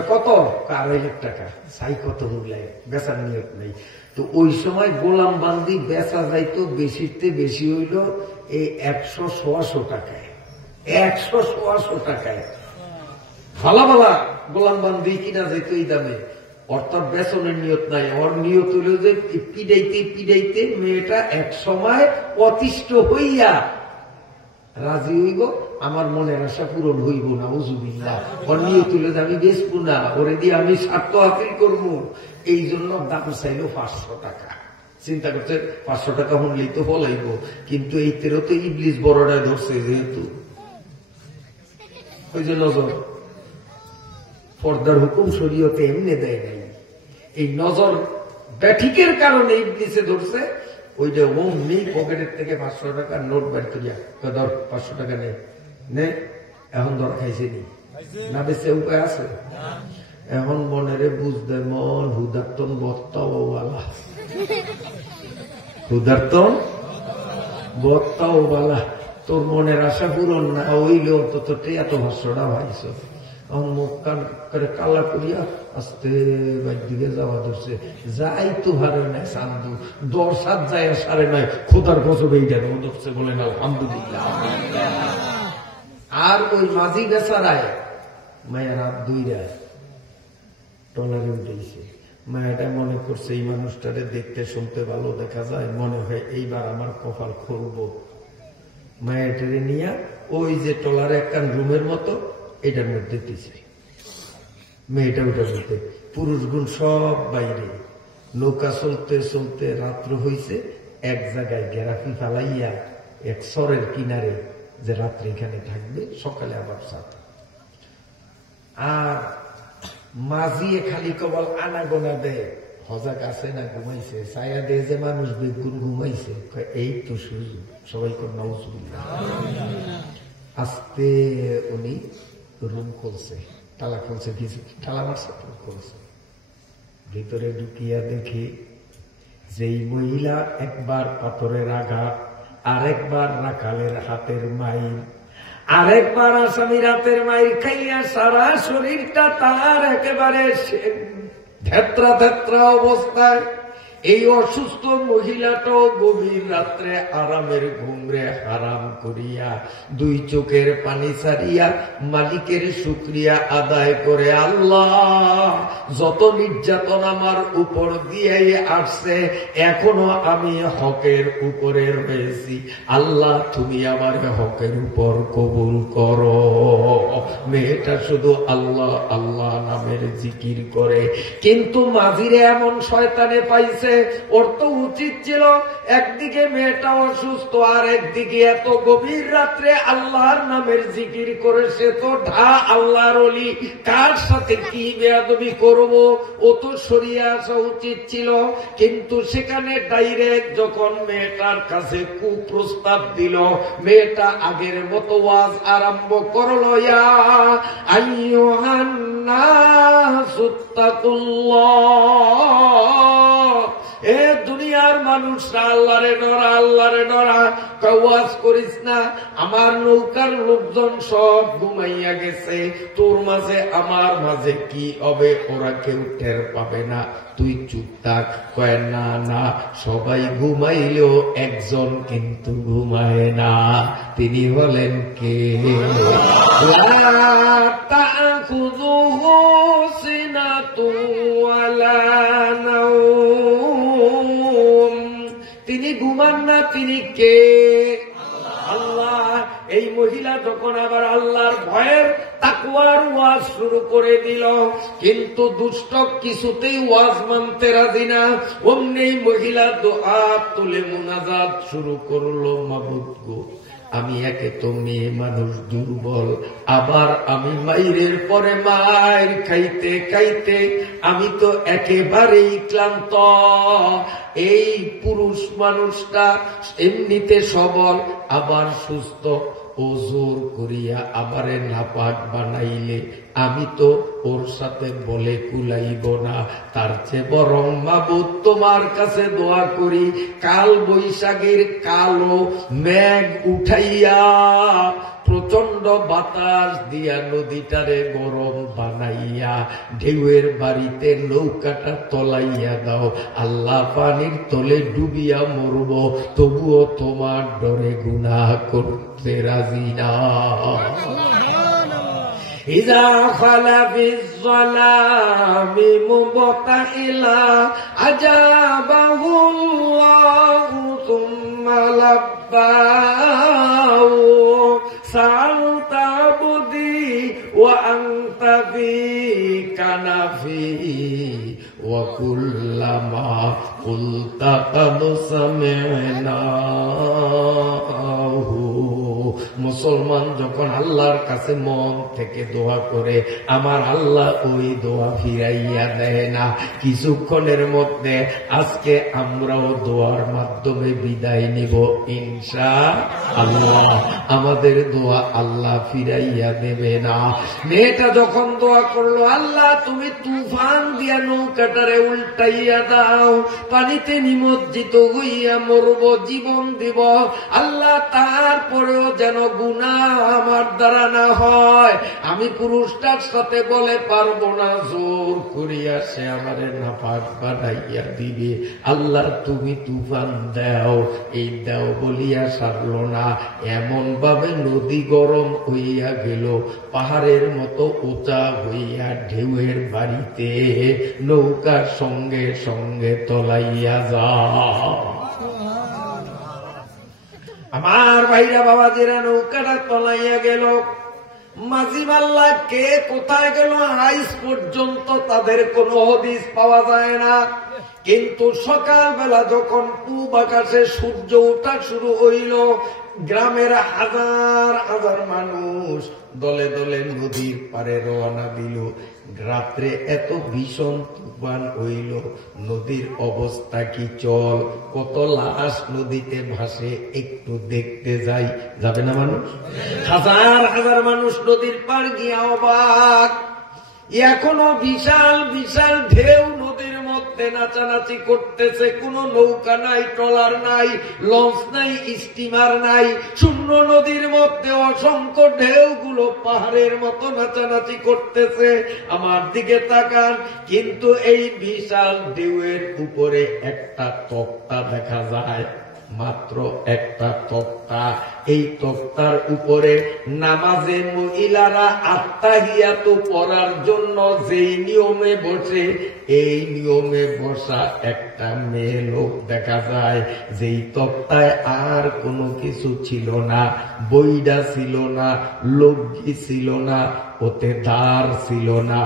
কত 2.5 লাখ টাকা চাই, কত মূল্যায় বেচার নিয়ত নেই। তো ওই সময় গোলাম বান্দি বেচা যাইতো বেশিতে বেশি হইল এই 100-125 টাকায়, 100-125 টাকায় ভালা ভালা গোলাম বান্দি কিনা যাইতো এই দামে। অর্থাৎ বেচনের নিয়ত নাই, ওর নিয়ত হইল যে পিড়াইতে পিড়াইতে মেয়েটা এক সময় অতিষ্ঠ হইয়া রাজি হইব, আমার মনের আশা পূরণ হইব না, উজুবিল্লাহ। ওর নিয়ত হইল যে আমি বেচবো না, ওরে দিয়ে আমি স্বার্থ হাসিল করবো, এই জন্য দাম চাইল 500 টাকা। চিন্তা করছে 500 টাকা হলেই তো ফলাইব, কিন্তু এই তেরো তো ইবলিস বড়টায় ধরছে, যেহেতু ওই যে নজর পর্দার হুকুম শরীয়তে এমনি দেয় নাই, এই নজর ব্যাঠিকের কারণে ইবলিসে ধরছে। ওইটা অমনি পকেটের থেকে 500 টাকার নোট বের করিয়া ধর 500 টাকা নে, এখন ধর খাইছে নি না, বেশি উপায় আছে? এখন মনেরে বুঝতে মন হুদার্তন বত্তাওয়ালা, হুদার্তন বত্তাওয়ালা, তোর মনের আশা পূরণ না হইলে অন্তত এত 500টা ভাইছ। এখন মুখ কান করে কালা করিয়া আস্তে বাইর দিকে যাওয়া ধরছে, যাই তো হারে নাই চান্দু 10 যায় 9:30, খোদার গজব এইটা ধরছে, বলেন আলহামদুলিল্লাহ। আর ওই মাঝি বেচারায় মায়া রাত 2টায় টলারে উঠেছে। মায়াটা মনে করছে এই মানুষটারে দেখতে শুনতে ভালো দেখা যায়, মনে হয় এইবার আমার কপাল খুলব। মায়াটারে নিয়ে ওই যে টলারে একখান রুমের মতো এটার মধ্যে দিছে, মেয়েটা উঠে বলতে, পুরুষ গুণ সব বাইরে। নৌকা চলতে চলতে রাত্র হইছে, এক জায়গায় গেরাফি ফালাইয়া এক সরের কিনারে, যে রাত্রে এখানে থাকবে, সকালে আবার সাথ। আর মাঝিয়ে খালি কবল আনাগোনা দেয়, হজাক আছে না ঘুমাইছে, ছায়া দেয় যে মানুষ বেগুন ঘুমাইছে, এই তো সুযোগ, সবাই কোন নাউজুবিল্লাহ। আস্তে উনি রুম খুলছে, তালা খুলছে, কিছু তালা মারছে, খুলছে, ভিতরে ঢুকিয়া দেখি যেই মহিলা একবার পাথরের আঘাত, আরেকবার রাখালের হাতের মাইল, আরেকবার আসামির হাতের মাইল খাইয়া সারা শরীরটা তার একেবারে থেত্রা থেত্রা অবস্থায়। এই অসুস্থ মহিলাটাও গভীর রাত্রে আরামের ঘুমরে হারাম করিয়া 2 চোখের পানি ছাড়িয়া মালিকের শুকরিয়া আদায় করে, আল্লাহ যত নির্যাতন আমার উপর দিয়ে আসছে, এখনো আমি হকের উপরে রয়েছি, আল্লাহ তুমি আমার হকের উপর কবুল করো। মেয়েটা শুধু আল্লাহ আল্লাহ নামের জিকির করে, কিন্তু মাঝিরে এমন শয়তানে পাইছে, ওর তো উচিত ছিল একদিকে মেয়েটা অসুস্থ, আর একদিকে এত গভীর রাত্রে আল্লাহর নামের জিকির করে, সে তো ঢা আল্লাহর ওলি, কার সাথে কি বেয়াদবি করব, ও তো সরিয়ে আসা উচিত ছিল। কিন্তু সেখানে ডাইরেক্ট যখন মেয়েটার কাছে কুপ্রস্তাব দিল, মেয়েটা আগের মতো ওয়াজ আরম্ভ করলো, ইয়া আইয়ুহান নাসু তাকুল্লাহ, এ দুনিয়ার মানুষরা আল্লাহরে ডরা, আল্লাহরে ডরা। ওয়াজ করিস না, আমার নৌকার লোকজন সব ঘুমাইয়া গেছে, তোর মাঝে আমার মাঝে কি হবে ওরা কেউ টের পাবে না, তুই চুপ থাক। কয় না না, সবাই ঘুমাইলেও একজন কিন্তু ঘুমায় না, তিনি হলেন কে? তিনি ঘুমান না, তিনি কে? আল্লাহ। এই মহিলা যখন আবার আল্লাহর ভয়ের তাকওয়ার ওয়াজ শুরু করে দিল, কিন্তু দুষ্ট কিছুতেই ওয়াজ মানতে রাজি না। অমনি মহিলা দোয়া তুলে মুনাজাত শুরু করলো, মাবুদ গো, আমি একে তো মেয়ে মানুষ দুর্বল, আবার আমি মাইরের পরে মায়ের খাইতে খাইতে আমি তো একেবারেই ক্লান্ত। এই পুরুষ মানুষটা এমনিতে সবল, আবার সুস্থ, ও জোর করিয়া আবারে নাপাক বানাইলে আমি তো ওর সাথে বলে কুলাইব না। তার চেয়ে বরং মাবুদ তোমার কাছে দোয়া করি, কাল বৈশাখের কালো মেঘ উঠাইয়া প্রচন্ড বাতাস দিয়া নদীটারে গরম বানাইয়া ঢেউয়ের বাড়িতে নৌকাটা তলাইয়া দাও। আল্লাহ পানির তলে ডুবিয়া মরব, তবুও তোমার ডরে গুনাহ করতে রাজি না। ইযা খালা বিয-যালামি মুবতাইলা আজাবাহু আল্লাহু সুম্মা লাব্বাহু সালতা বুদি ওয়া আনতা ফি কানাফি ওয়া কুল্লামা কুলতা কাদ সামি'নাহু। মুসলমান যখন আল্লাহর কাছে মন থেকে দোয়া করে, আমার আল্লাহ ওই দোয়া ফিরাইয়া দেয় না। কিছুক্ষণের মধ্যে আজকে আমরাও দোয়ার মাধ্যমে বিদায় নিব ইনশাআল্লাহ। আমাদের দোয়া আল্লাহ ফিরাইয়া দেবে না। মেয়েটা যখন দোয়া করলো, আল্লাহ তুমি তুফান দিয়া নৌকাটারে উল্টাইয়া দাও, পানিতে নিমজ্জিত হইয়া মরব, জীবন দিব আল্লাহ, তারপরেও যেন গুনাহ আমার দ্বারা না হয়। আমি পুরুষটার সাথে বলে পারবো না, জোর করিয়া সে আমারে নাপাক বানাইয়া দিবে। আল্লাহ তুমি তুফান দাও। এই দাও বলিয়া সারল না, এমন ভাবে নদী গরম হইয়া গেল, পাহাড়ের মতো উঁচা হইয়া ঢেউয়ের বাড়িতে নৌকার সঙ্গে সঙ্গে তলাইয়া যাও। আমার ভাইরা বাবাজিরা, নৌকাটা তলাইয়া গেল। মাঝি মাল্লা কে কোথায় গেল আজ পর্যন্ত তাদের কোনো হদিস পাওয়া যায় না। কিন্তু সকালবেলা যখন পূব আকাশে সূর্য ওঠা শুরু হইল, গ্রামের হাজার হাজার মানুষ দলে দলে নদীর পারে রওনা দিল। রাত্রে এত ভীষণ তুফান হইল, নদীর অবস্থা কি চল, কত লাশ নদীতে ভাসে, একটু দেখতে যাই, যাবে না মানুষ? হাজার হাজার মানুষ নদীর পার গিয়া অবাক। এখনো বিশাল বিশাল ঢেউ নদীর মধ্যে নাচানাচি করতেছে। কোন নৌকা নাই, ট্রলার নাই, লঞ্চ নাই, স্টিমার নাই, শূন্য নদীর মধ্যে অসংখ্য ঢেউগুলো পাহাড়ের মতো নাচানাচি করতেছে। আমার দিকে তাকান, কিন্তু এই বিশাল ঢেউয়ের উপরে একটা তক্তা দেখা যায়, মাত্র একটা তক্তা। এই তক্তার উপরে নামাজে মহিলারা আত্তাহিয়াতু পড়ার জন্য যেই নিয়মে বসে, এই নিয়মে বসা একটা মেয়ে লোক দেখা যায়। যেই তক্তায় আর কোনো কিছু ছিল না, বইডা ছিল না, লগ্গি ছিল না, ওতে দ্বার ছিল না,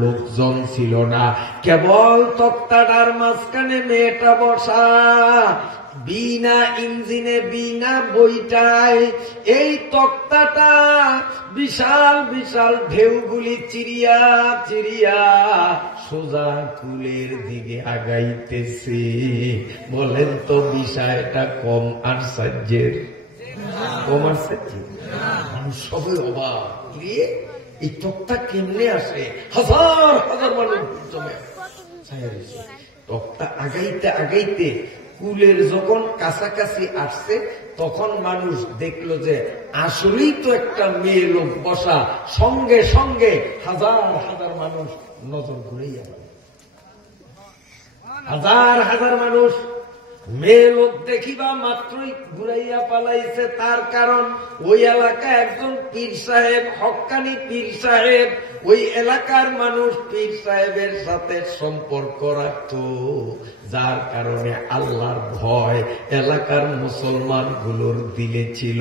লোকজন ছিল না, কেবল তক্তাটার মাঝখানে মেয়েটা বসা, বিনা ইঞ্জিনে, বিনা বইটায়। এই তক্তাটা বিশাল বিশাল ঢেউগুলি চিরিয়া চিরিয়া সোজা কুলের দিকে আগাইতেছে। বলেন তো বিষয়টা কম আশ্চর্যের? কম আশ্চর্যের? সবাই অবাক, এই তক্তা কেমনে আসে? হাজার হাজার মানুষ জমে তক্তা আগাইতে আগাইতে কুলের যখন কাছাকাছি আসছে, তখন মানুষ দেখলো যে আসলেই তো একটা মেয়ে লোক বসা। সঙ্গে সঙ্গে হাজার হাজার মানুষ নজর ঘুরাইয়া, হাজার হাজার মানুষ মেয়ে লোক দেখিবা মাত্রই ঘুরাইয়া পালাইছে। তার কারণ ওই এলাকা একজন পীর সাহেব, হক্কানি পীর সাহেব, ওই এলাকার মানুষ পীর সাহেবের সাথে সম্পর্ক রাখত, যার কারণে আল্লাহর ভয় এলাকার মুসলমান গুলোর দিলে ছিল।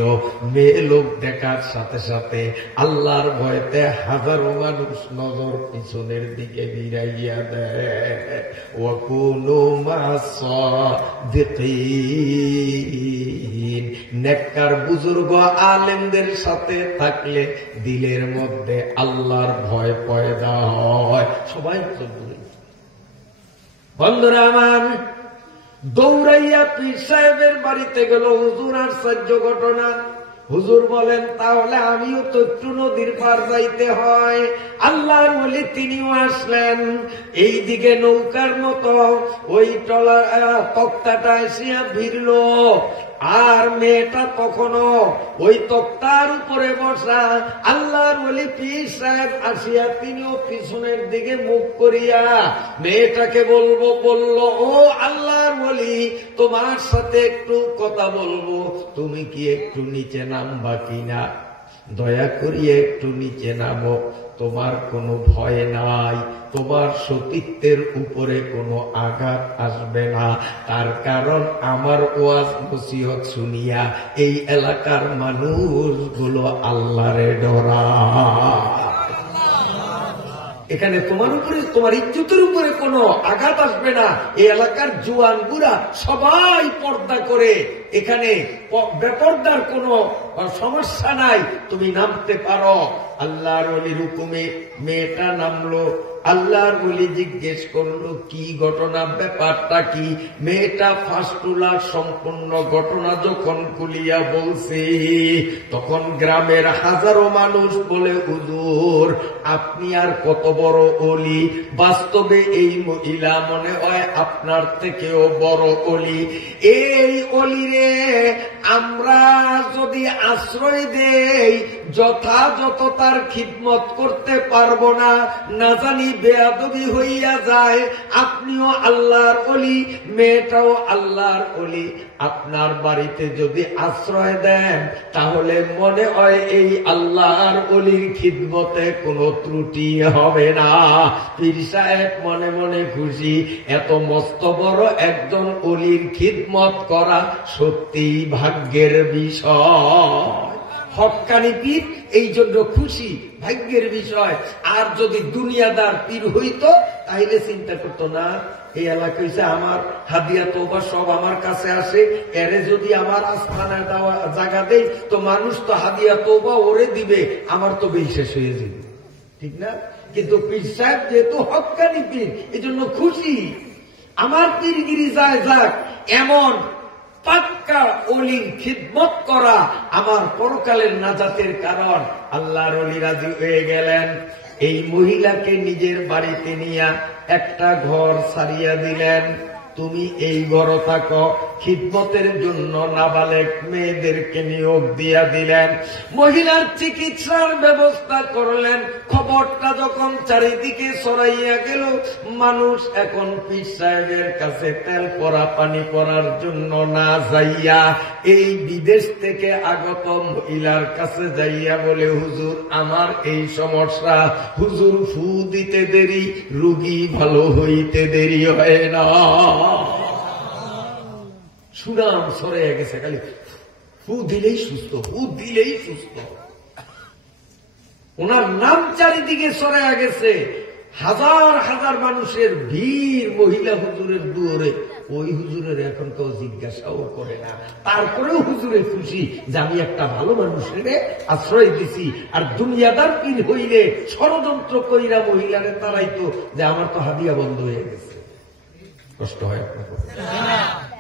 মেয়ে লোক দেখার সাথে সাথে আল্লাহর ভয়তে হাজারো মানুষ নজর পিছনের দিকে ফিরাইয়া দেয়। ওয়াকুনু মাস-সাদিকিন, নেককার বুজুর্গ আলেমদের সাথে থাকলে দিলের মধ্যে আল্লাহর ভয় পয়দা হয়। সবাই বন্ধুরা আমার, দৌড়াইয়া পীর সাহেবের বাড়িতে গেল। হুজুর আশ্চর্য ঘটনা, হুজুর বলেন তাহলে আমিও তো একটু নদীর পার যাইতে হয়। আল্লাহর ওলি তিনিও আসলেন, এই দিকে নৌকার মতো ওই তক্তাটা এসিয়া ভিড়ল, আর মেয়েটা তখনও ওই তক্তার উপরে বসা। আল্লাহর ওলি পীর সাহেব আসিয়া তিনিও পিছনের দিকে মুখ করিয়া মেয়েটাকে বলল, ও আল্লাহর ওলি, তোমার সাথে একটু কথা বলবো, তুমি কি একটু নিচে নামবা কিনা? দয়া করিয়া একটু নিচে নামো, তোমার কোনো ভয় নাই, তোমার সতীত্বের উপরে কোনো আঘাত আসবে না। তার কারণ আমার ওয়াজ নসিহত শুনিয়া এই এলাকার মানুষগুলো আল্লাহরে ডরায়। এখানে তোমার উপরে, তোমার ইজ্জতের উপরে কোনো আঘাত আসবে না। এই এলাকার জুয়ান বুড়া সবাই পর্দা করে, এখানে বেপর্দার কোনো সমস্যা নাই, তুমি নামতে পারো। আল্লাহর ওলির হুকুমে মেয়েটা নামলো। আল্লাহর ওলি জিজ্ঞেস করলো কি ঘটনা, ব্যাপারটা কি? মেয়েটা ফাঁসটুলার সম্পূর্ণ ঘটনা যখন খুলিয়া বলছে, তখন গ্রামের হাজারো মানুষ বলে, হুজুর আপনি আর কত বড় ওলি, বাস্তবে এই মহিলা মনে হয় আপনার থেকেও বড় ওলি। এই অলিরে আমরা যদি আশ্রয় দেই যথাযথ তার খিদমত করতে পারবো না, না জানি বেয়াদবি হইয়া যায়। আপনিও আল্লাহর ওলি, মেয়েটাও আল্লাহর ওলি, আপনার বাড়িতে যদি আশ্রয় দেন তাহলে মনে হয় এই আল্লাহর ওলির খিদমতে কোনো ত্রুটি হবে না। পীর সাহেব মনে মনে খুশি, এত মস্ত বড় একজন ওলির খিদমত করা সত্যি ভাগ্যের বিষয়। হক্কানি পীর এই জন্য খুশি, ভাগ্যের বিষয়। আর যদি দুনিয়াদার পীর হইতো তাইলে চিন্তা করতো না, এই এলাকা হইছে আমার, হাদিয়া তওবা সব আমার কাছে আসে, এরে যদি আমার আস্থানা দেওয়া জায়গা দেই তো মানুষ তো হাদিয়া তওবা ওরে দিবে, আমার তো বেশ শেষ হয়ে যাবে, ঠিক না? কিন্তু পীর সাহেব যেহেতু হক্কানি পীর, এই জন্য খুশি, আমার পীরগিরি যায় যাক, এমন পাক্কা ওলির খিদমত করা আমার পরকালের নাজাতের কারণ। আল্লাহর ওলি রাজি হয়ে গেলেন। এই মহিলাকে নিজের বাড়িতে নিয়ে একটা ঘর ছাড়িয়া দিলেন, তুমি এই ঘরে থাকো। খিদমতের জন্য নাবালেক মেয়েদেরকে নিয়োগ দিয়া দিলেন। মহিলার চিকিৎসার ব্যবস্থা করলেন। খবরটা যখন চারিদিকে ছড়াইয়া গেল, মানুষ এখন পীর সাহেবের কাছে তেল পরা পানি পরার জন্য না যাইয়া এই বিদেশ থেকে আগত মহিলার কাছে যাইয়া বলে, হুজুর আমার এই সমস্যা, হুজুর ফু দিতে দেরি, রোগী ভালো হইতে দেরি হয় না। সুনাম সরে গেছে, খালি ফু দিলেই সুস্থ, ফু দিলেই সুস্থ। ওনার নাম চারিদিকে সরে গেছে। হাজার হাজার মানুষের ভিড় মহিলা হুজুরের দুয়ারে। ওই হুজুরের এখন কেউ জিজ্ঞাসাও করে না, তারপরেও হুজুরে খুশি যে আমি একটা ভালো মানুষের আশ্রয় দিছি। আর দুনিয়াদার পীর হইলে ষড়যন্ত্র কইরা মহিলারে তারাইতো যে আমার তো হাদিয়া বন্ধ হয়ে গেছে। কষ্ট হয় আপনাকে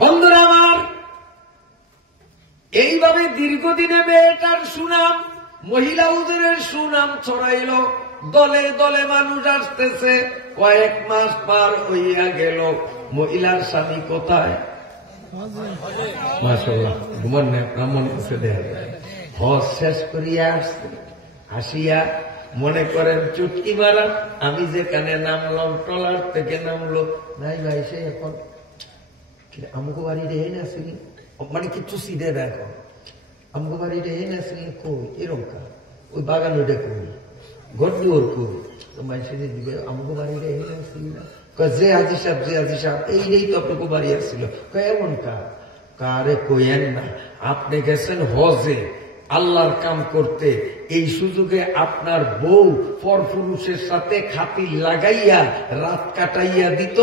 বন্ধুরা আমার। এইভাবে দীর্ঘদিনে মেয়েটার সুনাম, মহিলা হুজুরের সুনাম ছড়াইল। দলে দলে মানুষ আসতেছে। কয়েক মাস পার হইয়া গেল। মহিলার স্বামী কোথায়? মাশাআল্লাহ, ঘুমান না, আপনার মনে কাছে দেখা যায়। হজ শেষ করিয়া আসছে, আসিয়া মনে করেন চুটকি মারা, আমি যেখানে নামলাম ট্রলার থেকে নামলো, নাই ভাই সে এখন আমাকে বাড়ি রেহে না আসেনি, মানে কিছু সিধে দেখো আমাকে বাড়ি রেহে না আসেনি, কই এরকম ওই বাগান ওইটা কই ঘর দুয়ার কই, তো মানুষের দিবে আমাকে বাড়ি রেহে না আসেনি না, যে হাজি সাহেব, যে হাজি সাহেব এই তো আপনাকে বাড়ি আসছিল। এমন কারে কইয়েন না, আপনি গেছেন হজে আল্লাহর কাম করতে, এই সুযোগে আপনার বউ পরপুরুষের সাথে খাতির লাগাইয়া রাত কাটাইয়া দিত,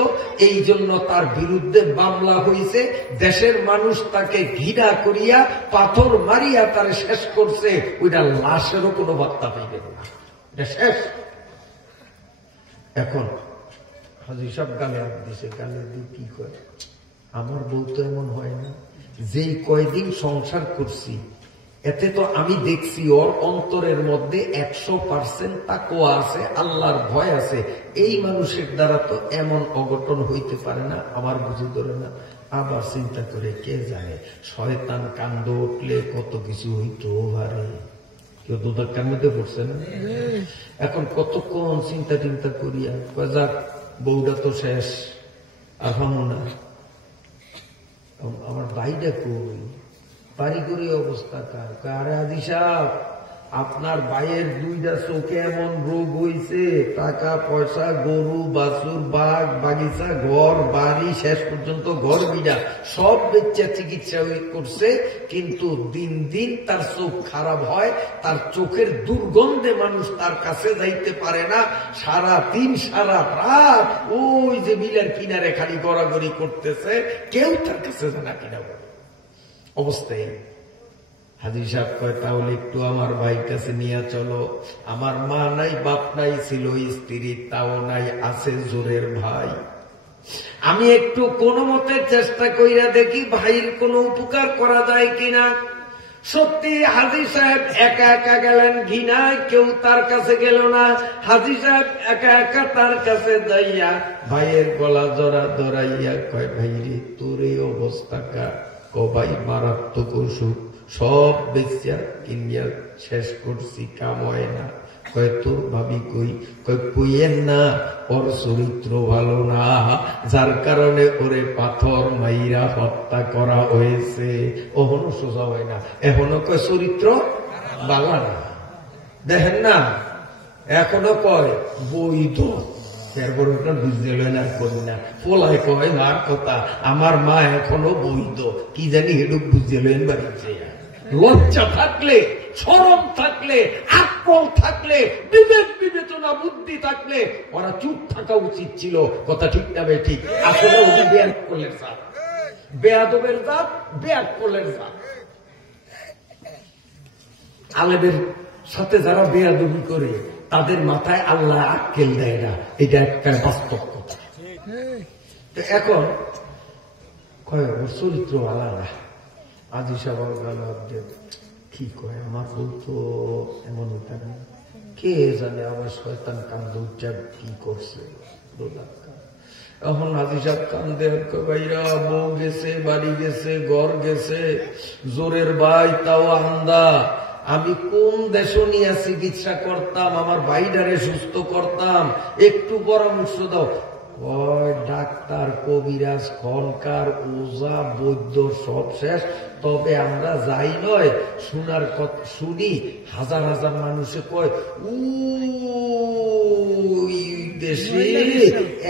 এই জন্য তার বিরুদ্ধে মামলা হইছে। দেশের মানুষ তাকে ঘৃণা করিয়া পাথর মারিয়া তারে শেষ করছে। ওইটা লাশেরও কোনো বার্তা পাইবে না, এটা শেষ। এখন হাজি সব গালে হাত দিছে, গালে দিয়ে কি করে, আমার বউ তো এমন হয় না, যেই কয়দিন সংসার করছি এতে তো আমি দেখছি ওর অন্তরের মধ্যে 100% তাকওয়া আছে, আল্লাহর ভয় আছে। এই মানুষের দ্বারা তো এমন অঘটন হইতে পারে না, আমার বুঝি ধরে না। আবার চিন্তা করে কে জানে, শয়তান কাণ্ড উঠলে কত কিছু হইতো পারে। কেউ দুধাক্কার মধ্যে পড়ছে না? এখন কতক্ষণ চিন্তা টিন্তা করিয়া যাক, বউটা তো শেষ, আর হামু না। আমার ভাইটা কই, বাড়িঘরি অবস্থা কার? আরে হাজী সাহেব, আপনার ভাইয়ের 2টা চোখে এমন রোগ হইছে, টাকা পয়সা, গরু বাছুর, বাঘ বাগিচা, ঘর বাড়ি, শেষ পর্যন্ত ঘর বিড়া সব বেচা চিকিৎসা করছে, কিন্তু দিন দিন তার চোখ খারাপ হয়। তার চোখের দুর্গন্ধে মানুষ তার কাছে যাইতে পারে না। সারা দিন সারা রাত ওই যে বিলের কিনারে খালি গড়াগড়ি করতেছে, কেউ তার কাছে জানা কিনা অবস্থায়। হাজী সাহেব কয়, তাহলে একটু আমার ভাই কাছে নিয়ে চলো। আমার মা নাই, বাপ নাই, ছিল স্ত্রী তাও নাই, আছে জোরের ভাই। আমি একটু কোনো মতে চেষ্টা কইরা দেখি ভাইয়ের কোনো উপকার করা যায় কিনা। সত্যি হাজী সাহেব একা একা গেলেন, ঘৃণায় কেউ তার কাছে গেল না। হাজী সাহেব একা একা তার কাছে যাইয়া ভাইয়ের গলা জড়া ধরাইয়া কয়, ভাই রে, তোর এই অবস্থা কার? ভাই মারাত্মক অসুখ, সব বেচিয়া কিনিয়া শেষ করছি, কাম হয় না। কয় তোর ভাবি কই? কয় কইয়েন না, ওর চরিত্র ভালো না, যার কারণে ওরে পাথর মাইরা হত্যা করা হয়েছে। ওহনো সোজা হয় না, এখনো কয় চরিত্র ভালো না। দেখেন না, এখনো কয় বৈধ। মার কথা, আমার মা এখনো বৈধ, কি জানি হেডুক বুঝে লেন বাড়িতে। লজ্জা থাকলে, শরম থাকলে, আকল থাকলে, বিবেক বিবেচনা বুদ্ধি থাকলে ওরা চুপ থাকা উচিত ছিল। কথা ঠিক না বে ঠিক? আসলে ওটা বেয়াদ করলেন জাত, বেয়াদবের জাত, বেয়াদ করলেন জাত। আলেমের সাথে যারা বেয়াদবি করে তাদের মাথায় আল্লাহ আক্কেল দেয় না, এটা একটা বাস্তব কথা। এখন কয় ওর চরিত্র আলাদা। আজি সবার কি কয়, আমার বউ তো এমন হইতে না, কে জানে আমার শয়তান কান্দ উচ্চার কি করছে। এখন হাজী সাহেব কান্দে, ভাইরা বউ গেছে, বাড়ি গেছে, ঘর গেছে, জোরের ভাই তাও আন্দা। আমি কোন দেশ নিয়ে চিকিৎসা করতাম, আমার ভাইডারে সুস্থ করতাম, একটু পরামর্শ দাও। কয় ডাক্তার, কবিরাজ, খনকার, ওজা, বৈদ্য সব শেষ, তবে আমরা যাই নয় শোনার কথা শুনি। হাজার হাজার মানুষে কয় দেশে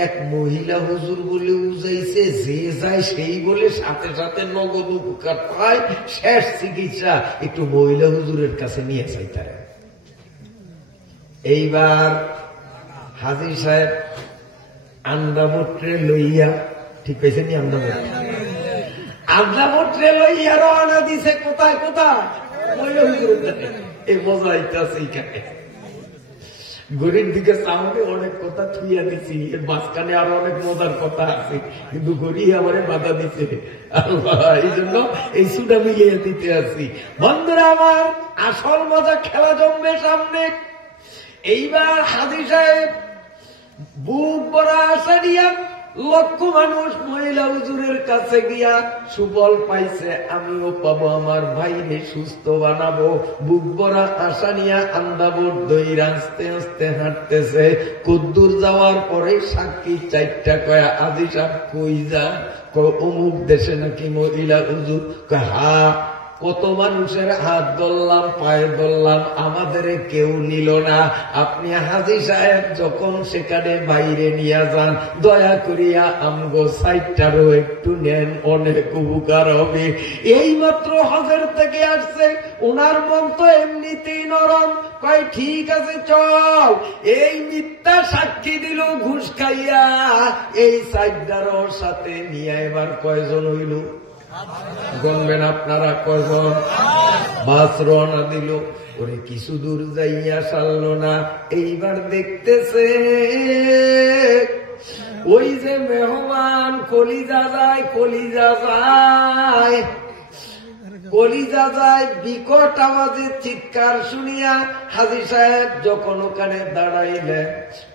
এক মহিলা হুজুর বলে উজাইছে, যে যায় সেই বলে সাথে সাথে নগদ উপকার পায়, শেষ চিকিৎসা। একটু মহিলা হুজুরের কাছে নিয়ে যাইতারে। এইবার হাজী সাহেব আন্দামোট্রে লইয়া, ঠিক পেয়েছে নি? আন্দামোট্রে লইয়া রওনা দিছে। কোথায় কোথায়? মহিলা হুজুরের। এই মজা আইতাছে এইখানে। গরির দিকে সামনে অনেক কথা থুইয়া দিছি, এর মাঝখানে আরো অনেক মজার কথা আছে, কিন্তু গরি আমারে বাধা দিছে। এই জন্য এই সুটা মিলিয়ে দিতে আসি। বন্ধুরা আমার, আসল মজা খেলা জমবে সামনে। এইবার হাজী সাহেব বুক ভরা আশা দিয়া লক্ষ মানুষ মহিলা হুজুরের কাছে গিয়া সুফল পাইছে, আমিও পাবো, আমার ভাইরে সুস্থ বানাবো। বুক ভরা আশা নিয়া আন্দাবর দইরা আস্তে আস্তে হাঁটতেছে। কদ্দুর যাওয়ার পরে সাক্ষী 4টা কয়া, হাজী সাহেব কই যান? অমুক দেশে নাকি মহিলা হুজুর। হা, কত মানুষের হাত ধরলাম, পায়ে ধরলাম, আমাদের কেউ নিল না। আপনি হাজী সাহেব যখন সেখানে বাইরে নিয়ে যান, দয়া করিয়া আমগো 4টারও একটু নেন, অনেক উপকার হবে। এই মাত্র হজের থেকে আসছে, ওনার মন তো এমনিতেই নরম। কয় ঠিক আছে চল। এই মিথ্যা সাক্ষী দিল ঘুষ খাইয়া, এই 4টারও সাথে নিয়ে এবার কয়জন হইল গণবেন আপনারা? কয়জন? বাস রওনা দিল। ওরে কিছু দূর যাইয়া সারল না। এইবার দেখতেছে ওই যে মেহমান, কলিজা যায়, কলিজা যায়। কলিজা যায় বিকট আওয়াজে চিৎকার শুনিয়া হাজী সাহেব যখন ওখানে দাঁড়াইলেন,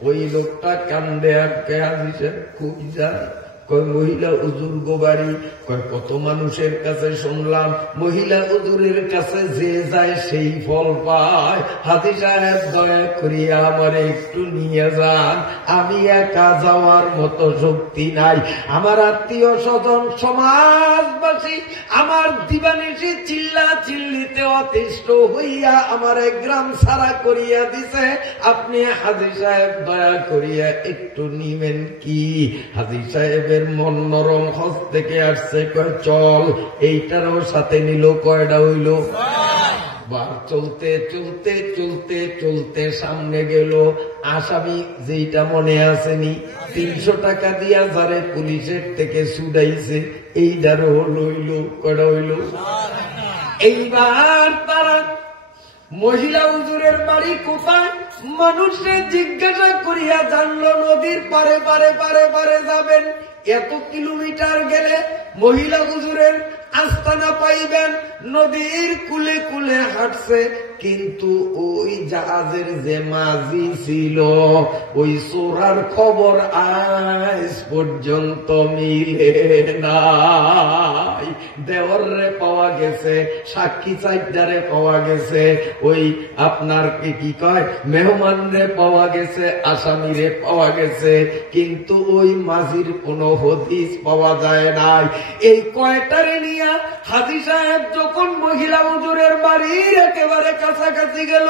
ওই লোকটা কান্দে আটকে হাজী সাহেব খুব যায়। কয় মহিলা হুজুর গোবাড়ি, কয় কত মানুষের কাছে শুনলাম মহিলা হুজুরের কাছে যে যায় সেই ফল পায়। হাজী সাহেব দয়া করিয়া আমার একটু নিয়ে যান, আমি একা যাওয়ার মতো শক্তি নাই। আমার আত্মীয় স্বজন সমাজবাসী আমার দিবানিশি চিল্লা চিল্লিতে অতিষ্ঠ হইয়া আমার গ্রাম ছাড়া করিয়া দিছে, আপনি হাজী সাহেব দয়া করিয়া একটু নিবেন কি? হাজী সাহেব মন নরম, হজ থেকে আসছে, কয় চল। এইটারও সাথে নিল, কয়টা হইল? চলতে চলতে চলতে চলতে সামনে গেল। আসামি যেইটা মনে আসেনি 300 টাকা দিয়া যারে পুলিশের থেকে ছুটাইছে, এইটারও লইল, কয়টা হইল? এইবার তারা মহিলা হুজুরের বাড়ি কোথায় মানুষে জিজ্ঞাসা করিয়া জানলো নদীর পারে পারে পারে পারে যাবেন, এত কিলোমিটার গেলে মহিলা হুজুরের আস্তানা পাইবেন। নদীর কুলে কুলে হাঁটছে, কিন্তু ওই জাহাজের যে মাঝি ছিল ওই চোরার খবর আজ পর্যন্ত মিলে নাই। দেওয়ারে পাওয়া গেছে, সাক্ষী চাইদারে পাওয়া গেছে, ওই আপনার কি কয় মেহমান রে পাওয়া গেছে, আসামিরে পাওয়া গেছে, কিন্তু ওই মাঝির কোনো হদিস পাওয়া যায় নাই। এই কয়টারে নিয়া হাজী সাহেব যখন মহিলা হুজুরের বাড়ির একেবারে কাছাকাছি গেল,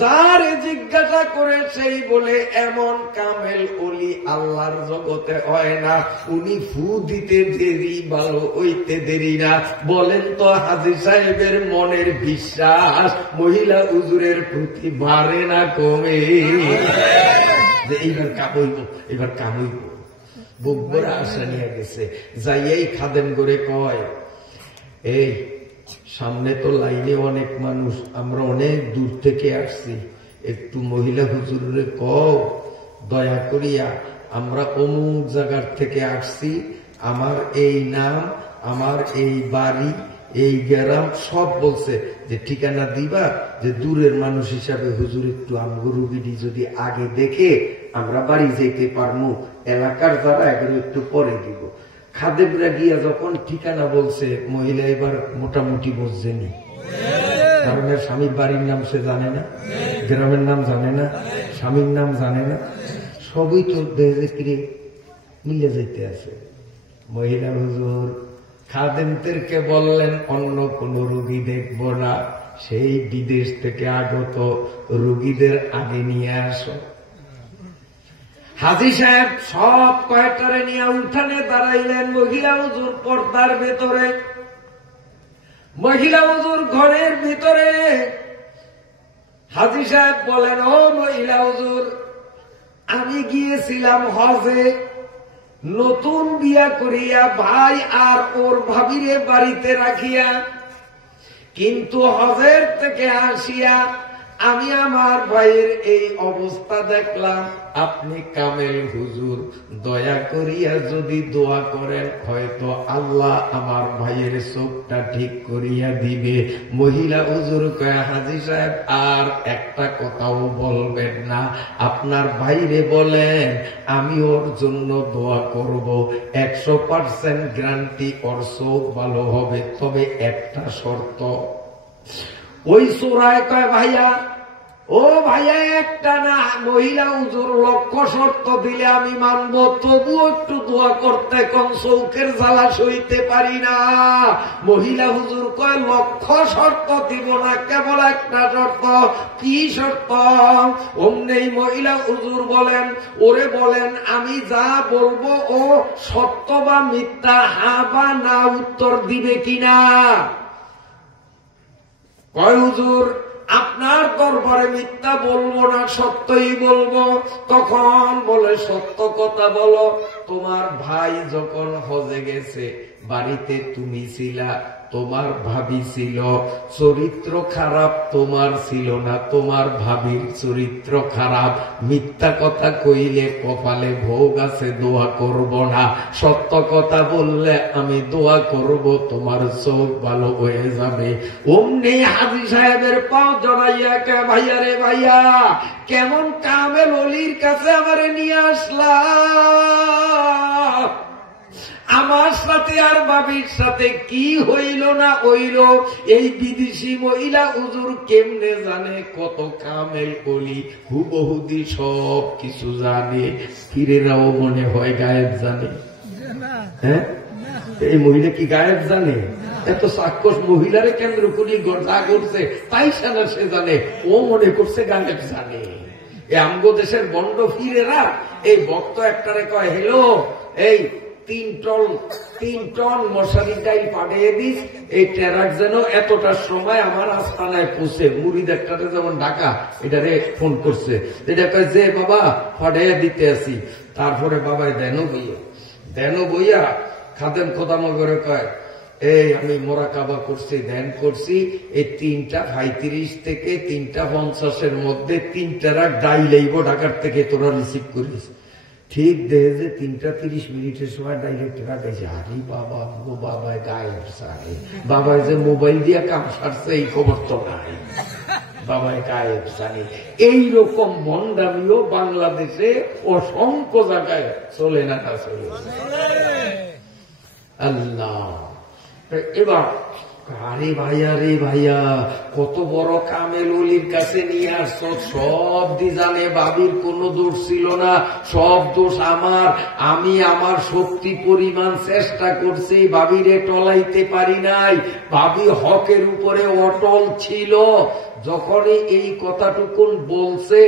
যারে জিজ্ঞাসা করে সেই বলে এমন কামেল ওলি আল্লাহর জগতে হয় না, উনি ফু দিতে দেরি ভালো হইতে দেরি না। বলেন তো হাজী সাহেবের মনের বিশ্বাস মহিলা হুজুরের প্রতি বাড়ে না কমে? যে এইবার কামইব, এবার কামইব। বকবরা আশা নিয়ে গেছে, যাইয়াই খাদেম করে কয়, এই সামনে তো লাইনে অনেক মানুষ, আমরা অনেক দূর থেকে আসছি, একটু মহিলা হুজুরে কও দয়া করিয়া আমরা অমুক জায়গার থেকে আসছি, আমার এই নাম, আমার এই বাড়ি, এই গ্রাম সব বলছে, যে ঠিকানা দিবা, যে দূরের মানুষ হিসাবে হুজুর একটু আমগো রুগীটি যদি আগে দেখে আমরা বাড়ি যেতে পারবো, এলাকার যারা এগুলো একটু পরে দিব। খাদেমরা গিয়া যখন ঠিকানা বলছে, মহিলা এবার মোটামুটি বুঝছেনি, কারণ স্বামীর বাড়ির নাম সে জানে না, গ্রামের নাম জানে না, স্বামীর নাম জানে না, সবই তো দেখে মিলে যেতে আছে। মহিলা হুজুর খাদেমদেরকে বললেন অন্য কোন রুগী দেখব না, সেই বিদেশ থেকে আগত রুগীদের আগে নিয়ে আসো। হাজী সাহেব সব কয়টারে নিয়ে উঠানে দাঁড়াইলেন। মহিলা হুজুর পর্দার ভেতরে, মহিলা হুজুর ঘরের ভিতরে। হাজী সাহেব বলেন, ও মহিলা হুজুর, আমি গিয়েছিলাম হজে, নতুন বিয়া করিয়া ভাই আর ওর ভাবিরে বাড়িতে রাখিয়া, কিন্তু হজের থেকে আসিয়া আমি আমার ভাইয়ের এই অবস্থা দেখলাম। আপনি কামেল হুজুর, দয়া করিয়া যদি দোয়া করেন, হয়তো আল্লাহ আমার ভাইয়ের চোখটা ঠিক করিয়া দিবে। মহিলা হুজুর কয়, হাজী সাহেব আর একটা কথাও বলবেন না, আপনার ভাইরে বলেন আমি ওর জন্য দোয়া করব, 100% গ্যারান্টি ওর চোখ ভালো হবে, তবে একটা শর্ত। ওই চোরায় কয়, ভাইয়া ও ভাইয়া একটা না, মহিলা হুজুর লক্ষ শর্ত দিলে আমি মানবো, তবুও একটু দোয়া করতে কোন চৌকের জ্বালা সইতে পারি না। মহিলা হুজুর কয়, লক্ষ শর্ত দিব না, কেবল একটা শর্ত। কি শর্ত? অমনি মহিলা হুজুর বলেন, ওরে বলেন আমি যা বলবো ও সত্য বা মিথ্যা, হা বা না উত্তর দিবে কিনা। কয়, হুজুর আপনার দরবারে মিথ্যা বলবো না, সত্যই বলবো। তখন বলে, সত্য কথা বলো, তোমার ভাই যখন হজে গেছে বাড়িতে তুমি ছিলা, তোমার ভাবি ছিল, চরিত্র খারাপ তোমার ছিল না, তোমার ভাবির চরিত্র খারাপ। মিথ্যা কথা কইলে কপালে ভোগ আছে, দোয়া করব না। সত্য কথা বললে আমি দোয়া করব, তোমার চোখ ভালো হয়ে যাবে। অমনি হাজী সাহেবের পাও জড়াইয়া, কে ভাইয়া রে ভাইয়া, কেমন কামেল অলির কাছে আমারে নিয়ে আসলা? আমার সাথে আর বাবির সাথে কি হইল না হইল, এই বিদেশি মহিলা হুজুর কেমনে জানে? কত কামেল অলি, হুবহুদি সব কিছু জানে। পীরেরাও মনে হয় গায়েব জানে। হ্যাঁ, এই মহিলা কি গায়েব জানে? এত চাক্ষুষ মহিলারে কেন্দ্র করে যা করছে তাই সানা সে জানে, ও মনে করছে গায়েব জানে। এই আমগো দেশের বন্ড ফিরেরা এই বক্ত একটারে কয়, হেলো এই 3 টন মশারি টাইল পাঠিয়ে দিস, এই ট্রাক যেন এতটার সময় আমার আস্তানায় পৌঁছে। মুরিদ একটাতে যেমন ঢাকা, এটারে ফোন করছে, এটা কয় যে বাবা পাঠিয়ে দিতে আসি। তারপরে বাবায় দেন বইয়া খাদেম খোদামা করে কয়, এই আমি মোরাকাবা করছি, ধ্যান করছি, এই 3:35 থেকে 3:50 মধ্যে 3 ট্রাক ডাইল আইব ঢাকার থেকে, তোরা রিসিভ করিস। ঠিক দেখে যে 3:30 সময় ডাইরেক্ট গাইছে। আরে বাবা, ও বাবায় গায়েব সারে, বাবায় যে মোবাইল দিয়ে কাম সারছে এই খবর তো নাই, বাবায় গায়েব সারে। এইরকম মন্ডামিও বাংলাদেশে অসংখ্য জায়গায় চলে না, চলে। আল্লাহ, এবার আরে ভাইয়া রে ভাইয়া, কত বড় কামেল অলির কাছে নিয়ে আসছো, সব দি জানে বাবির কোনো দোষ ছিল না, সব দোষ আমার। আমি আমার শক্তি পরিমাণ চেষ্টা করছি, বাবিরে টলাইতে পারি নাই। বাবি হকের উপরে অটল ছিল। যখনই এই কথাটুকুন বলছে,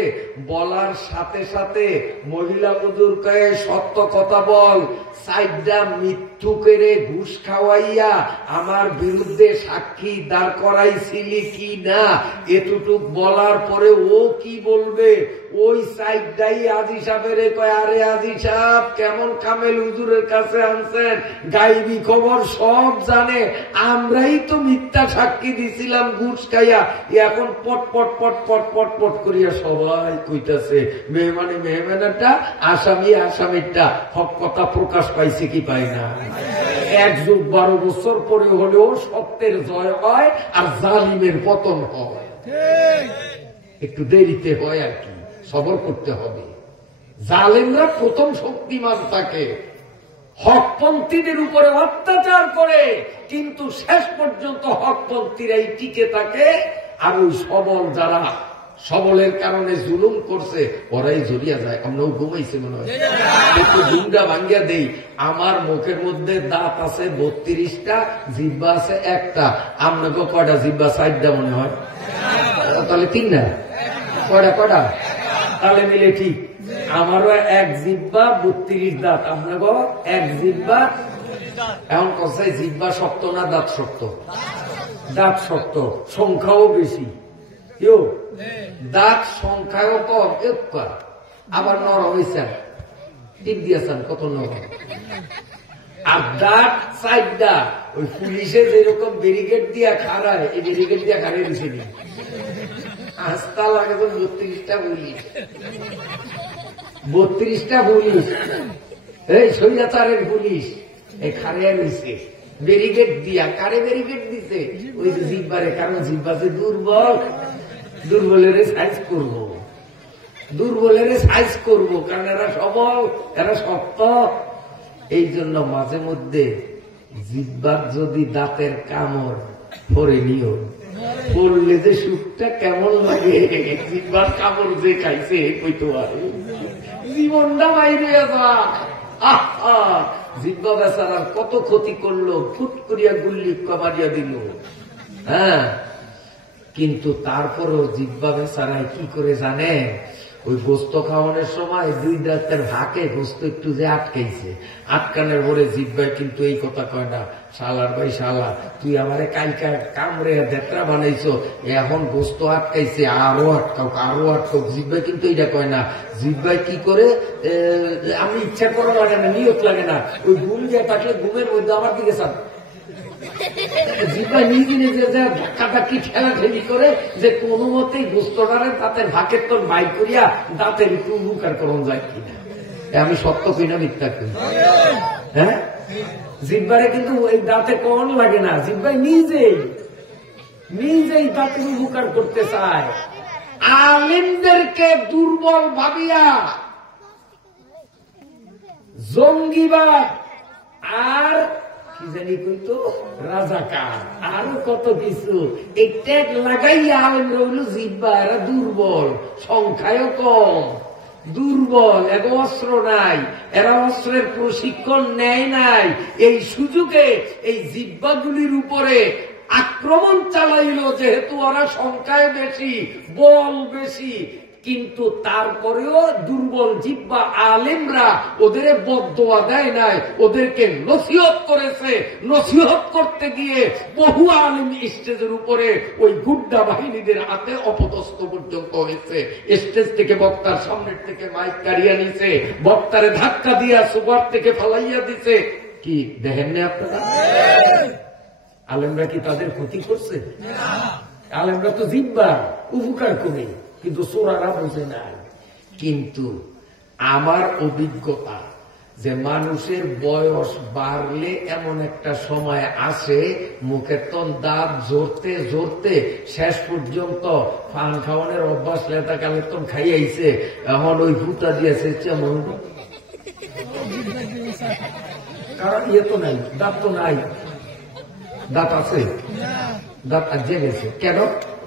বলার সাথে সাথে মহিলা হুজুর কয়ে, সত্য কথা বল, 4টা মৃত্যু করে ঘুষ খাওয়াইয়া আমার বিরুদ্ধে সাক্ষী দাঁড় করাইছিলি কি না? এতটুক বলার পরে ও কি বলবে? ওই 4টাই হাজী সাহেবের কয়, আরে হাজী সাহেব কেমন কামেল হুজুরের কাছে আনছেন, গাইবি খবর সব জানে, আমরাই তো মিথ্যা সাক্ষী দিছিলাম ঘুষ খাইয়া। এখন পট পট পট পট পট পট করিয়া সবাই কইতাছে, মেহমানে মেহমানেরটা, আসামি আসামিরটা, হক কথা প্রকাশ পাইছে কি পাই না? 1 যুগ 12 বছর পরে হলেও সত্যের জয় হয় আর জালিমের পতন হয়। একটু দেরিতে হয় আর কি, সবর করতে হবে। জালেমরা প্রথম শক্তিমান থাকে, হকপন্থীদের উপরে অত্যাচার করে, কিন্তু শেষ পর্যন্ত হকপন্থীরাই টিকে থাকে। আর ওই সবল যারা সবলের কারণে জুলুম করছে, ওরাই জড়িয়া যায়। আমরাও ঘুমাইছি মনে হয়, একটু ঘুমটা ভাঙ্গিয়া দেই। আমার মুখের মধ্যে দাঁত আছে 32টা, জিব্বা আছে 1টা। আপনাকে কয়টা জিব্বা? 4টা মনে হয়, তাহলে 3 না? কয়টা? তাহলে মিলে ঠিক। আমারও 1 জিব্বা 32 দাঁত, আপনাকে 1 জিব্বা। এখন কথায় জিব্বা শক্ত না দাঁত শক্ত? দাঁত শক্ত, সংখ্যাও বেশি। দাঁত সংখ্যাও কম, আবার নরম হয়েছেন, টিপ দিয়েছেন কত নরম। আর দাঁত 4টা, ওই পুলিশে যেরকম ব্যারিকেড দিয়া খাড়ায়, এই ব্যারিকেড দিয়া খাড়িয়ে দিছে। আস্তা লাগে তো 32টা পুলিশ, 32টা পুলিশ, এই স্বৈরাচারের পুলিশ এই খাড়িয়ে দিছে ব্যারিকেড দিয়া। কারে ব্যারিকেড দিছে? ওই জিব্বারে। কারণ জিব্বা যে দুর্বলের সাইজ করবো, কারণ এরা সবল, এরা শক্ত। এই জন্য মাঝে মধ্যে জিব্বার যদি দাঁতের কামড় পরে নিও, পড়লে যে সুখটা কেমন লাগে, জিব্বার কামড় যে খাইছে কইতো আর জীবনটা বাইরে আসা। জিব্বা বেচারার কত ক্ষতি করলো, ফুট করিয়া গুল্লি মারিয়া দিল। হ্যাঁ, কিন্তু তারপরও জিব্বা বেচারায় কি করে জানে? ওই গোস্ত খাওয়ানোর সময় 2 দাঁতের হাকে গোস্ত একটু যে আটকাইছে, আটকানোর পরে জিব্বায় কিন্তু এই কথা কয় না, শালার ভাই শালা, তুই আমারে কালকা কামড়ে দেখরা বানাইছো, এখন গোস্ত আটকাইছে, আরো আটকাও। জিব্বাই কিন্তু এইটা কয় না। জিব্বাই কি করে? আমি ইচ্ছা করা লাগে না, নিয়ত লাগে না। ওই ঘুম দিয়ে থাকলে ঘুমের মধ্যে আমার দিকে চান, জিব্বা নিজে নিজে যে ধাক্কাধাক্কি ঠেলাঠেলি করে যে কোনো মতেই গোস্তটারে দাঁতের ভাগের তোর বাইক করিয়া দাঁতের একটু উপকার করন যায় কিনা। আমি সত্য কিনা মিথ্যা কিনা? হ্যাঁ, জিব্বারে কিন্তু এই দাঁতে কোন লাগে না, জিব্বাই নিজেই দাঁতের উপকার করতে চায়। আলেমদেরকে দুর্বল ভাবিয়া জঙ্গিবাদ আর কি জানি কইতো রাজাকার আরো কত কিছু এই ট্যাগ লাগাইয়া আলেমরা হইল জিব্বা, এরা দুর্বল, সংখ্যায়ও কম, দুর্বল, এগো অস্ত্র নাই, এরা অস্ত্রের প্রশিক্ষণ নেয় নাই। এই সুযোগে এই জিব্বাগুলির উপরে আক্রমণ চালাইল, যেহেতু ওরা সংখ্যায় বেশি, বল বেশি, কিন্তু তারপরেও দুর্বল জিব্বা আলেমরা ওদের বদদোয়া দেয় নাই, ওদেরকে নসিহত করেছে। নসিহত করতে গিয়ে বহু আলেম স্টেজের উপরে ওই গুড্ডা বাহিনীদের হাতে অপদস্থ পর্যন্ত হয়েছে। স্টেজ থেকে বক্তার সামনের থেকে মাইক কাড়িয়া নিছে, বক্তারে ধাক্কা দিয়া সুপার থেকে ফালাইয়া দিছে। কি দেখেন না আপনারা? আলেমরা কি তাদের ক্ষতি করছে? আলেমরা তো জিব্বা উপকার করে, কিন্তু চোরারা বোঝে না। কিন্তু আমার অভিজ্ঞতা যে মানুষের বয়স বাড়লে এমন একটা সময় আসে, মুখের তন দাঁত জড়তে জড়তে শেষ পর্যন্ত পান খাওয়ানোর অভ্যাস লেতা কালের তন খাইয়াইছে, এখন ওই ভূতা দিয়েছে যেমন, কারণ ইয়ে তো নাই, দাঁত তো নাই। দাঁত আছে, দাঁত আজে গেছে কেন?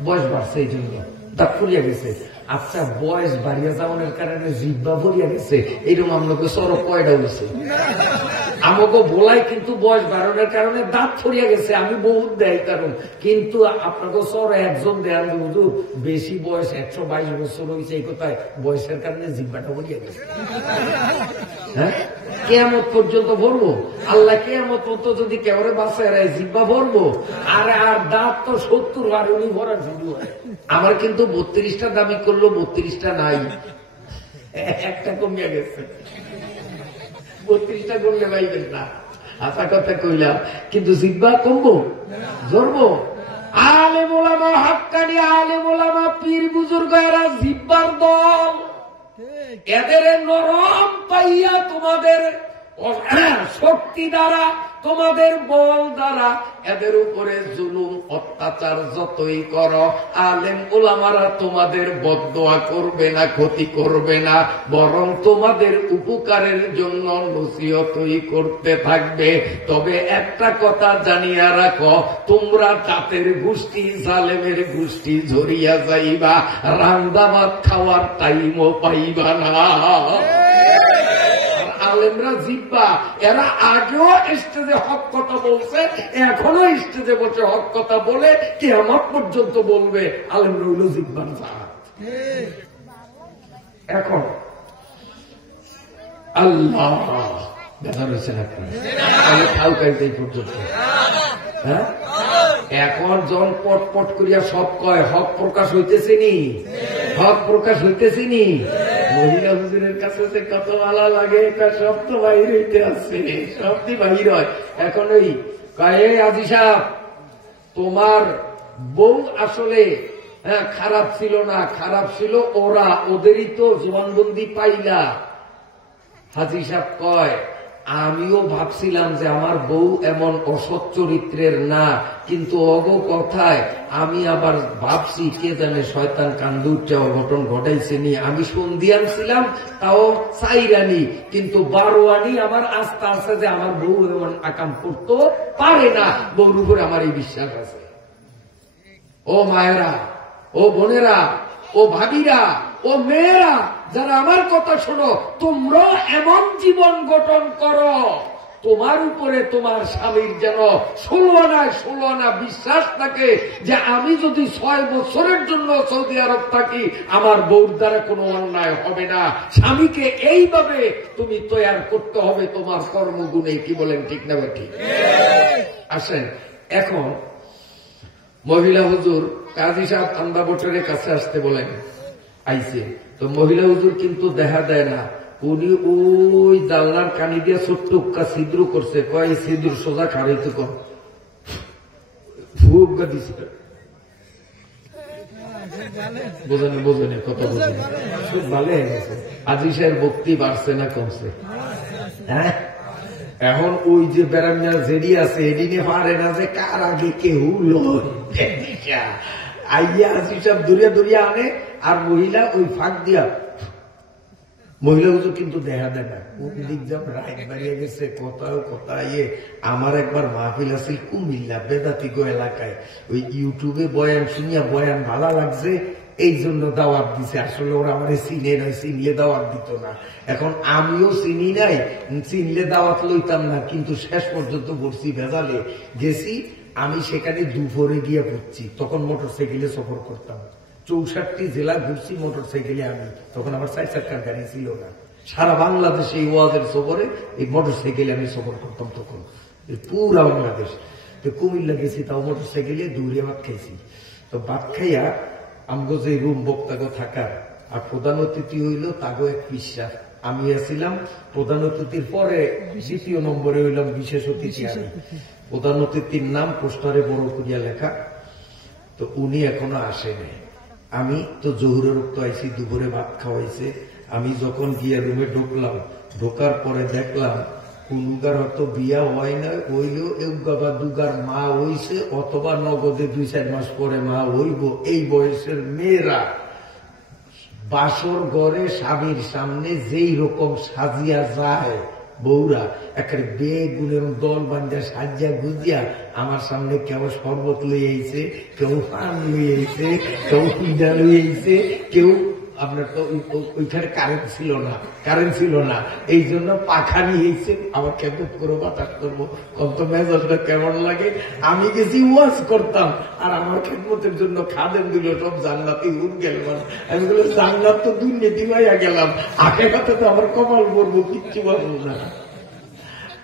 বয়স বাড়ছে এই জন্য দাঁত ফুলিয়া গেছে। আচ্ছা, বয়স বাড়িয়া যাওয়ার কারণে জিব্বা ভরিয়া গেছে, এইরকম আমাকে সরব কয়টা হয়েছে? আমাকে বলাই কিন্তু বয়স বাড়ানোর কারণে দাঁত ফরিয়া গেছে, আমি বহুত দেয় কারণ, কিন্তু আপনাকে সর একজন দেয় হুজুর বেশি বয়স 122 বছর হয়েছে, এই কথায় বয়সের কারণে জিব্বাটা ভরিয়া গেছে। হ্যাঁ, কেয়ামত পর্যন্ত ভরবো? আল্লাহ কেয়ামত পর্যন্ত যদি কেউরে বাঁচায় রায় জিব্বা ভরবো? আর দাঁত তো 70 আর উনি ভরার শুরু হয়। আমার কিন্তু 32টা দাবি করলো, 32টা নাই, একটা কমিয়া গেছে। 32টা করলে পাইবেন না, আশা কথা কইলাম, কিন্তু জিব্বা কমবো, ধরবো। আলেম ওলামা, হাক্কানি আলেম ওলামা, পীর বুজুর্গ, এরা জিব্বার দল। এদের নরম পাইয়া তোমাদের শক্তি দ্বারা, তোমাদের বল দ্বারা এদের উপরে জুলুম অত্যাচার যতই করো, আলেম ওলামারা তোমাদের বদদোয়া করবে না, ক্ষতি করবে না, বরং তোমাদের উপকারের জন্য নসিহতই করতে থাকবে। তবে একটা কথা জানিয়া রাখো, তোমরা জাতের গোষ্ঠী, জালেমের গোষ্ঠী ঝরিয়া যাইবা, রান্দাবাদ খাওয়ার টাইমও পাইবা না। আলেমরা জিব্বা, এরা আগেও স্টেজে হক কথা বলছে, এখনো স্টেজে বসে হক কথা বলে, কিয়ামত পর্যন্ত বলবে। আলেমরা হইল জিব্বার জাত। এখন আল্লাহ দেখা রয়েছে না খাও খাইতে এই পর্যন্ত। হ্যাঁ, এখন জন পট করিয়া সব কয়, হক প্রকাশ হইতেছে নি? হক প্রকাশ হইতেছে নি? মহিলা হুজুরের কাছে যে কত ভালো লাগে, সব তো বাহির হইতে আসছে, সবই বাহির হয়। এখন ওই কয়ে আজি সাহেব, তোমার বউ আসলে খারাপ ছিল না, খারাপ ছিল ওরা, ওদেরই তো জবানবন্দি পাইলা। হাজি সাহেব কয়, আমিও ভাবছিলাম যে আমার বউ এমন অসৎ চরিত্রের না, কিন্তু অগ কথায় আমি আবার ভাবছি কে জানে শয়তান কান্দুরটা অঘটন ঘটাইছে নি। আমি সন্ধিয়ান ছিলাম, তাও চাইরানি, কিন্তু 12 আনি আমার আস্থা আছে যে আমার বউ এমন আকাম করতে পারে না। বউর উপরে আমার এই বিশ্বাস আছে। ও মায়েরা, ও বোনেরা, ও ভাবিরা, ও মেয়েরা, যারা আমার কথা শোনো, তোমরা এমন জীবন গঠন করো, তোমার উপরে তোমার স্বামীর যেন 16 আনা বিশ্বাস থাকে যে আমি যদি 6 বছরের জন্য সৌদি আরব থাকি, আমার বউর দ্বারা কোনো অন্যায় হবে না। স্বামীকে এইভাবে তুমি তৈরি করতে হবে তোমার কর্মগুণে। কি বলেন, ঠিক না ঠিক? আসেন, এখন মহিলা হুজুর কাজী সাহেব আন্দা বটরের কাছে আসতে বলেন, আইছে তো মহিলা হুজুর কিন্তু দেখা দেয় না, উনি ওই জানলার কানি দিয়ে ছোট্ট ছিদ্র করছে, কয় ছিদ্র সোজা খাড়াইতে কর, ভুগা দিছে বোঝেন কত খুব ভালো হয়ে গেছে। আজি সাহেব বক্তি বাড়ছে না কমছে? হ্যাঁ, এখন ওই যে বেড়ামিয়া জেডি আছে এদিনে পারে না যে কার আগে কেউ আইয়া আজি সাহেব দরিয়া দরিয়া আনে, আর মহিলা ওই ফাঁক দিয়া, মহিলা হুজুর কিন্তু দেখা দেয় না, কোন দিক যাব রাইট বাড়িয়ে গেছে কোথাও কোথায়। আমার একবার মাহফিল আছিল কুমিল্লা বেদাতিগো এলাকায়, ওই ইউটিউবে বয়ান শুনিয়া বয়ান ভালো লাগছে, এই জন্য দাওয়াত দিছে। আসলে ওরা আমার চিনে নয়, চিনলে দাওয়াত দিত না। এখন আমিও চিনি নাই, চিনলে দাওয়াত লইতাম না, কিন্তু শেষ পর্যন্ত বসছি ভেজালে গেছি। আমি সেখানে দুপুরে গিয়ে পড়ছি, তখন মোটর সাইকেলে সফর করতাম, 64 জেলা ঘুরছি মোটর সাইকেলে আমি, তখন আমার 4 চাকার গাড়ি ছিল না। সারা বাংলাদেশে এই ওয়াজের সফরে এই মোটর সাইকেলে আমি সফর করতাম, তখন পুরা বাংলাদেশ। তো কুমিল্লা গেছি, তাও মোটর সাইকেলে দূরে ভাত খাইছি। তো ভাত খাইয়া আমগো যে রুম বক্তাগো থাকার, আর প্রধান অতিথি হইল তাগো এক বিশ্বাস, আমি আছিলাম প্রধান অতিথির পরে 2য় নম্বরে হইলাম বিশেষ অতিথি। আমি প্রধান অতিথির নাম পোস্টারে বড় করিয়া লেখা, তো উনি এখনো আসেনি। আমি তো জহুরের রক্ত আইসি, দুপুরে ভাত খাওয়াইছে। আমি যখন গিয়ে রুমে ঢুকলাম, ঢোকার পরে দেখলাম কোনুগার হয়তো বিয়া হয় না, হইলেও এউগা বা দুগার মা হইছে, অথবা নগদে 2-4 মাস পরে মা হইব। এই বয়সের মেয়েরা বাসর ঘরে স্বামীর সামনে যেই রকম সাজিয়া যায়, বউরা একেবারে বেগুনের দল বান্ধা সাজিয়া গুজিয়া আমার সামনে কেউ শরবত লই আইছে, কেউ পান লই আইছে, কেউ পিঠা লই আইছে, কেউ আপনার তো ওইখানে কারেন্ট ছিল না, এই জন্য পাখা নিয়েছে। আমার খেদমত করবো, বাতাস করবো, কত মেজাজটা কেমন লাগে। আমি গেছি ওয়াজ করতাম, আর আমার খেদমতের জন্য খাদেম দিল সব জান্নাতি উঠ গেল। আমি বলে জান্নাত তো দুর্নীতি হইয়া গেলাম, আখেরাতে তো আমার কপাল পড়বো, কিচ্ছু পাবো না।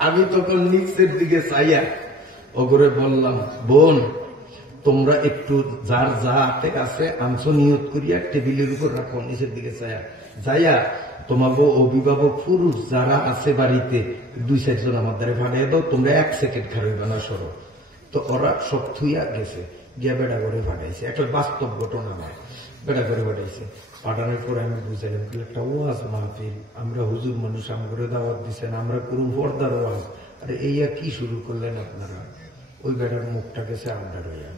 আমি তখন নিচের দিকে চাইয়া ওগরে বললাম, বোন তোমরা একটু যার যা হাতে আছে আনছো নিয়ত করিয়া টেবিলের উপর রাখো, নিচের দিকে যাইয়া তোমাকে অভিভাবক পুরুষ যারা আছে বাড়িতে 2-4 জন আমার দ্বারা ফাটিয়ে দাও, তোমরা 1 সেকেন্ড খারাইবে না, সরো। তো ওরা সব থুইয়া গেছে, গিয়া বেড়া করে ফাটাইছে। একটা বাস্তব ঘটনা নয়, বেড়া করে ফাটাইছে। পাঠানোর পরে আমি বুঝাইলাম, একটা ওয়াজ মাহফিল, আমরা হুজুর মানুষ, আমগরে দাওয়াত দিচ্ছেন, আমরা করুন পর্দার ওয়াজ। আরে এইয়া কি শুরু করলেন আপনারা? ওই বেড়ার মুখটা গেছে আন্ডার হইয়া,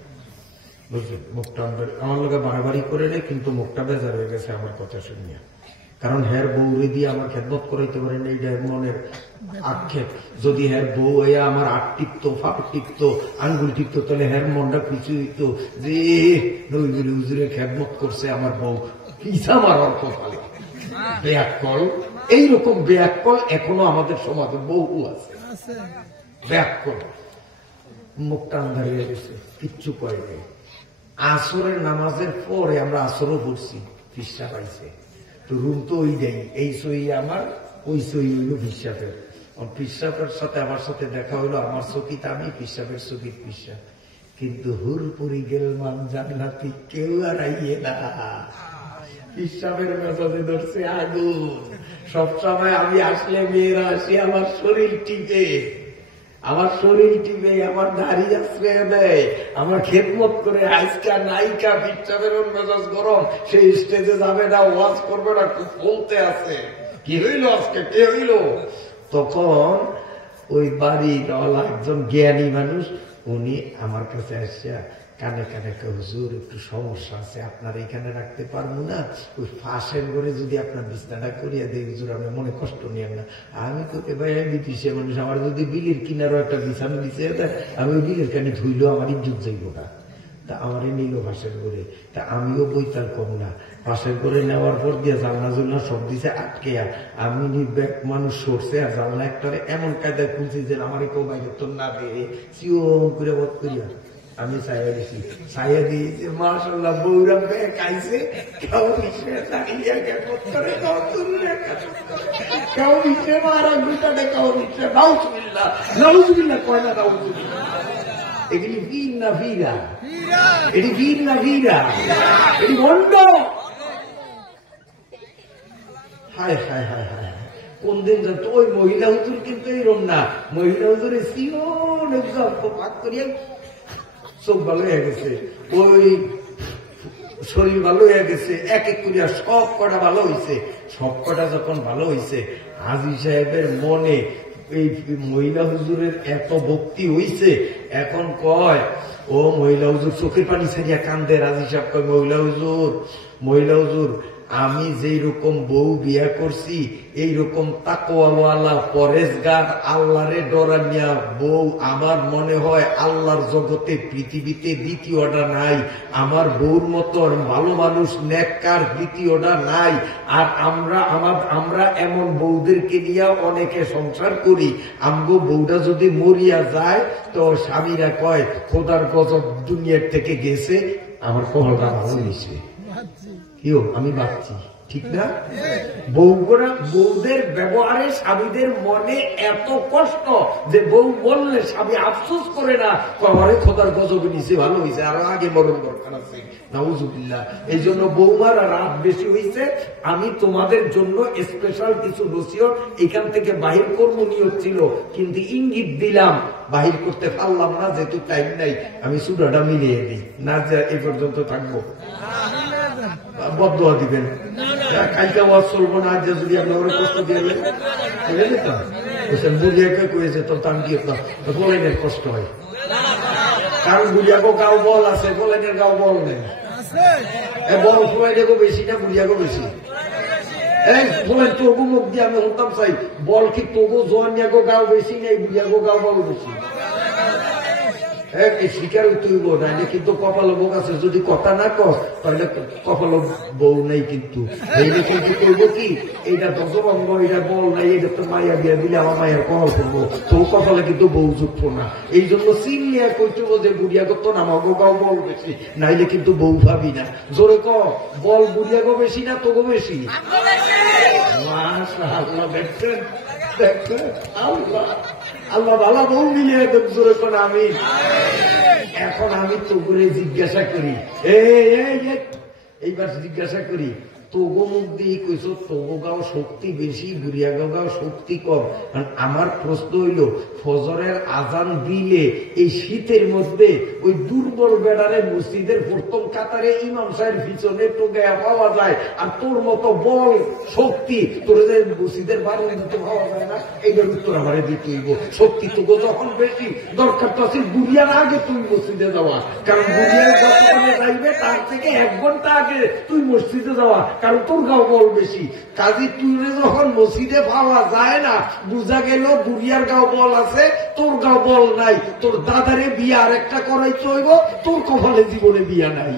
বুঝলেন? মুখটা আমার লোকে বাড়াবাড়ি করে নেই, কিন্তু মুখটা বেজার হয়ে গেছে আমার কথা শুনিয়া। কারণ হের বউরে দিয়ে আমার খেদমত করাইতে পারেন, এইটা মনের আক্ষেপ। যদি হের বউ হইয়া আমার 8 টিকতো, ফাঁক টিকতো, আঙ্গুল টিকতো, তাহলে হের মনটা কিছু হইতো যে নইগুলি হুজুরে খেদমত করছে আমার বউ, পিছা মারার কপালে বেয়াক্কল। এইরকম বেয়াক্কল এখনো আমাদের সমাজে বহু আছে, বেয়াক্কল। মুখটা আন্ধার হয়ে গেছে, কিচ্ছু কয় নেই। আসরের নামাজের পরে আমরা আসরও পড়ছি, ফিসা পাইছে। তো রুম তো ওই দেয়, এই সই আমার, ওই সই হইল পিসাবের। পিসাবের সাথে আমার সাথে দেখা হইলো, আমার চকিতে আমি, পিসাবের চকিত পিসা। কিন্তু হুরপুরি গেলমান জান্নাতি কেউ আর আইয়ে না। পিসাবের মেজাজে ধরছে আগুন। সবসময় আমি আসলে মেয়েরা আসি আমার শরীর টিপে, আমার শরীর টিপে, আমার দাড়ি আশ্রয় দেয়, আমার খেদমত করে। আজকা নায়িকা পিসাবের মেজাজ গরম, সেই স্টেজে যাবে না, ওয়াজ করবে না, খুব বলতে আছে। কি হইল আজকে, কে হইল? তখন ওই বাড়িওয়ালা একজন জ্ঞানী মানুষ, উনি আমার কাছে আসিয়া কানে কানে হুজুর একটু সমস্যা আছে, আপনার এখানে রাখতে পারবো না, ওই ফাঁসের ঘরে যদি আপনার বিছনাটা করিয়া দেয় হুজুর, আপনি মনে কষ্ট নিয়েন না। আমি তো ভাই বিদেশে মানুষ, আমার যদি বিলের কিনারও একটা বিছানা দিচ্ছে, আমি ওই বিলের কানে ধুইলো আমার ইজ্জত যাইব না। তা আমারই নিল ফাঁসের ঘরে, তা আমিও বইতাল কম না। ফাঁসের ঘরে নেওয়ার পর দিয়ে জানলা জুলনা সব দিছে আটকে, আমি নির্ব্যাক মানুষ সরছে, আর জানলা একটা এমন কায়দায় খুলছি যে আমার কেউ বাইরে তো না দিয়ে সিওম করে বোধ করিয়া আমি ছায়া দিছি। ছায়া দিয়েছে, মাশাআল্লাহ বউরা ব্যাগ আইছে, কেউ নিচে দাঁড়িয়ে করে, কেউ নিচে মারা গুটাতে, কেউ নিচে নাউজুবিল্লাহ, নাউজুবিল্লাহ কয় না, নাউজুবিল্লাহ। এগুলি বীর না ভিরা, এটি বীর না ভিরা, এটি ভণ্ড। হায় হায় হায় হায়, কোন দিন যাত ওই মহিলা হুজুর কিন্তু এরম না। মহিলা হুজুরে সিওন পাক করিয়া চোখ ভালো হয়ে গেছে, ওই শরীর ভালো হয়ে গেছে, এক এক করিয়া সব কটা ভালো হয়েছে। সব কটা যখন ভালো হয়েছে, হাজী সাহেবের মনে এই মহিলা হুজুরের এত ভক্তি হইছে, এখন কয় ও মহিলা হুজুর, চোখের পানি ছাড়িয়া কান্দে। হাজী সাহেব কয় মহিলা হুজুর, আমি যেই রকম বউ বিয়া করছি, এইরকম তাকওয়াওয়ালা পরেজগার আল্লাহরে ডরানিয়া বউ আমার মনে হয় আল্লাহর জগতে পৃথিবীতে দ্বিতীয়টা নাই। আমার বউর মতো ভালো মানুষ নেককার দ্বিতীয়টা নাই। আর আমরা এমন বউদেরকে নিয়ে অনেকে সংসার করি, আমগো বউটা যদি মরিয়া যায় তো স্বামীরা কয় খোদার গজব দুনিয়ার থেকে গেছে, আমার কপালটা ভালো হয়েছে, কেউ আমি ভাবছি, ঠিক না? বউদের ব্যবহারে স্বামীদের মনে এত কষ্ট যে বউ বললে স্বামী আফসোস করে না, কবরে খোদার গজবে নিচে ভালো হয়েছে, আরো আগে মরণ দরকার আছে। নাউজুবিল্লাহ। এই জন্য বৌমার রাত বেশি হয়েছে, আমি তোমাদের জন্য স্পেশাল কিছু নসিহত এখান থেকে বাহির করবো নিয়ত ছিল, কিন্তু ইঙ্গিত দিলাম, বাহির করতে পারলাম না, যেহেতু টাইম নাই। আমি সুরাটা মিলিয়ে দিই না, যে এই পর্যন্ত থাকবো, বদদোয়া দিবেন, কালকে ওয়াজ চলবো না, আজ যদি আপনার কষ্ট দিয়ে বুড়িয়াকে কয়েছে তো তাঙ্গিয়ে বলেনের কষ্ট হয়, কারণ বুড়িয়াকে গাও বল আছে, বলেনের গাও বল নেই। বল ফুলাইটাকে বেশি না বুড়িয়াকে বেশি? বলেন তবু মুখ দিয়ে আমি হতাম চাই, বল কি তবু জোয়ানিয়াকে গাও বেশি নেই, বুড়িয়াকে গাও বল বেশি? স্বীকার তুইব না, কিন্তু কপাল বোক আছে, যদি কথা না কর তাহলে কপাল বউ নেই। কিন্তু এইটা কিন্তু করবো কি, এইটা দশভঙ্গ, এটা বল নাই, এটা তো মায়া বিয়া দিলে আমার মায়ের কপাল করবো, তো কপালে কিন্তু বউ যুক্ত না। এই জন্য চিনলিয়া কইতেব যে বুড়িয়া করতো না, আমাকে গাও বল বেশি, নাইলে কিন্তু বউ ভাবি না। জোরে ক, বল বুড়িয়াকে বেশি না তোকে বেশি? মাশাআল্লাহ, দেখছেন আল্লাহ আল্লাহ ভালো বউ মিলিয়ে জোরে কোন আমি। এখন আমি তো করে জিজ্ঞাসা করি, এইবার জিজ্ঞাসা করি, তোগো মুখ দিয়ে কইস তোগো গাও শক্তি বেশি, বুড়িয়া গাও শক্তি কম। আমার প্রশ্ন হইল, ফজরের আজান দিলে এই শীতের মধ্যে ওই দুর্বল বেড়ারে মসজিদের প্রথম কাতারে ইমাম সাহেবের পিছনে টোকে পাওয়া যায়, আর তোর মতো বল শক্তি তোর যে মসজিদের বাড়ি দিতে পাওয়া যায় না, এইটার উত্তর আমারে দিতে হইব। শক্তি তোগো যখন বেশি, দরকার তো আছে বুড়িয়ার আগে তুই মসজিদে যাওয়া, কারণ বুড়িয়ার যতক্ষণে যাইবে তার থেকে 1 ঘন্টা আগে তুই মসজিদে যাওয়া, কারণ তোর গাও বল বেশি। কাজী তুই যখন মসজিদে পাওয়া যায় না, বুঝা গেল বুড়িয়ার গাও বল আছে, তোর গাও বল নাই। তোর দাদারে বিয়া আরেকটা করাইতে হইব, তোর কপালে জীবনে বিয়া নাই।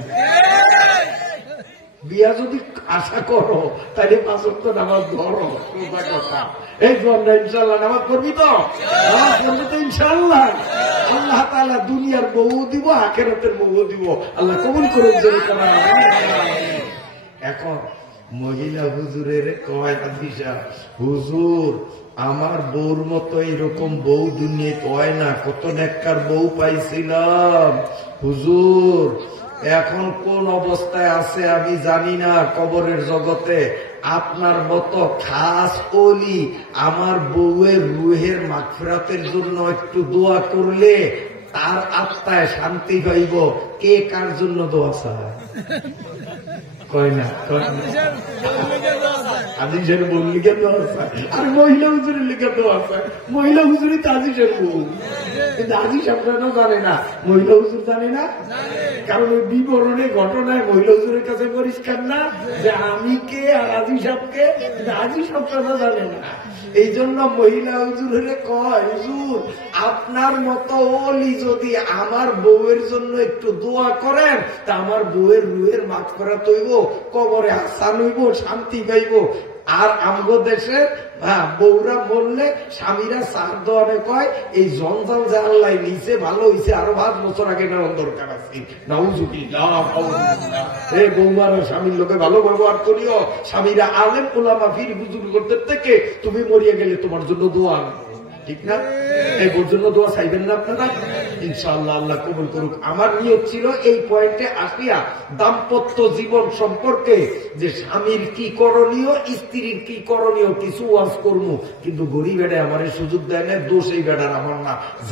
বিয়া যদি আশা করো তাহলে 5 ওয়াক্ত নামাজ ধরো, সোজা কথা। এই জন্য ইনশাল্লাহ নামাজ পড়বি তো? নামাজ পড়বি তো ইনশাল্লাহ? আল্লাহ তাআলা দুনিয়ার বউ দিব, আখিরাতের বউ দিব, আল্লাহ কবুল করুন। এখন মহিলা হুজুরের কয় হাদিসা, হুজুর আমার বউর মতো এরকম বউ দুনিয়া কয় না, কত নেককার বউ পাইছিলাম হুজুর, এখন কোন অবস্থায় আছে আমি জানি না কবরের জগতে। আপনার মতো খাস ওলি আমার বউয়ের রুহের মাগফিরাতের জন্য একটু দোয়া করলে তার আত্মায় শান্তি পাইব। কে কার জন্য দোয়া চায়? কয় না, আজিজের বউ লিখে দেওয়া চায়, আর মহিলা হুজুরের লিখে দেওয়া চায়। মহিলা হুজুরই তো আজিজের বউ, কিন্তু আজিজ আপনারা জানে না, মহিলা হুজুর জানে না, কারণ ওই বিবরণে ঘটনায় মহিলা হুজুরের কাছে পরিষ্কার না যে আমি কে আর আজি সাহেবকে, কিন্তু আজি আপনারা জানে না। এই জন্য মহিলা হুজুরের কয়, হুজুর আপনার মতো ওলি যদি আমার বউয়ের জন্য একটু দোয়া করেন, তা আমার বউয়ের রুহের মাগফিরাত হইব, কবরে আসান হইব, শান্তি পাইব। আর আমগো দেশে বউরা বললে স্বামীরা সার দেওয়ারে কয়, এই জঞ্জাল যে আল্লাহ নিচে ভালো হয়েছে, আরো 5 বছর আগে নেওয়ার দরকার আছে। নাউজুবিল্লাহ। এই বৌমার স্বামীর লোকে ভালো ব্যবহার করিও। স্বামীরা আলেম ওলামা ফির বুজুর্গদের থেকে তুমি মরিয়া গেলে তোমার জন্য দোয়া, ঠিক না? এই জন্য দোয়া চাইবেন না আপনারা? ইনশাআল্লাহ আল্লাহ কবুল করুক। আমার নিয়ত ছিল এই পয়েন্টে আসিয়া দাম্পত্য জীবন সম্পর্কে যে স্বামীর কি করণীয়, স্ত্রীর কি করণীয় কিছু ওয়াজ করবো, কিন্তু গরিব বেড়ে আমার সুযোগ দেয় না, দোষ এই বেড়ার আমার না।